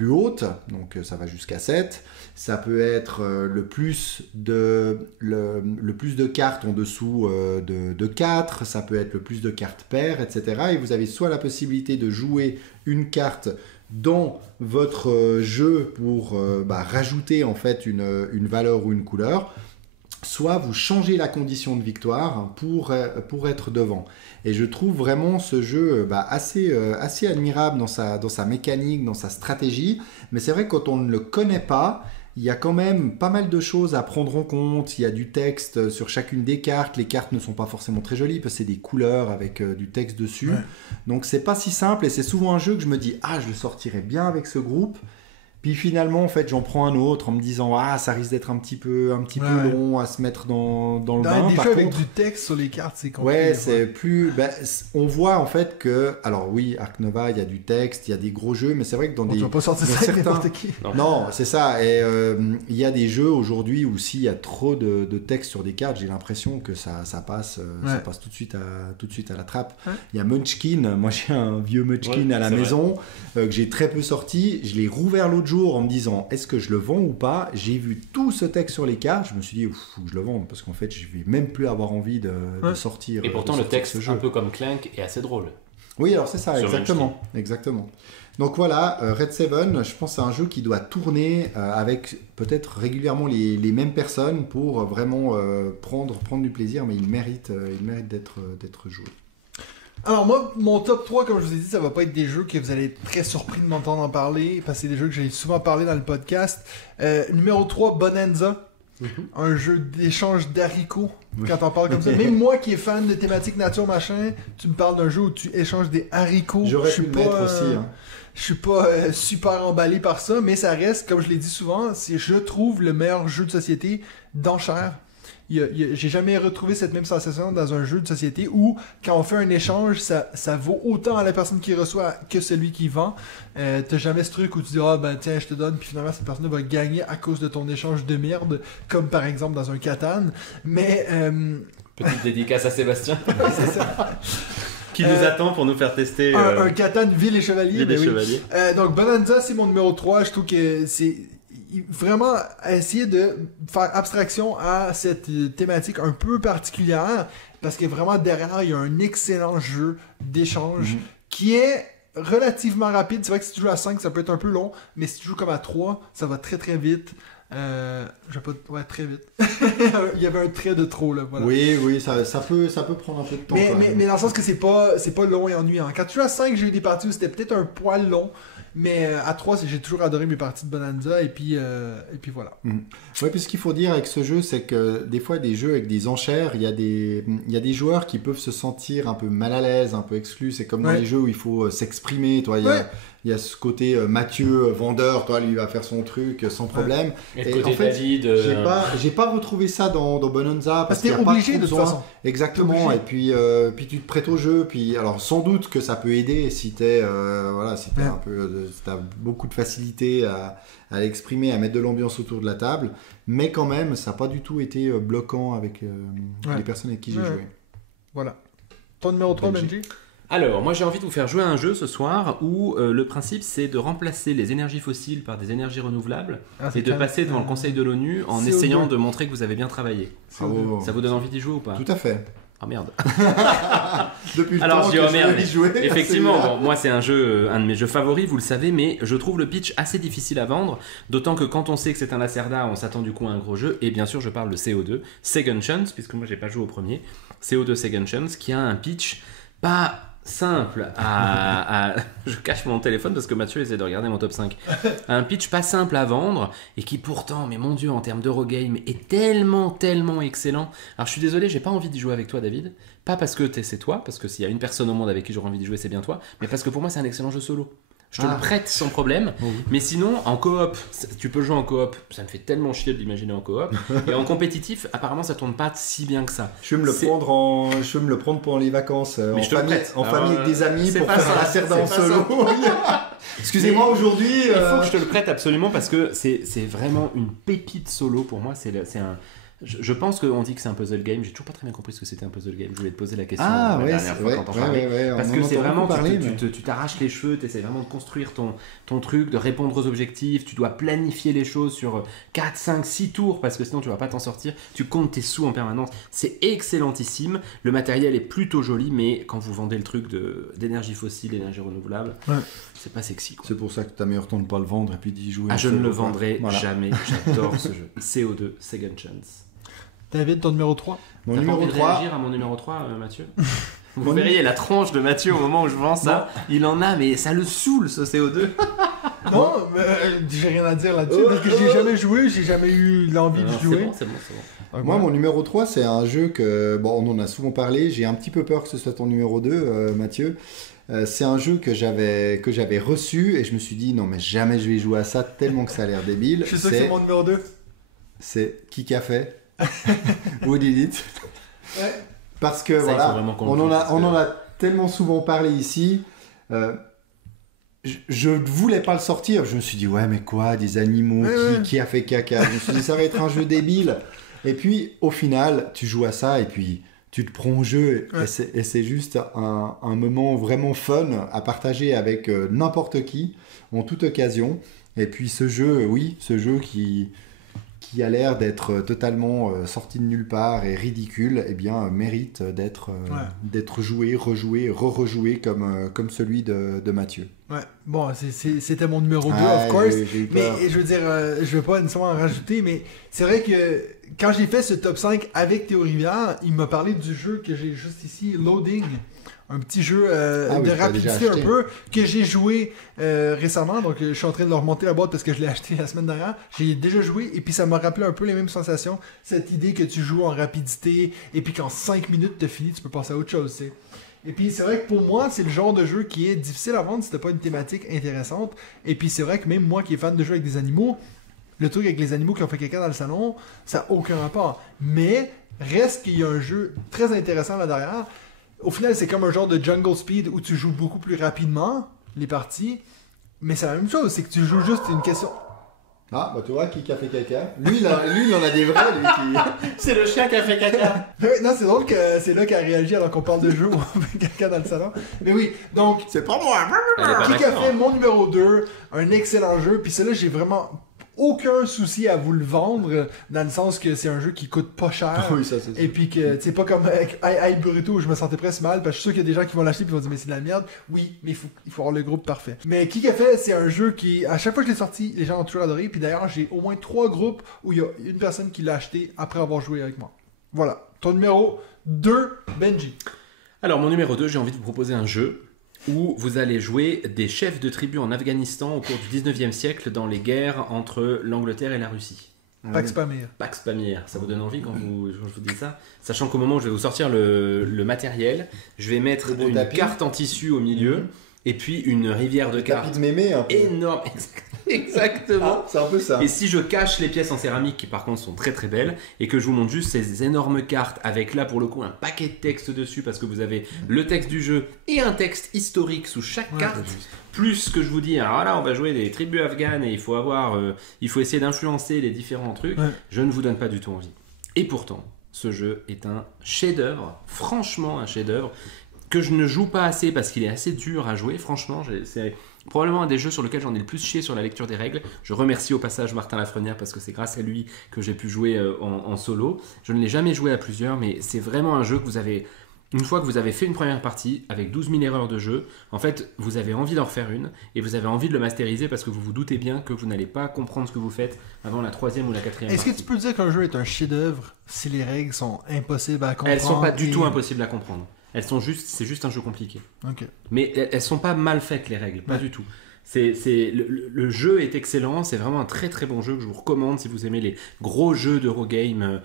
haute, donc ça va jusqu'à 7. Ça peut être le plus de cartes en dessous de 4. Ça peut être le plus de cartes paires, etc. Et vous avez soit la possibilité de jouer une carte dans votre jeu pour rajouter en fait une valeur ou une couleur, soit vous changez la condition de victoire pour être devant. Et je trouve vraiment ce jeu assez admirable dans sa mécanique, dans sa stratégie. Mais c'est vrai que quand on ne le connaît pas, il y a quand même pas mal de choses à prendre en compte. Il y a du texte sur chacune des cartes. Les cartes ne sont pas forcément très jolies parce que c'est des couleurs avec du texte dessus. Ouais. Donc c'est pas si simple et c'est souvent un jeu que je me dis « Ah, je le sortirais bien avec ce groupe ». Puis finalement, en fait, j'en prends un autre en me disant « Ah, ça risque d'être un petit peu Ouais. long à se mettre dans le bain ». Des Par jeux avec contre, du texte sur les cartes, c'est compliqué. ouais, c'est plus... on voit en fait que... Alors oui, Ark Nova, il y a du texte, il y a des gros jeux, mais c'est vrai que dans Bon, des... tu vas pas sortir dans ça avec certains- n'importe qui. Non, c'est ça. Et il y a des jeux aujourd'hui où s'il y a trop de texte sur des cartes, j'ai l'impression que ça passe tout de suite à la trappe. Ouais. Il y a Munchkin. Moi, j'ai un vieux Munchkin Ouais, à la c'est maison que j'ai très peu sorti. Je l'ai rouvert l'autre jour en me disant est-ce que je le vends ou pas. J'ai vu tout ce texte sur les cartes. Je me suis dit faut que je le vende parce qu'en fait, je vais même plus avoir envie de sortir. Et pourtant, de le sortir texte, ce jeu. un peu comme Clank, est assez drôle. Oui, alors c'est ça, Sur exactement. Donc voilà, Red 7, je pense que c'est un jeu qui doit tourner avec peut-être régulièrement les mêmes personnes pour vraiment prendre du plaisir, mais il mérite d'être joué. Alors moi, mon top 3, comme je vous ai dit, ça va pas être des jeux que vous allez être très surpris de m'entendre en parler, parce que c'est des jeux que j'ai souvent parlé dans le podcast. Numéro 3, Bonanza. Un jeu d'échange d'haricots, quand on parle comme ça. Même moi qui est fan de thématique nature machin, tu me parles d'un jeu où tu échanges des haricots. J'aurais Je suis pu le mettre pas, aussi. Hein. Je suis pas super emballé par ça, mais ça reste, comme je l'ai dit souvent, c'est je trouve le meilleur jeu de société d'enchères. j'ai jamais retrouvé cette même sensation dans un jeu de société où, quand on fait un échange, ça vaut autant à la personne qui reçoit que celui qui vend. T'as jamais ce truc où tu dis, ah ben tiens, je te donne, puis finalement, cette personne va gagner à cause de ton échange de merde, comme par exemple dans un Catan. Mais... Petite dédicace à Sébastien. c'est ça. Qui nous attend pour nous faire tester un Catan Ville et Chevalier. Ville et Chevalier. Donc Bonanza, c'est mon numéro 3. Je trouve que c'est vraiment essayer de faire abstraction à cette thématique un peu particulière, parce que vraiment derrière, il y a un excellent jeu d'échange qui est relativement rapide. C'est vrai que si tu joues à 5, ça peut être un peu long, mais si tu joues comme à 3, ça va très très vite. Ouais, très vite. Il y avait un trait de trop là. Voilà. Oui, ça peut prendre un peu de temps. Mais dans le sens que c'est pas long et ennuyant. Quand tu joues à 5, j'ai eu des parties où c'était peut-être un poil long. Mais à 3, j'ai toujours adoré mes parties de Bonanza, et puis voilà. Ouais, puis ce qu'il faut dire avec ce jeu, c'est que des fois, des jeux avec des enchères, il y a des joueurs qui peuvent se sentir un peu mal à l'aise, un peu exclus. C'est comme dans les jeux où il faut s'exprimer. Toi, il y a ce côté Mathieu, vendeur, toi, lui, il va faire son truc sans problème. Et côté en fait, David, j'ai pas retrouvé ça dans Bonanza. Parce que t'es obligé de toute façon. Exactement. Et puis tu te prêtes au jeu. Puis, alors, sans doute que ça peut aider si t'es un peu... si t'as beaucoup de facilité à l'exprimer, à mettre de l'ambiance autour de la table, mais quand même, ça n'a pas du tout été bloquant avec les personnes avec qui j'ai joué. Voilà. Ton numéro 3, Benji? Alors, moi j'ai envie de vous faire jouer à un jeu ce soir où le principe c'est de remplacer les énergies fossiles par des énergies renouvelables et de passer devant le Conseil de l'ONU en essayant de montrer que vous avez bien travaillé. Bravo. Ça vous donne envie d'y jouer ou pas? Tout à fait. Ah merde. Depuis le Alors temps je dis que oh merde. je jouer, Effectivement, moi c'est un de mes jeux favoris, vous le savez, mais je trouve le pitch assez difficile à vendre, d'autant que quand on sait que c'est un Lacerda, on s'attend du coup à un gros jeu, et bien sûr je parle de CO2, Second Chance, puisque moi j'ai pas joué au premier, CO2 Second Chance, qui a un pitch pas simple je cache mon téléphone parce que Mathieu essaie de regarder mon top 5. Un pitch pas simple à vendre et qui pourtant, mais mon dieu, en termes d'Eurogame est tellement excellent. Alors je suis désolé, j'ai pas envie d'y jouer avec toi, David, pas parce que c'est toi, parce que s'il y a une personne au monde avec qui j'aurais envie d'y jouer, c'est bien toi, mais parce que pour moi c'est un excellent jeu solo. Je te le prête sans problème, mais sinon en coop, tu peux jouer en coop, ça me fait tellement chier de l'imaginer en coop, et en compétitif, apparemment ça tourne pas si bien que ça. Je vais me le prendre pendant les vacances, en famille avec des amis pour faire un Lacerda en solo. Excusez-moi, aujourd'hui... Il faut que je te le prête absolument parce que c'est vraiment une pépite solo pour moi, c'est un... Je pense qu'on dit que c'est un puzzle game. J'ai toujours pas très bien compris ce que c'était un puzzle game. Je voulais te poser la question la dernière fois quand on parlait. Parce que c'est vraiment, tu t'arraches les cheveux, tu essaies vraiment de construire ton truc, de répondre aux objectifs. Tu dois planifier les choses sur 4, 5, 6 tours parce que sinon tu vas pas t'en sortir. Tu comptes tes sous en permanence. C'est excellentissime. Le matériel est plutôt joli, mais quand vous vendez le truc d'énergie fossile, d'énergie renouvelable, c'est pas sexy, quoi. C'est pour ça que t'as meilleur temps de pas le vendre et puis d'y jouer. Je ne le vendrai jamais. J'adore ce jeu. CO2 Second Chance. David, ton numéro 3? Mon numéro 3. Réagir à mon numéro 3, Mathieu? Vous verriez la tronche de Mathieu au moment où je vends ça. Il en a, mais ça le saoule, ce CO2. Non, mais j'ai rien à dire là-dessus. Parce que j'ai jamais joué, j'ai jamais eu l'envie de jouer. C'est bon. Moi, mon numéro 3, c'est un jeu que... Bon, on en a souvent parlé. J'ai un petit peu peur que ce soit ton numéro 2, Mathieu. C'est un jeu que j'avais reçu et je me suis dit, non, mais jamais je vais jouer à ça tellement que ça a l'air débile. Je suis sûr que c'est mon numéro 2. C'est Qui a fait Who did it? Parce que ça, voilà, on en a tellement souvent parlé ici. Je ne voulais pas le sortir. Je me suis dit, ouais, mais quoi, des animaux, qui a fait caca? Je me suis dit, ça va être un jeu débile. Et puis, au final, tu joues à ça et puis tu te prends au jeu. Et c'est juste un moment vraiment fun à partager avec n'importe qui, en toute occasion. Et puis, ce jeu qui a l'air d'être totalement sorti de nulle part et ridicule, eh bien, mérite d'être joué, rejoué, re-rejoué comme celui de Mathieu. Ouais, bon, c'était mon numéro 2, of course. Mais je veux dire, je veux pas nécessairement en rajouter, mais c'est vrai que quand j'ai fait ce top 5 avec Théo Rivière, il m'a parlé du jeu que j'ai juste ici, Loading. Un petit jeu de rapidité un peu que j'ai joué récemment. Donc je suis en train de leur remonter la boîte parce que je l'ai acheté la semaine dernière. J'ai déjà joué et puis ça m'a rappelé un peu les mêmes sensations. Cette idée que tu joues en rapidité et puis qu'en 5 minutes tu finis, tu peux passer à autre chose. T'sais. Et puis c'est vrai que pour moi, c'est le genre de jeu qui est difficile à vendre si t'as pas une thématique intéressante. Et puis c'est vrai que même moi qui est fan de jeux avec des animaux, le truc avec les animaux qui ont fait caca dans le salon, ça n'a aucun rapport. Mais reste qu'il y a un jeu très intéressant là derrière. Au final, c'est comme un genre de Jungle Speed où tu joues beaucoup plus rapidement les parties, mais c'est la même chose, c'est que tu joues juste une question. Ah, bah tu vois, qui a fait caca. Lui, il en a des vrais, lui, qui... C'est le chien qui a fait caca. Non, c'est drôle que c'est là qu'elle réagit alors qu'on parle de jeu où on fait caca dans le salon. Mais oui, donc, C'est pas moi. Qui a fait mon numéro 2, un excellent jeu, puis celui-là, j'ai vraiment aucun souci à vous le vendre, dans le sens que c'est un jeu qui coûte pas cher. Oui, ça, c'est ça. Et puis que, tu sais, pas comme avec Hey Burrito où je me sentais presque mal, parce que je suis sûr qu'il y a des gens qui vont l'acheter puis vont dire, mais c'est de la merde. Oui, mais il faut avoir le groupe parfait. Mais qui a fait, c'est un jeu qui, à chaque fois que je l'ai sorti, les gens ont toujours adoré. Puis d'ailleurs, j'ai au moins 3 groupes où il y a une personne qui l'a acheté après avoir joué avec moi. Voilà. Ton numéro 2, Benji. Alors, mon numéro 2, j'ai envie de vous proposer un jeu où vous allez jouer des chefs de tribus en Afghanistan au cours du 19e siècle dans les guerres entre l'Angleterre et la Russie. Pax Pamir. Pax Pamir, ça vous donne envie quand je vous dis ça? Sachant qu'au moment où je vais vous sortir le matériel, je vais mettre une carte en tissu au milieu et puis une rivière de cartes. Tapis de mémé, un peu. Énorme, exactement. Ah, c'est un peu ça. Et si je cache les pièces en céramique qui par contre sont très très belles et que je vous montre juste ces énormes cartes avec là pour le coup un paquet de texte dessus parce que vous avez le texte du jeu et un texte historique sous chaque carte, plus que je vous dis alors là on va jouer des tribus afghanes et il faut essayer d'influencer les différents trucs, je ne vous donne pas du tout envie. Et pourtant ce jeu est un chef-d'œuvre, franchement un chef-d'œuvre que je ne joue pas assez parce qu'il est assez dur à jouer. Franchement, c'est probablement un des jeux sur lequel j'en ai le plus chié sur la lecture des règles. Je remercie au passage Martin Lafrenière parce que c'est grâce à lui que j'ai pu jouer en solo. Je ne l'ai jamais joué à plusieurs, mais c'est vraiment un jeu que vous avez... Une fois que vous avez fait une première partie avec 12 000 erreurs de jeu, en fait, vous avez envie d'en refaire une et vous avez envie de le masteriser parce que vous vous doutez bien que vous n'allez pas comprendre ce que vous faites avant la 3e ou la 4e partie. Est-ce que tu peux dire qu'un jeu est un chef-d'œuvre si les règles sont impossibles à comprendre? Elles sont pas du tout impossibles à comprendre. C'est juste un jeu compliqué. Okay. Mais elles sont pas mal faites les règles, pas du tout. Le jeu est excellent, c'est vraiment un très très bon jeu que je vous recommande si vous aimez les gros jeux d'Eurogame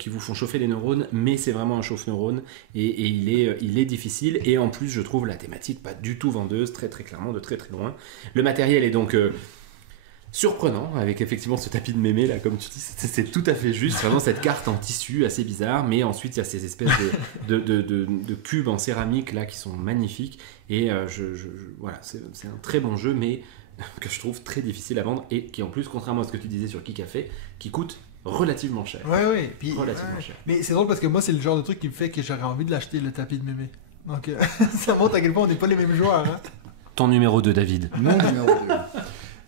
qui vous font chauffer les neurones, mais c'est vraiment un chauffe-neurones et il est difficile et en plus je trouve la thématique pas du tout vendeuse, très très clairement de très très loin. Le matériel est donc surprenant avec effectivement ce tapis de mémé là comme tu dis, c'est tout à fait juste, vraiment cette carte en tissu assez bizarre, mais ensuite il y a ces espèces de cubes en céramique là qui sont magnifiques et voilà, c'est un très bon jeu mais que je trouve très difficile à vendre et qui en plus contrairement à ce que tu disais sur Kikafé qui coûte relativement cher. Ouais. Puis, relativement cher. Mais c'est drôle parce que moi c'est le genre de truc qui me fait que j'aurais envie de l'acheter le tapis de mémé. Donc ça montre à quel point on n'est pas les mêmes joueurs. Hein? Ton numéro 2 David. Mon numéro 2.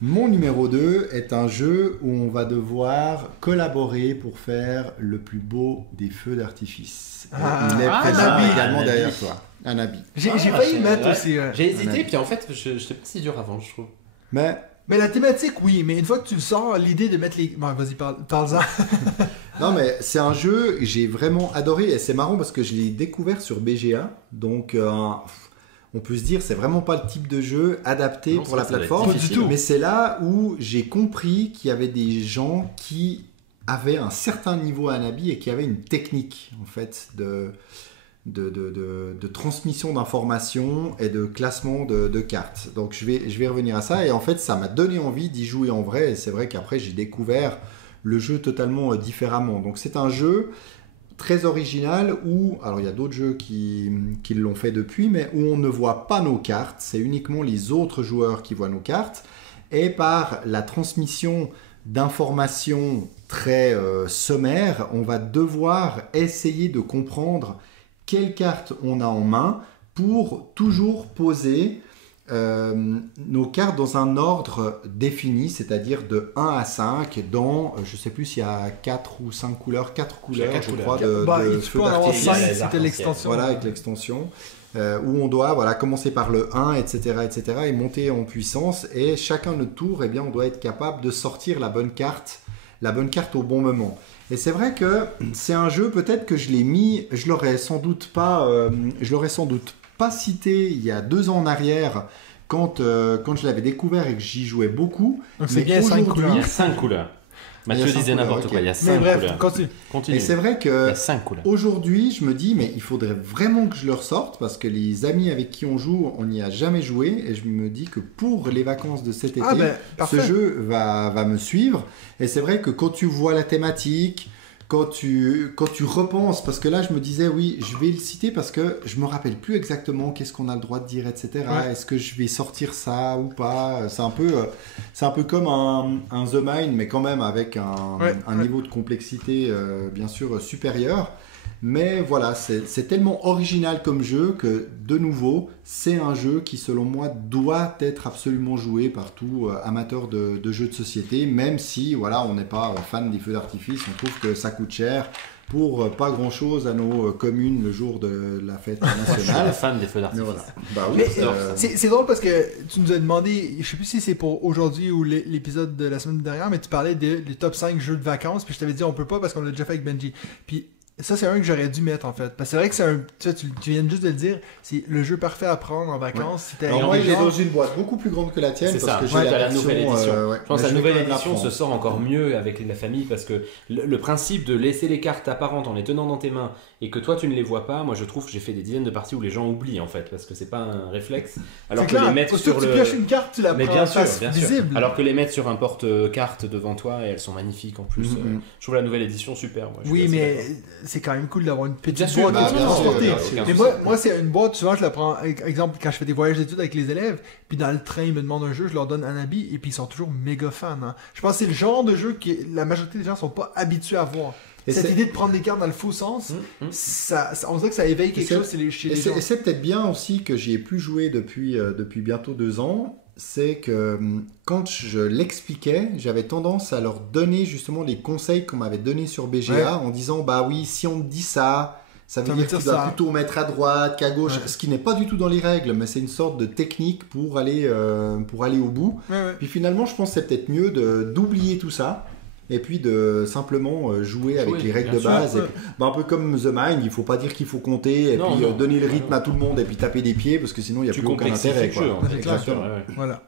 Mon numéro 2 est un jeu où on va devoir collaborer pour faire le plus beau des feux d'artifice. Il est présent également derrière toi. Un habit. J'ai failli mettre aussi. J'ai hésité, puis en fait, je n'étais pas si dur avant, je trouve. Mais la thématique, oui, mais une fois que tu le sors, l'idée de mettre les... Bon, vas-y, parle-en. Non, mais c'est un jeu que j'ai vraiment adoré et c'est marrant parce que je l'ai découvert sur BGA. Donc... on peut se dire c'est vraiment pas le type de jeu adapté pour la plateforme, mais c'est là où j'ai compris qu'il y avait des gens qui avaient un certain niveau à Anabi et qui avaient une technique en fait de transmission d'informations et de classement de cartes. Donc je vais revenir à ça et en fait ça m'a donné envie d'y jouer en vrai et c'est vrai qu'après j'ai découvert le jeu totalement différemment. Donc c'est un jeu très original où, alors il y a d'autres jeux qui l'ont fait depuis, mais où on ne voit pas nos cartes, c'est uniquement les autres joueurs qui voient nos cartes, et par la transmission d'informations très sommaires, on va devoir essayer de comprendre quelle carte on a en main pour toujours poser nos cartes dans un ordre défini, c'est-à-dire de 1 à 5 dans, je ne sais plus s'il y a 4 ou 5 couleurs, 4 couleurs je crois de feu d'artifice. C'était l'extension. Voilà, avec l'extension. Où on doit commencer par le 1, etc., et monter en puissance. Et chacun notre tour, on doit être capable de sortir la bonne carte au bon moment. Et c'est vrai que c'est un jeu, peut-être que je l'aurais sans doute pas cité il y a 2 ans en arrière quand je l'avais découvert et que j'y jouais beaucoup. Donc c'est bien 5 couleurs. Il y a 5 couleurs. Mathieu cinq disait couleurs, n'importe ok. quoi, il y a Mais 5 bref, couleurs. continue. Continue. Et c'est vrai Il y que a 5 couleurs. aujourd'hui, je me dis, mais il faudrait vraiment que je le ressorte parce que les amis avec qui on joue, on n'y a jamais joué. Et je me dis que pour les vacances de cet été, Ah ben, ce parfait. jeu va me suivre. Et c'est vrai que quand tu vois la thématique, quand tu repenses, parce que là je me disais oui, je vais le citer parce que je me rappelle plus exactement qu'est-ce qu'on a le droit de dire, etc. Ouais. Est-ce que je vais sortir ça ou pas? C'est un peu comme un The Mind, mais quand même avec un Ouais. niveau de complexité bien sûr supérieur. Mais voilà, c'est tellement original comme jeu que, de nouveau, c'est un jeu qui, selon moi, doit être absolument joué par tout amateur de jeux de société, même si, voilà, on n'est pas fan des feux d'artifice, on trouve que ça coûte cher pour pas grand-chose à nos communes le jour de la fête Je suis un nationale. fan des feux Mais d'artifice. voilà. Bah oui, Mais c'est drôle parce que tu nous as demandé, je sais plus si c'est pour aujourd'hui ou l'épisode de la semaine dernière, mais tu parlais des top 5 jeux de vacances, puis je t'avais dit on peut pas parce qu'on l'a déjà fait avec Benji. Puis ça, c'est un que j'aurais dû mettre en fait. Parce que c'est vrai que c'est un. Tu viens juste de le dire, c'est le jeu parfait à prendre en vacances. Si t'as Alors Et moi, en il est genre- dans une boîte beaucoup plus grande que la tienne C'est parce ça, que j'ai ouais, la t'as la version, nouvelle édition. ouais. Je pense Mais que la vais nouvelle quand même la édition se prendre. sort encore mieux avec la famille parce que le principe de laisser les cartes apparentes en les tenant dans tes mains et que toi tu ne les vois pas, moi je trouve que j'ai fait des dizaines de parties où les gens oublient en fait parce que c'est pas un réflexe. Alors C'est que clair, les mettre aussitôt sur que tu le. pioches une carte, tu la Mais prends bien en sûr, face bien sûr. visible. Alors que les mettre sur un porte-carte devant toi, et elles sont magnifiques en plus. Mhm. Je trouve la nouvelle édition super. Moi, je suis Oui, assez mais d'accord. c'est quand même cool d'avoir une petite Bien sûr, boîte bah, à bien sûr, transporter. bien sûr. Mais moi, c'est une boîte, souvent je la prends, exemple, quand je fais des voyages d'études avec les élèves, puis dans le train, ils me demandent un jeu, je leur donne un habit, et puis ils sont toujours méga fans. Hein. Je pense que c'est le genre de jeu que la majorité des gens sont pas habitués à voir. Et Cette c'est- idée de prendre des cartes dans le faux sens, on dirait que ça éveille quelque c'est- chose chez les gens. Et c'est peut-être bien aussi que j'y ai plus joué depuis bientôt 2 ans. C'est que quand je l'expliquais, j'avais tendance à leur donner justement les conseils qu'on m'avait donnés sur BGA Ouais. en disant bah oui, si on te dit ça, ça veut Ça veut dire dire que tu dois ça. plutôt mettre à droite qu'à gauche, Ouais. ce qui n'est pas du tout dans les règles, mais c'est une sorte de technique pour aller au bout. Ouais, ouais. Puis finalement, je pense que c'est peut-être mieux d'oublier tout ça. Et puis de simplement jouer avec les règles bien de sûr, base. ouais. Et puis, bah, un peu comme The Mind, il faut pas dire qu'il faut compter et Non, puis non, donner le non, rythme non. à tout le monde et puis taper des pieds parce que sinon il n'y a Tu plus aucun complexifies intérêt. le Quoi. jeu. En fait, C'est clair. bien sûr, ouais, ouais. Voilà.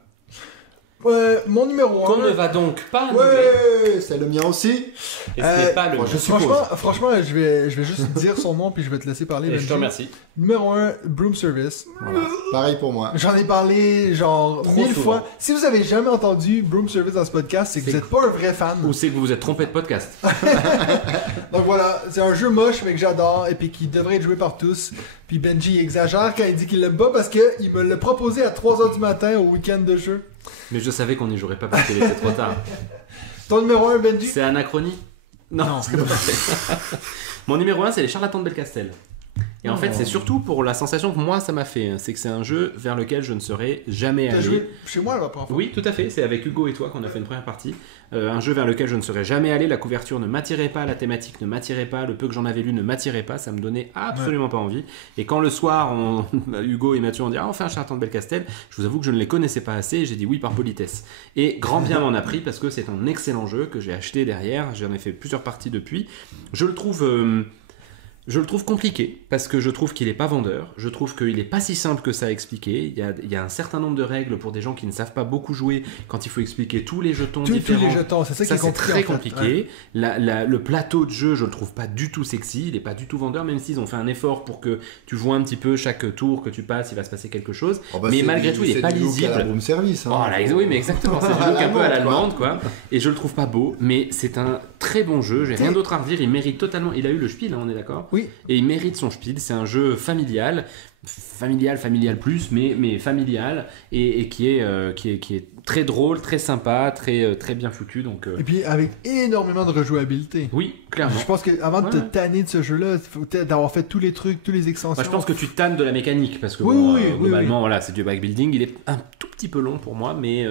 Mon numéro 1. Qu'on ne va donc pas annuler. Ouais, c'est le mien aussi. Et ce n'est pas le moi, mien. je suppose. Franchement, je vais juste dire son nom puis je vais te laisser parler. Et je Benji. te remercie. Numéro 1, Broom Service. Voilà. Pareil pour moi. J'en ai parlé genre Trop 1000 souvent. fois. Si vous avez jamais entendu Broom Service dans ce podcast, c'est que vous C'est- n'êtes pas un vrai fan. Ou c'est que vous vous êtes trompé de podcast. Donc voilà, c'est un jeu moche mais que j'adore et puis qui devrait être joué par tous. Puis Benji exagère quand il dit qu'il l'aime pas parce qu'il me l'a proposé à 3h du matin au week-end de jeu. Mais je savais qu'on n'y jouerait pas parce qu'il était trop tard. Ton numéro 1, Benji? C'est Anachronie? Non, c'est pas vrai. Mon numéro 1, c'est les Charlatans de Belcastel. Et en fait, c'est surtout pour la sensation que moi ça m'a fait. C'est que c'est un jeu vers lequel je ne serais jamais T'as allé. joué chez moi la première fois. Oui, tout à fait. C'est avec Hugo et toi qu'on a fait une première partie. Un jeu vers lequel je ne serais jamais allé. La couverture ne m'attirait pas, la thématique ne m'attirait pas, le peu que j'en avais lu ne m'attirait pas. Ça me donnait absolument pas envie. Et quand le soir, Hugo et Mathieu ont dit on fait un Charlatan de Belcastel, je vous avoue que je ne les connaissais pas assez. Et j'ai dit oui par politesse. Et grand bien m'en a pris parce que c'est un excellent jeu que j'ai acheté derrière. J'en ai fait plusieurs parties depuis. Je le trouve compliqué parce que je trouve qu'il n'est pas vendeur. Je trouve qu'il n'est pas si simple que ça à expliquer. Il y a un certain nombre de règles pour des gens qui ne savent pas beaucoup jouer quand il faut expliquer tous les jetons Tous différents. les jetons, c'est ça qui Ça, est c'est compliqué. très en fait. compliqué. Ouais. Le plateau de jeu, je le trouve pas du tout sexy. Il n'est pas du tout vendeur, même s'ils ont fait un effort pour que tu vois un petit peu chaque tour que tu passes, il va se passer quelque chose. Oh, bah, mais c'est malgré du- tout, il n'est c'est pas du look à la lisible. Broom Service. Hein. Oh là, oui, mais exactement, c'est du À look un peu à l'allemande, l'allemande, quoi. Et je le trouve pas beau, mais c'est un très bon jeu. J'ai rien d'autre à redire. Il mérite totalement. Il a eu le Spiel, hein, on est d'accord. Oui. Et il mérite son Spiel. C'est un jeu familial plus, mais familial et qui est très drôle, très sympa, très bien foutu. Donc Et puis avec énormément de rejouabilité. oui, clairement. Je pense qu'avant de te Ouais. tanner de ce jeu-là, il faut peut-être d'avoir fait tous les trucs, tous les extensions. Moi, je pense que tu tannes de la mécanique parce que Oui, bon, oui, globalement, voilà, c'est du backbuilding. Il est un tout petit peu long pour moi, mais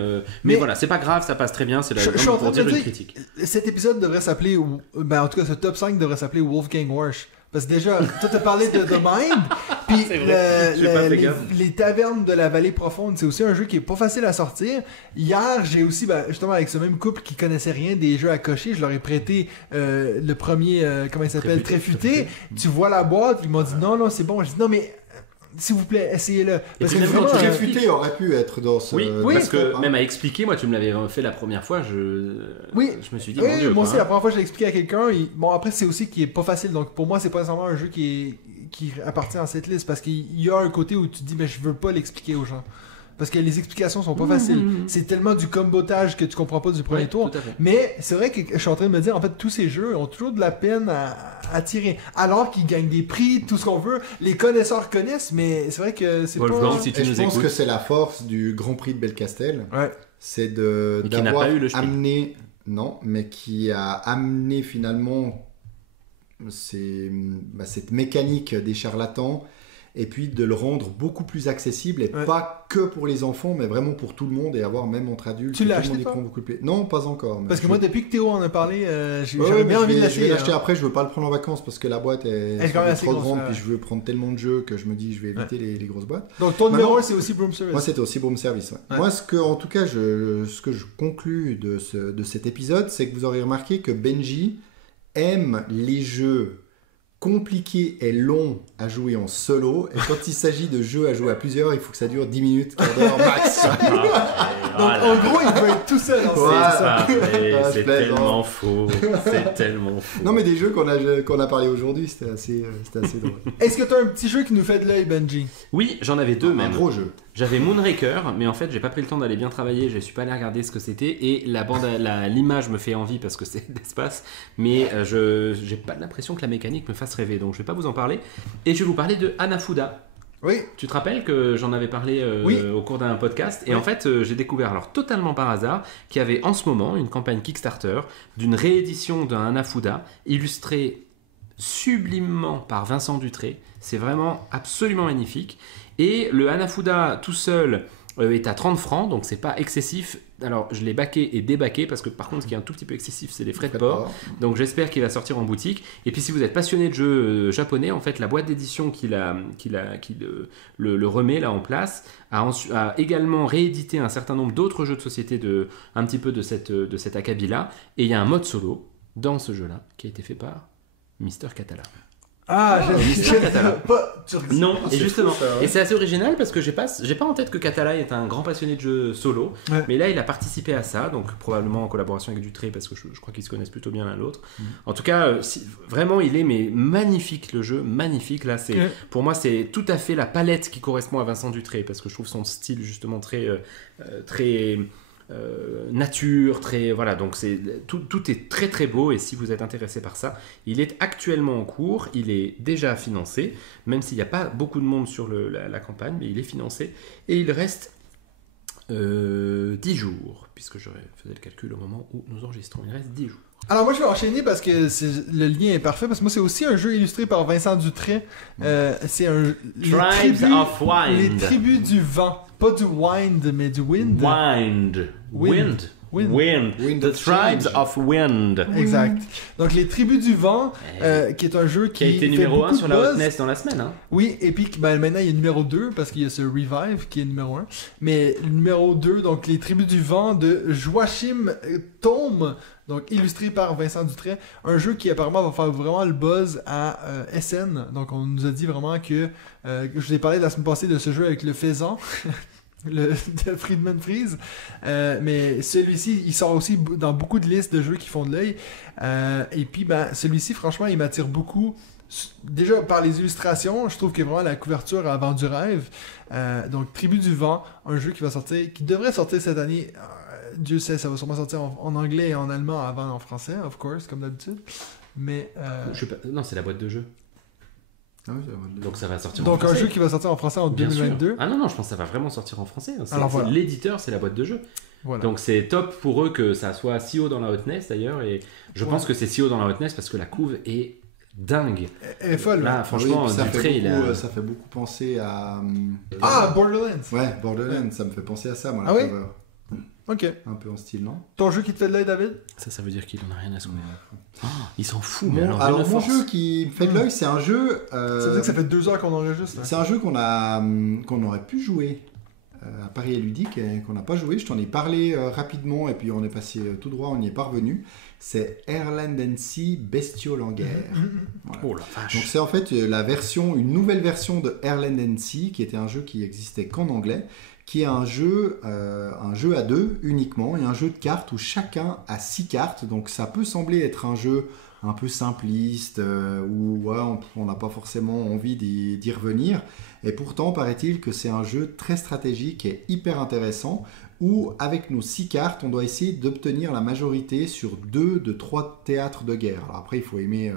voilà, c'est pas grave, ça passe très bien. C'est Je suis en train pour de dire me une dire- critique. Cet épisode devrait s'appeler, en tout cas ce top 5 devrait s'appeler Wolfgang Warsh. Parce que déjà, toi t'as parlé de The Mind, puis C'est vrai, j'ai pas fait gaffe. les tavernes de la vallée profonde, c'est aussi un jeu qui est pas facile à sortir. Hier, j'ai aussi, justement avec ce même couple qui connaissait rien des jeux à cocher, je leur ai prêté le premier, comment il s'appelle, Tréfuté. Tu vois la boîte, ils m'ont dit non, c'est bon. Je dis non, mais s'il vous plaît, essayez-le. Parce puis que même vraiment, quand tu Réfuté aurait pu être dans ce. Oui, oui, parce que hein. même à expliquer, moi tu me l'avais fait la première fois, je me suis dit, oui, mon Dieu, moi quoi, aussi, hein. la première fois que je l'ai expliqué à quelqu'un, bon, après, c'est aussi qui est pas facile. Donc, pour moi, c'est pas nécessairement un jeu qui appartient à cette liste parce qu'il y a un côté où tu te dis, mais je veux pas l'expliquer aux gens. Parce que les explications sont pas faciles. C'est tellement du combotage que tu comprends pas du premier Oui, tour. tout à fait. Mais c'est vrai que je suis en train de me dire, en fait, tous ces jeux ont toujours de la peine à tirer. Alors qu'ils gagnent des prix, tout ce qu'on veut. Les connaisseurs connaissent, mais c'est vrai que c'est Wolfgang, pas... si tu Et nous je pense écoutes. que c'est la force du Grand Prix de Belcastel. Ouais. C'est Et qui n'a d'avoir pas eu le Spiel. amené, non, mais qui a amené finalement cette mécanique des charlatans et puis de le rendre beaucoup plus accessible et Ouais. pas que pour les enfants mais vraiment pour tout le monde et avoir même entre adultes. Tu tout l'as le acheté, monde y toi prend beaucoup de plaisir. Non, pas encore. mais Parce que je- moi, depuis que Théo en a parlé, Ouais, j'avais mais bien envie de je vais l'acheter. l'acheter hein. après, je veux pas le prendre en vacances parce que la boîte est Elle est quand même assez trop grosse, grande ouais. puis je veux prendre tellement de jeux que je me dis je vais éviter les grosses boîtes. Donc, ton Maintenant- numéro 1, c'est aussi Broom Service. Moi, c'était aussi Broom Service. Ouais. Ouais. Moi, en tout cas, ce que je conclus de cet épisode, c'est que vous aurez remarqué que Benji aime les jeux compliqués et longs à jouer en solo. Et quand il s'agit de jeux à jouer à plusieurs, il faut que ça dure 10 minutes, quart d'heure max. Donc, en gros, il veut être tout seul. Hein, Ouais. c'est ça. Ah, mais Ah, je c'est plaisante. tellement faux. C'est tellement faux. Non, mais des jeux qu'on a parlé aujourd'hui, c'était assez drôle. Est-ce que t'as un petit jeu qui nous fait de l'œil, Benji? Oui, j'en avais deux Un même. gros jeu. J'avais Moonraker, mais en fait, j'ai pas pris le temps d'aller bien travailler, je suis pas allé regarder ce que c'était, et l'image me fait envie parce que c'est de l'espace, mais j'ai pas l'impression que la mécanique me fasse rêver, donc je vais pas vous en parler. Et je vais vous parler de Hanafuda. Oui. Tu te rappelles que j'en avais parlé Oui. au cours d'un podcast, et Oui. en fait, j'ai découvert, alors totalement par hasard, qu'il y avait en ce moment une campagne Kickstarter d'une réédition d'un Hanafuda illustré sublimement par Vincent Dutré. C'est vraiment absolument magnifique. Et le Hanafuda tout seul est à 30 francs, donc c'est pas excessif. Alors je l'ai backé et débacké parce que par contre ce qui est un tout petit peu excessif c'est les frais de port. Donc j'espère qu'il va sortir en boutique. Et puis si vous êtes passionné de jeux japonais, en fait la boîte d'édition qui le remet là en place a également réédité un certain nombre d'autres jeux de société un petit peu de cet acabit là. Et il y a un mode solo dans ce jeu là qui a été fait par Mister Catala. Ah, Mister Catala. pas. Non, Ah, et c'est justement, fou, ça, ouais. et c'est assez original parce que j'ai pas en tête que Catala est un grand passionné de jeux solo, Ouais. mais là il a participé à ça, donc probablement en collaboration avec Dutré parce que je crois qu'ils se connaissent plutôt bien l'un l'autre. En tout cas, vraiment il est magnifique le jeu, magnifique là. Ouais. Pour moi c'est tout à fait la palette qui correspond à Vincent Dutré parce que je trouve son style justement très nature, voilà, donc tout est très très beau et si vous êtes intéressé par ça, il est actuellement en cours, il est déjà financé, même s'il n'y a pas beaucoup de monde sur la campagne, mais il est financé et il reste 10 jours, puisque je faisais le calcul au moment où nous enregistrons, il reste 10 jours. Alors moi je vais enchaîner parce que le lien est parfait parce que moi c'est aussi un jeu illustré par Vincent Dutré. C'est Tribes of Wind. Les tribus du vent, pas du wind mais du wind. Wind. Wind The of Tribes Change. of Wind. Exact. Donc les tribus du vent, qui est un jeu Qui a été fait numéro 1 beaucoup sur de la buzz. Hotness dans la semaine. Hein. Oui, et puis maintenant il y a numéro 2 parce qu'il y a ce Revive qui est numéro 1. Mais numéro 2, donc les tribus du vent de Joachim Thome, donc illustré par Vincent Dutré. Un jeu qui apparemment va faire vraiment le buzz à SN. Donc on nous a dit vraiment que je vous ai parlé la semaine passée de ce jeu avec le faisan. De Friedman Freeze. Mais celui-ci, il sort aussi dans beaucoup de listes de jeux qui font de l'œil. Et puis, celui-ci, franchement, il m'attire beaucoup. Déjà, par les illustrations, je trouve que vraiment la couverture a vendu rêve. Donc, Tribu du Vent, un jeu qui devrait sortir cette année. Dieu sait, ça va sûrement sortir en anglais et en allemand avant en français, of course, comme d'habitude. Mais... Non, c'est la boîte de jeu. Ah oui, ça va. Donc ça va sortir en Donc, un français. jeu qui va sortir en français en Bien 2022. sûr. Ah non, je pense que ça va vraiment sortir en français. Alors, voilà. L'éditeur, c'est la boîte de jeu. Voilà. Donc c'est top pour eux que ça soit si haut dans la Hotness d'ailleurs. Et je pense que c'est si haut dans la Hotness parce que la couve est dingue. Elle est folle. Là, ouais. franchement, Oui, puis Dutré, ça fait beaucoup penser à. Borderlands. Ouais, Borderlands, ça me fait penser à ça, moi. Ah la oui cover. Ok. Un peu en style, non? Ton jeu qui te fait de l'œil, David? Ça veut dire qu'il en a rien à secouer. Il s'en fout. Bon, Mais alors, de mon force. jeu qui me fait de l'œil, c'est un jeu. Ça veut dire que ça fait 2 heures qu'on enregistre. Là. C'est un jeu qu'on aurait pu jouer à Paris et Ludique qu'on n'a pas joué. Je t'en ai parlé rapidement et puis on est passé tout droit, on n'y est pas revenu. C'est Airland & Sea Bestiole en guerre. Voilà. Oh la vache. Donc c'est en fait une nouvelle version de Airland & Sea qui était un jeu qui existait qu'en anglais, qui est un jeu à deux uniquement et un jeu de cartes où chacun a 6 cartes. Donc ça peut sembler être un jeu un peu simpliste où on n'a pas forcément envie d'y revenir. Et pourtant, paraît-il que c'est un jeu très stratégique et hyper intéressant où, avec nos 6 cartes, on doit essayer d'obtenir la majorité sur 2 de 3 théâtres de guerre. Alors après, il faut aimer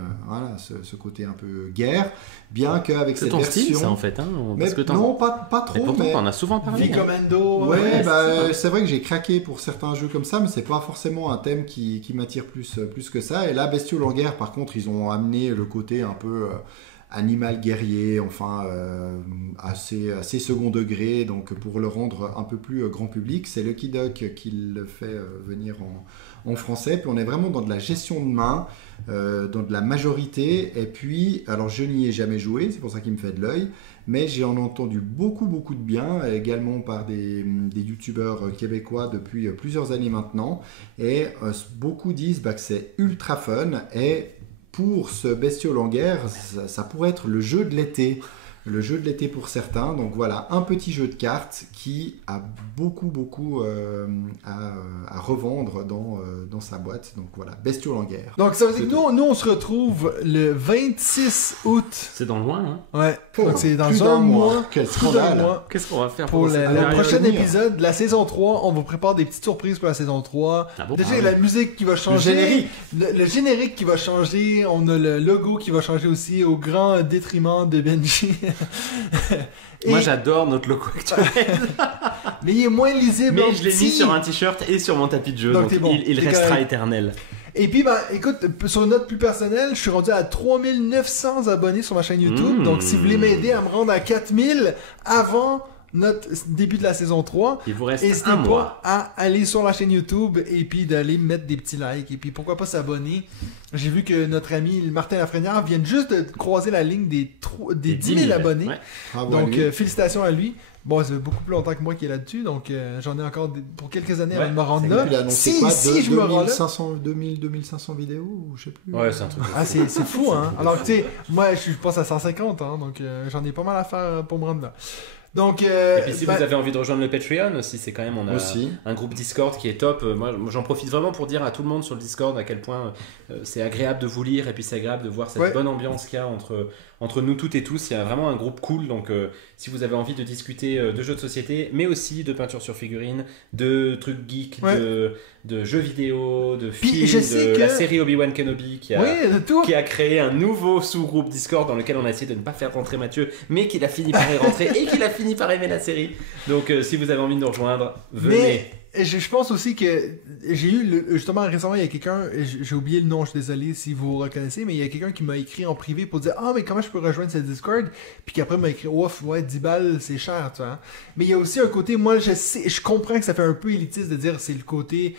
ce côté un peu guerre, bien qu'avec cette version... C'est ton style, ça, en fait, hein, non, pas trop, mais pourtant, t'en as souvent parlé. Les commandos... Ouais, c'est vrai que j'ai craqué pour certains jeux comme ça, mais c'est pas forcément un thème qui m'attire plus que ça. Et là, Bestiole en guerre, par contre, ils ont amené le côté un peu... animal guerrier, enfin assez second degré, donc pour le rendre un peu plus grand public, c'est Lucky Duck qui le fait venir en français. Puis on est vraiment dans de la gestion de main, dans de la majorité, et puis, alors je n'y ai jamais joué, c'est pour ça qu'il me fait de l'œil, mais j'ai entendu beaucoup de bien, également par des youtubeurs québécois depuis plusieurs années maintenant, et beaucoup disent que c'est ultra fun, et pour ce Bestiole en guerre, ça pourrait être le jeu de l'été. Le jeu de l'été pour certains. Donc voilà, un petit jeu de cartes qui a beaucoup à revendre dans sa boîte. Donc voilà, Bestiole en guerre. Donc ça veut dire que nous on se retrouve le 26 août. C'est dans loin, hein? Ouais, donc c'est dans plus un d'un mois. Quel plus scandale. d'un mois. Qu'est-ce qu'on va faire Pour le cette prochain venir. épisode de la saison 3, on vous prépare des petites surprises pour la saison 3. Ah bon? Déjà, Ah il y a la musique qui va changer. générique. Le générique qui va changer. On a le logo qui va changer aussi, au grand détriment de Benji. Moi, j'adore notre logo actuel. Mais il est moins lisible. Mais en je l'ai petit. mis sur un t-shirt et sur mon tapis de jeu, Donc donc t'es bon, il t'es restera correct. éternel. Et puis, écoute, sur une note plus personnelle, je suis rendu à 3900 abonnés sur ma chaîne YouTube. Donc, si vous voulez m'aider à me rendre à 4000 avant notre début de la saison 3, Il vous reste n'hésitez un pas mois. à aller sur la chaîne YouTube et puis d'aller mettre des petits likes. Et puis, pourquoi pas s'abonner. J'ai vu que notre ami Martin Lafrenière vient juste de croiser la ligne des 10 000 abonnés. Ouais. Bravo à Donc, lui. félicitations à lui. Bon, ça fait beaucoup plus longtemps que moi qui est là-dessus, donc j'en ai encore pour quelques années avant de me rendre Et là. puis il a annoncé Si je me rends là... 2500 vidéos, ou je sais plus. Ouais, c'est un truc. Ah, c'est fou, hein. Alors que, tu sais, moi, je passe à 150, hein, donc j'en ai pas mal à faire pour me rendre là. Donc, Et puis si vous avez envie de rejoindre le Patreon aussi, c'est quand même, on a Aussi. un groupe Discord qui est top. Moi, j'en profite vraiment pour dire à tout le monde sur le Discord à quel point c'est agréable de vous lire et puis c'est agréable de voir cette bonne ambiance qu'il y a entre nous toutes et tous. Il y a vraiment un groupe cool, donc si vous avez envie de discuter de jeux de société, mais aussi de peinture sur figurines, de trucs geeks, de jeux vidéo, de Puis, films, je sais de que- la série Obi-Wan Kenobi qui de tout. a créé un nouveau sous-groupe Discord dans lequel on a essayé de ne pas faire rentrer Mathieu, mais qu'il a fini par y rentrer et qu'il a fini par aimer la série. Donc si vous avez envie de nous rejoindre, venez. Mais je pense aussi que j'ai eu, justement récemment, il y a quelqu'un, j'ai oublié le nom, je suis désolé si vous reconnaissez, mais il y a quelqu'un qui m'a écrit en privé pour dire « Ah, mais comment je peux rejoindre ce Discord? » Puis qu'après m'a écrit « Ouf, ouais, 10 balles, c'est cher, tu vois. » Mais il y a aussi un côté, moi, je comprends que ça fait un peu élitiste de dire c'est le côté,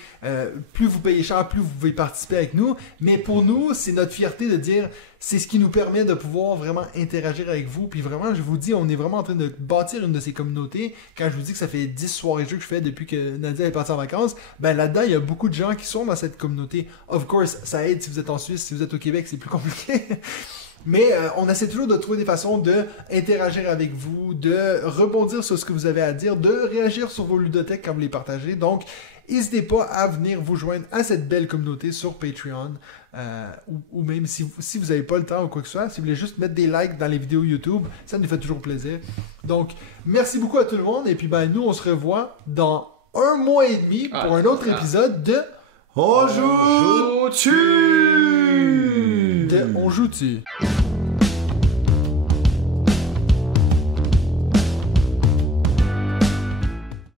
plus vous payez cher, plus vous pouvez participer avec nous, mais pour nous, c'est notre fierté de dire c'est ce qui nous permet de pouvoir vraiment interagir avec vous. Puis vraiment, je vous dis, on est vraiment en train de bâtir une de ces communautés. Quand je vous dis que ça fait 10 soirées jeux que je fais depuis que Nadia est partie en vacances, ben là-dedans, il y a beaucoup de gens qui sont dans cette communauté. Of course, ça aide si vous êtes en Suisse, si vous êtes au Québec, c'est plus compliqué. Mais on essaie toujours de trouver des façons de interagir avec vous, de rebondir sur ce que vous avez à dire, de réagir sur vos ludothèques quand vous les partagez. Donc, n'hésitez pas à venir vous joindre à cette belle communauté sur Patreon. Ou même si vous n'avez pas le temps ou quoi que ce soit, si vous voulez juste mettre des likes dans les vidéos YouTube, ça nous fait toujours plaisir. Donc, merci beaucoup à tout le monde. Et puis, ben, nous, on se revoit dans un mois et demi pour un autre épisode de On joue-tu? On joue-tu?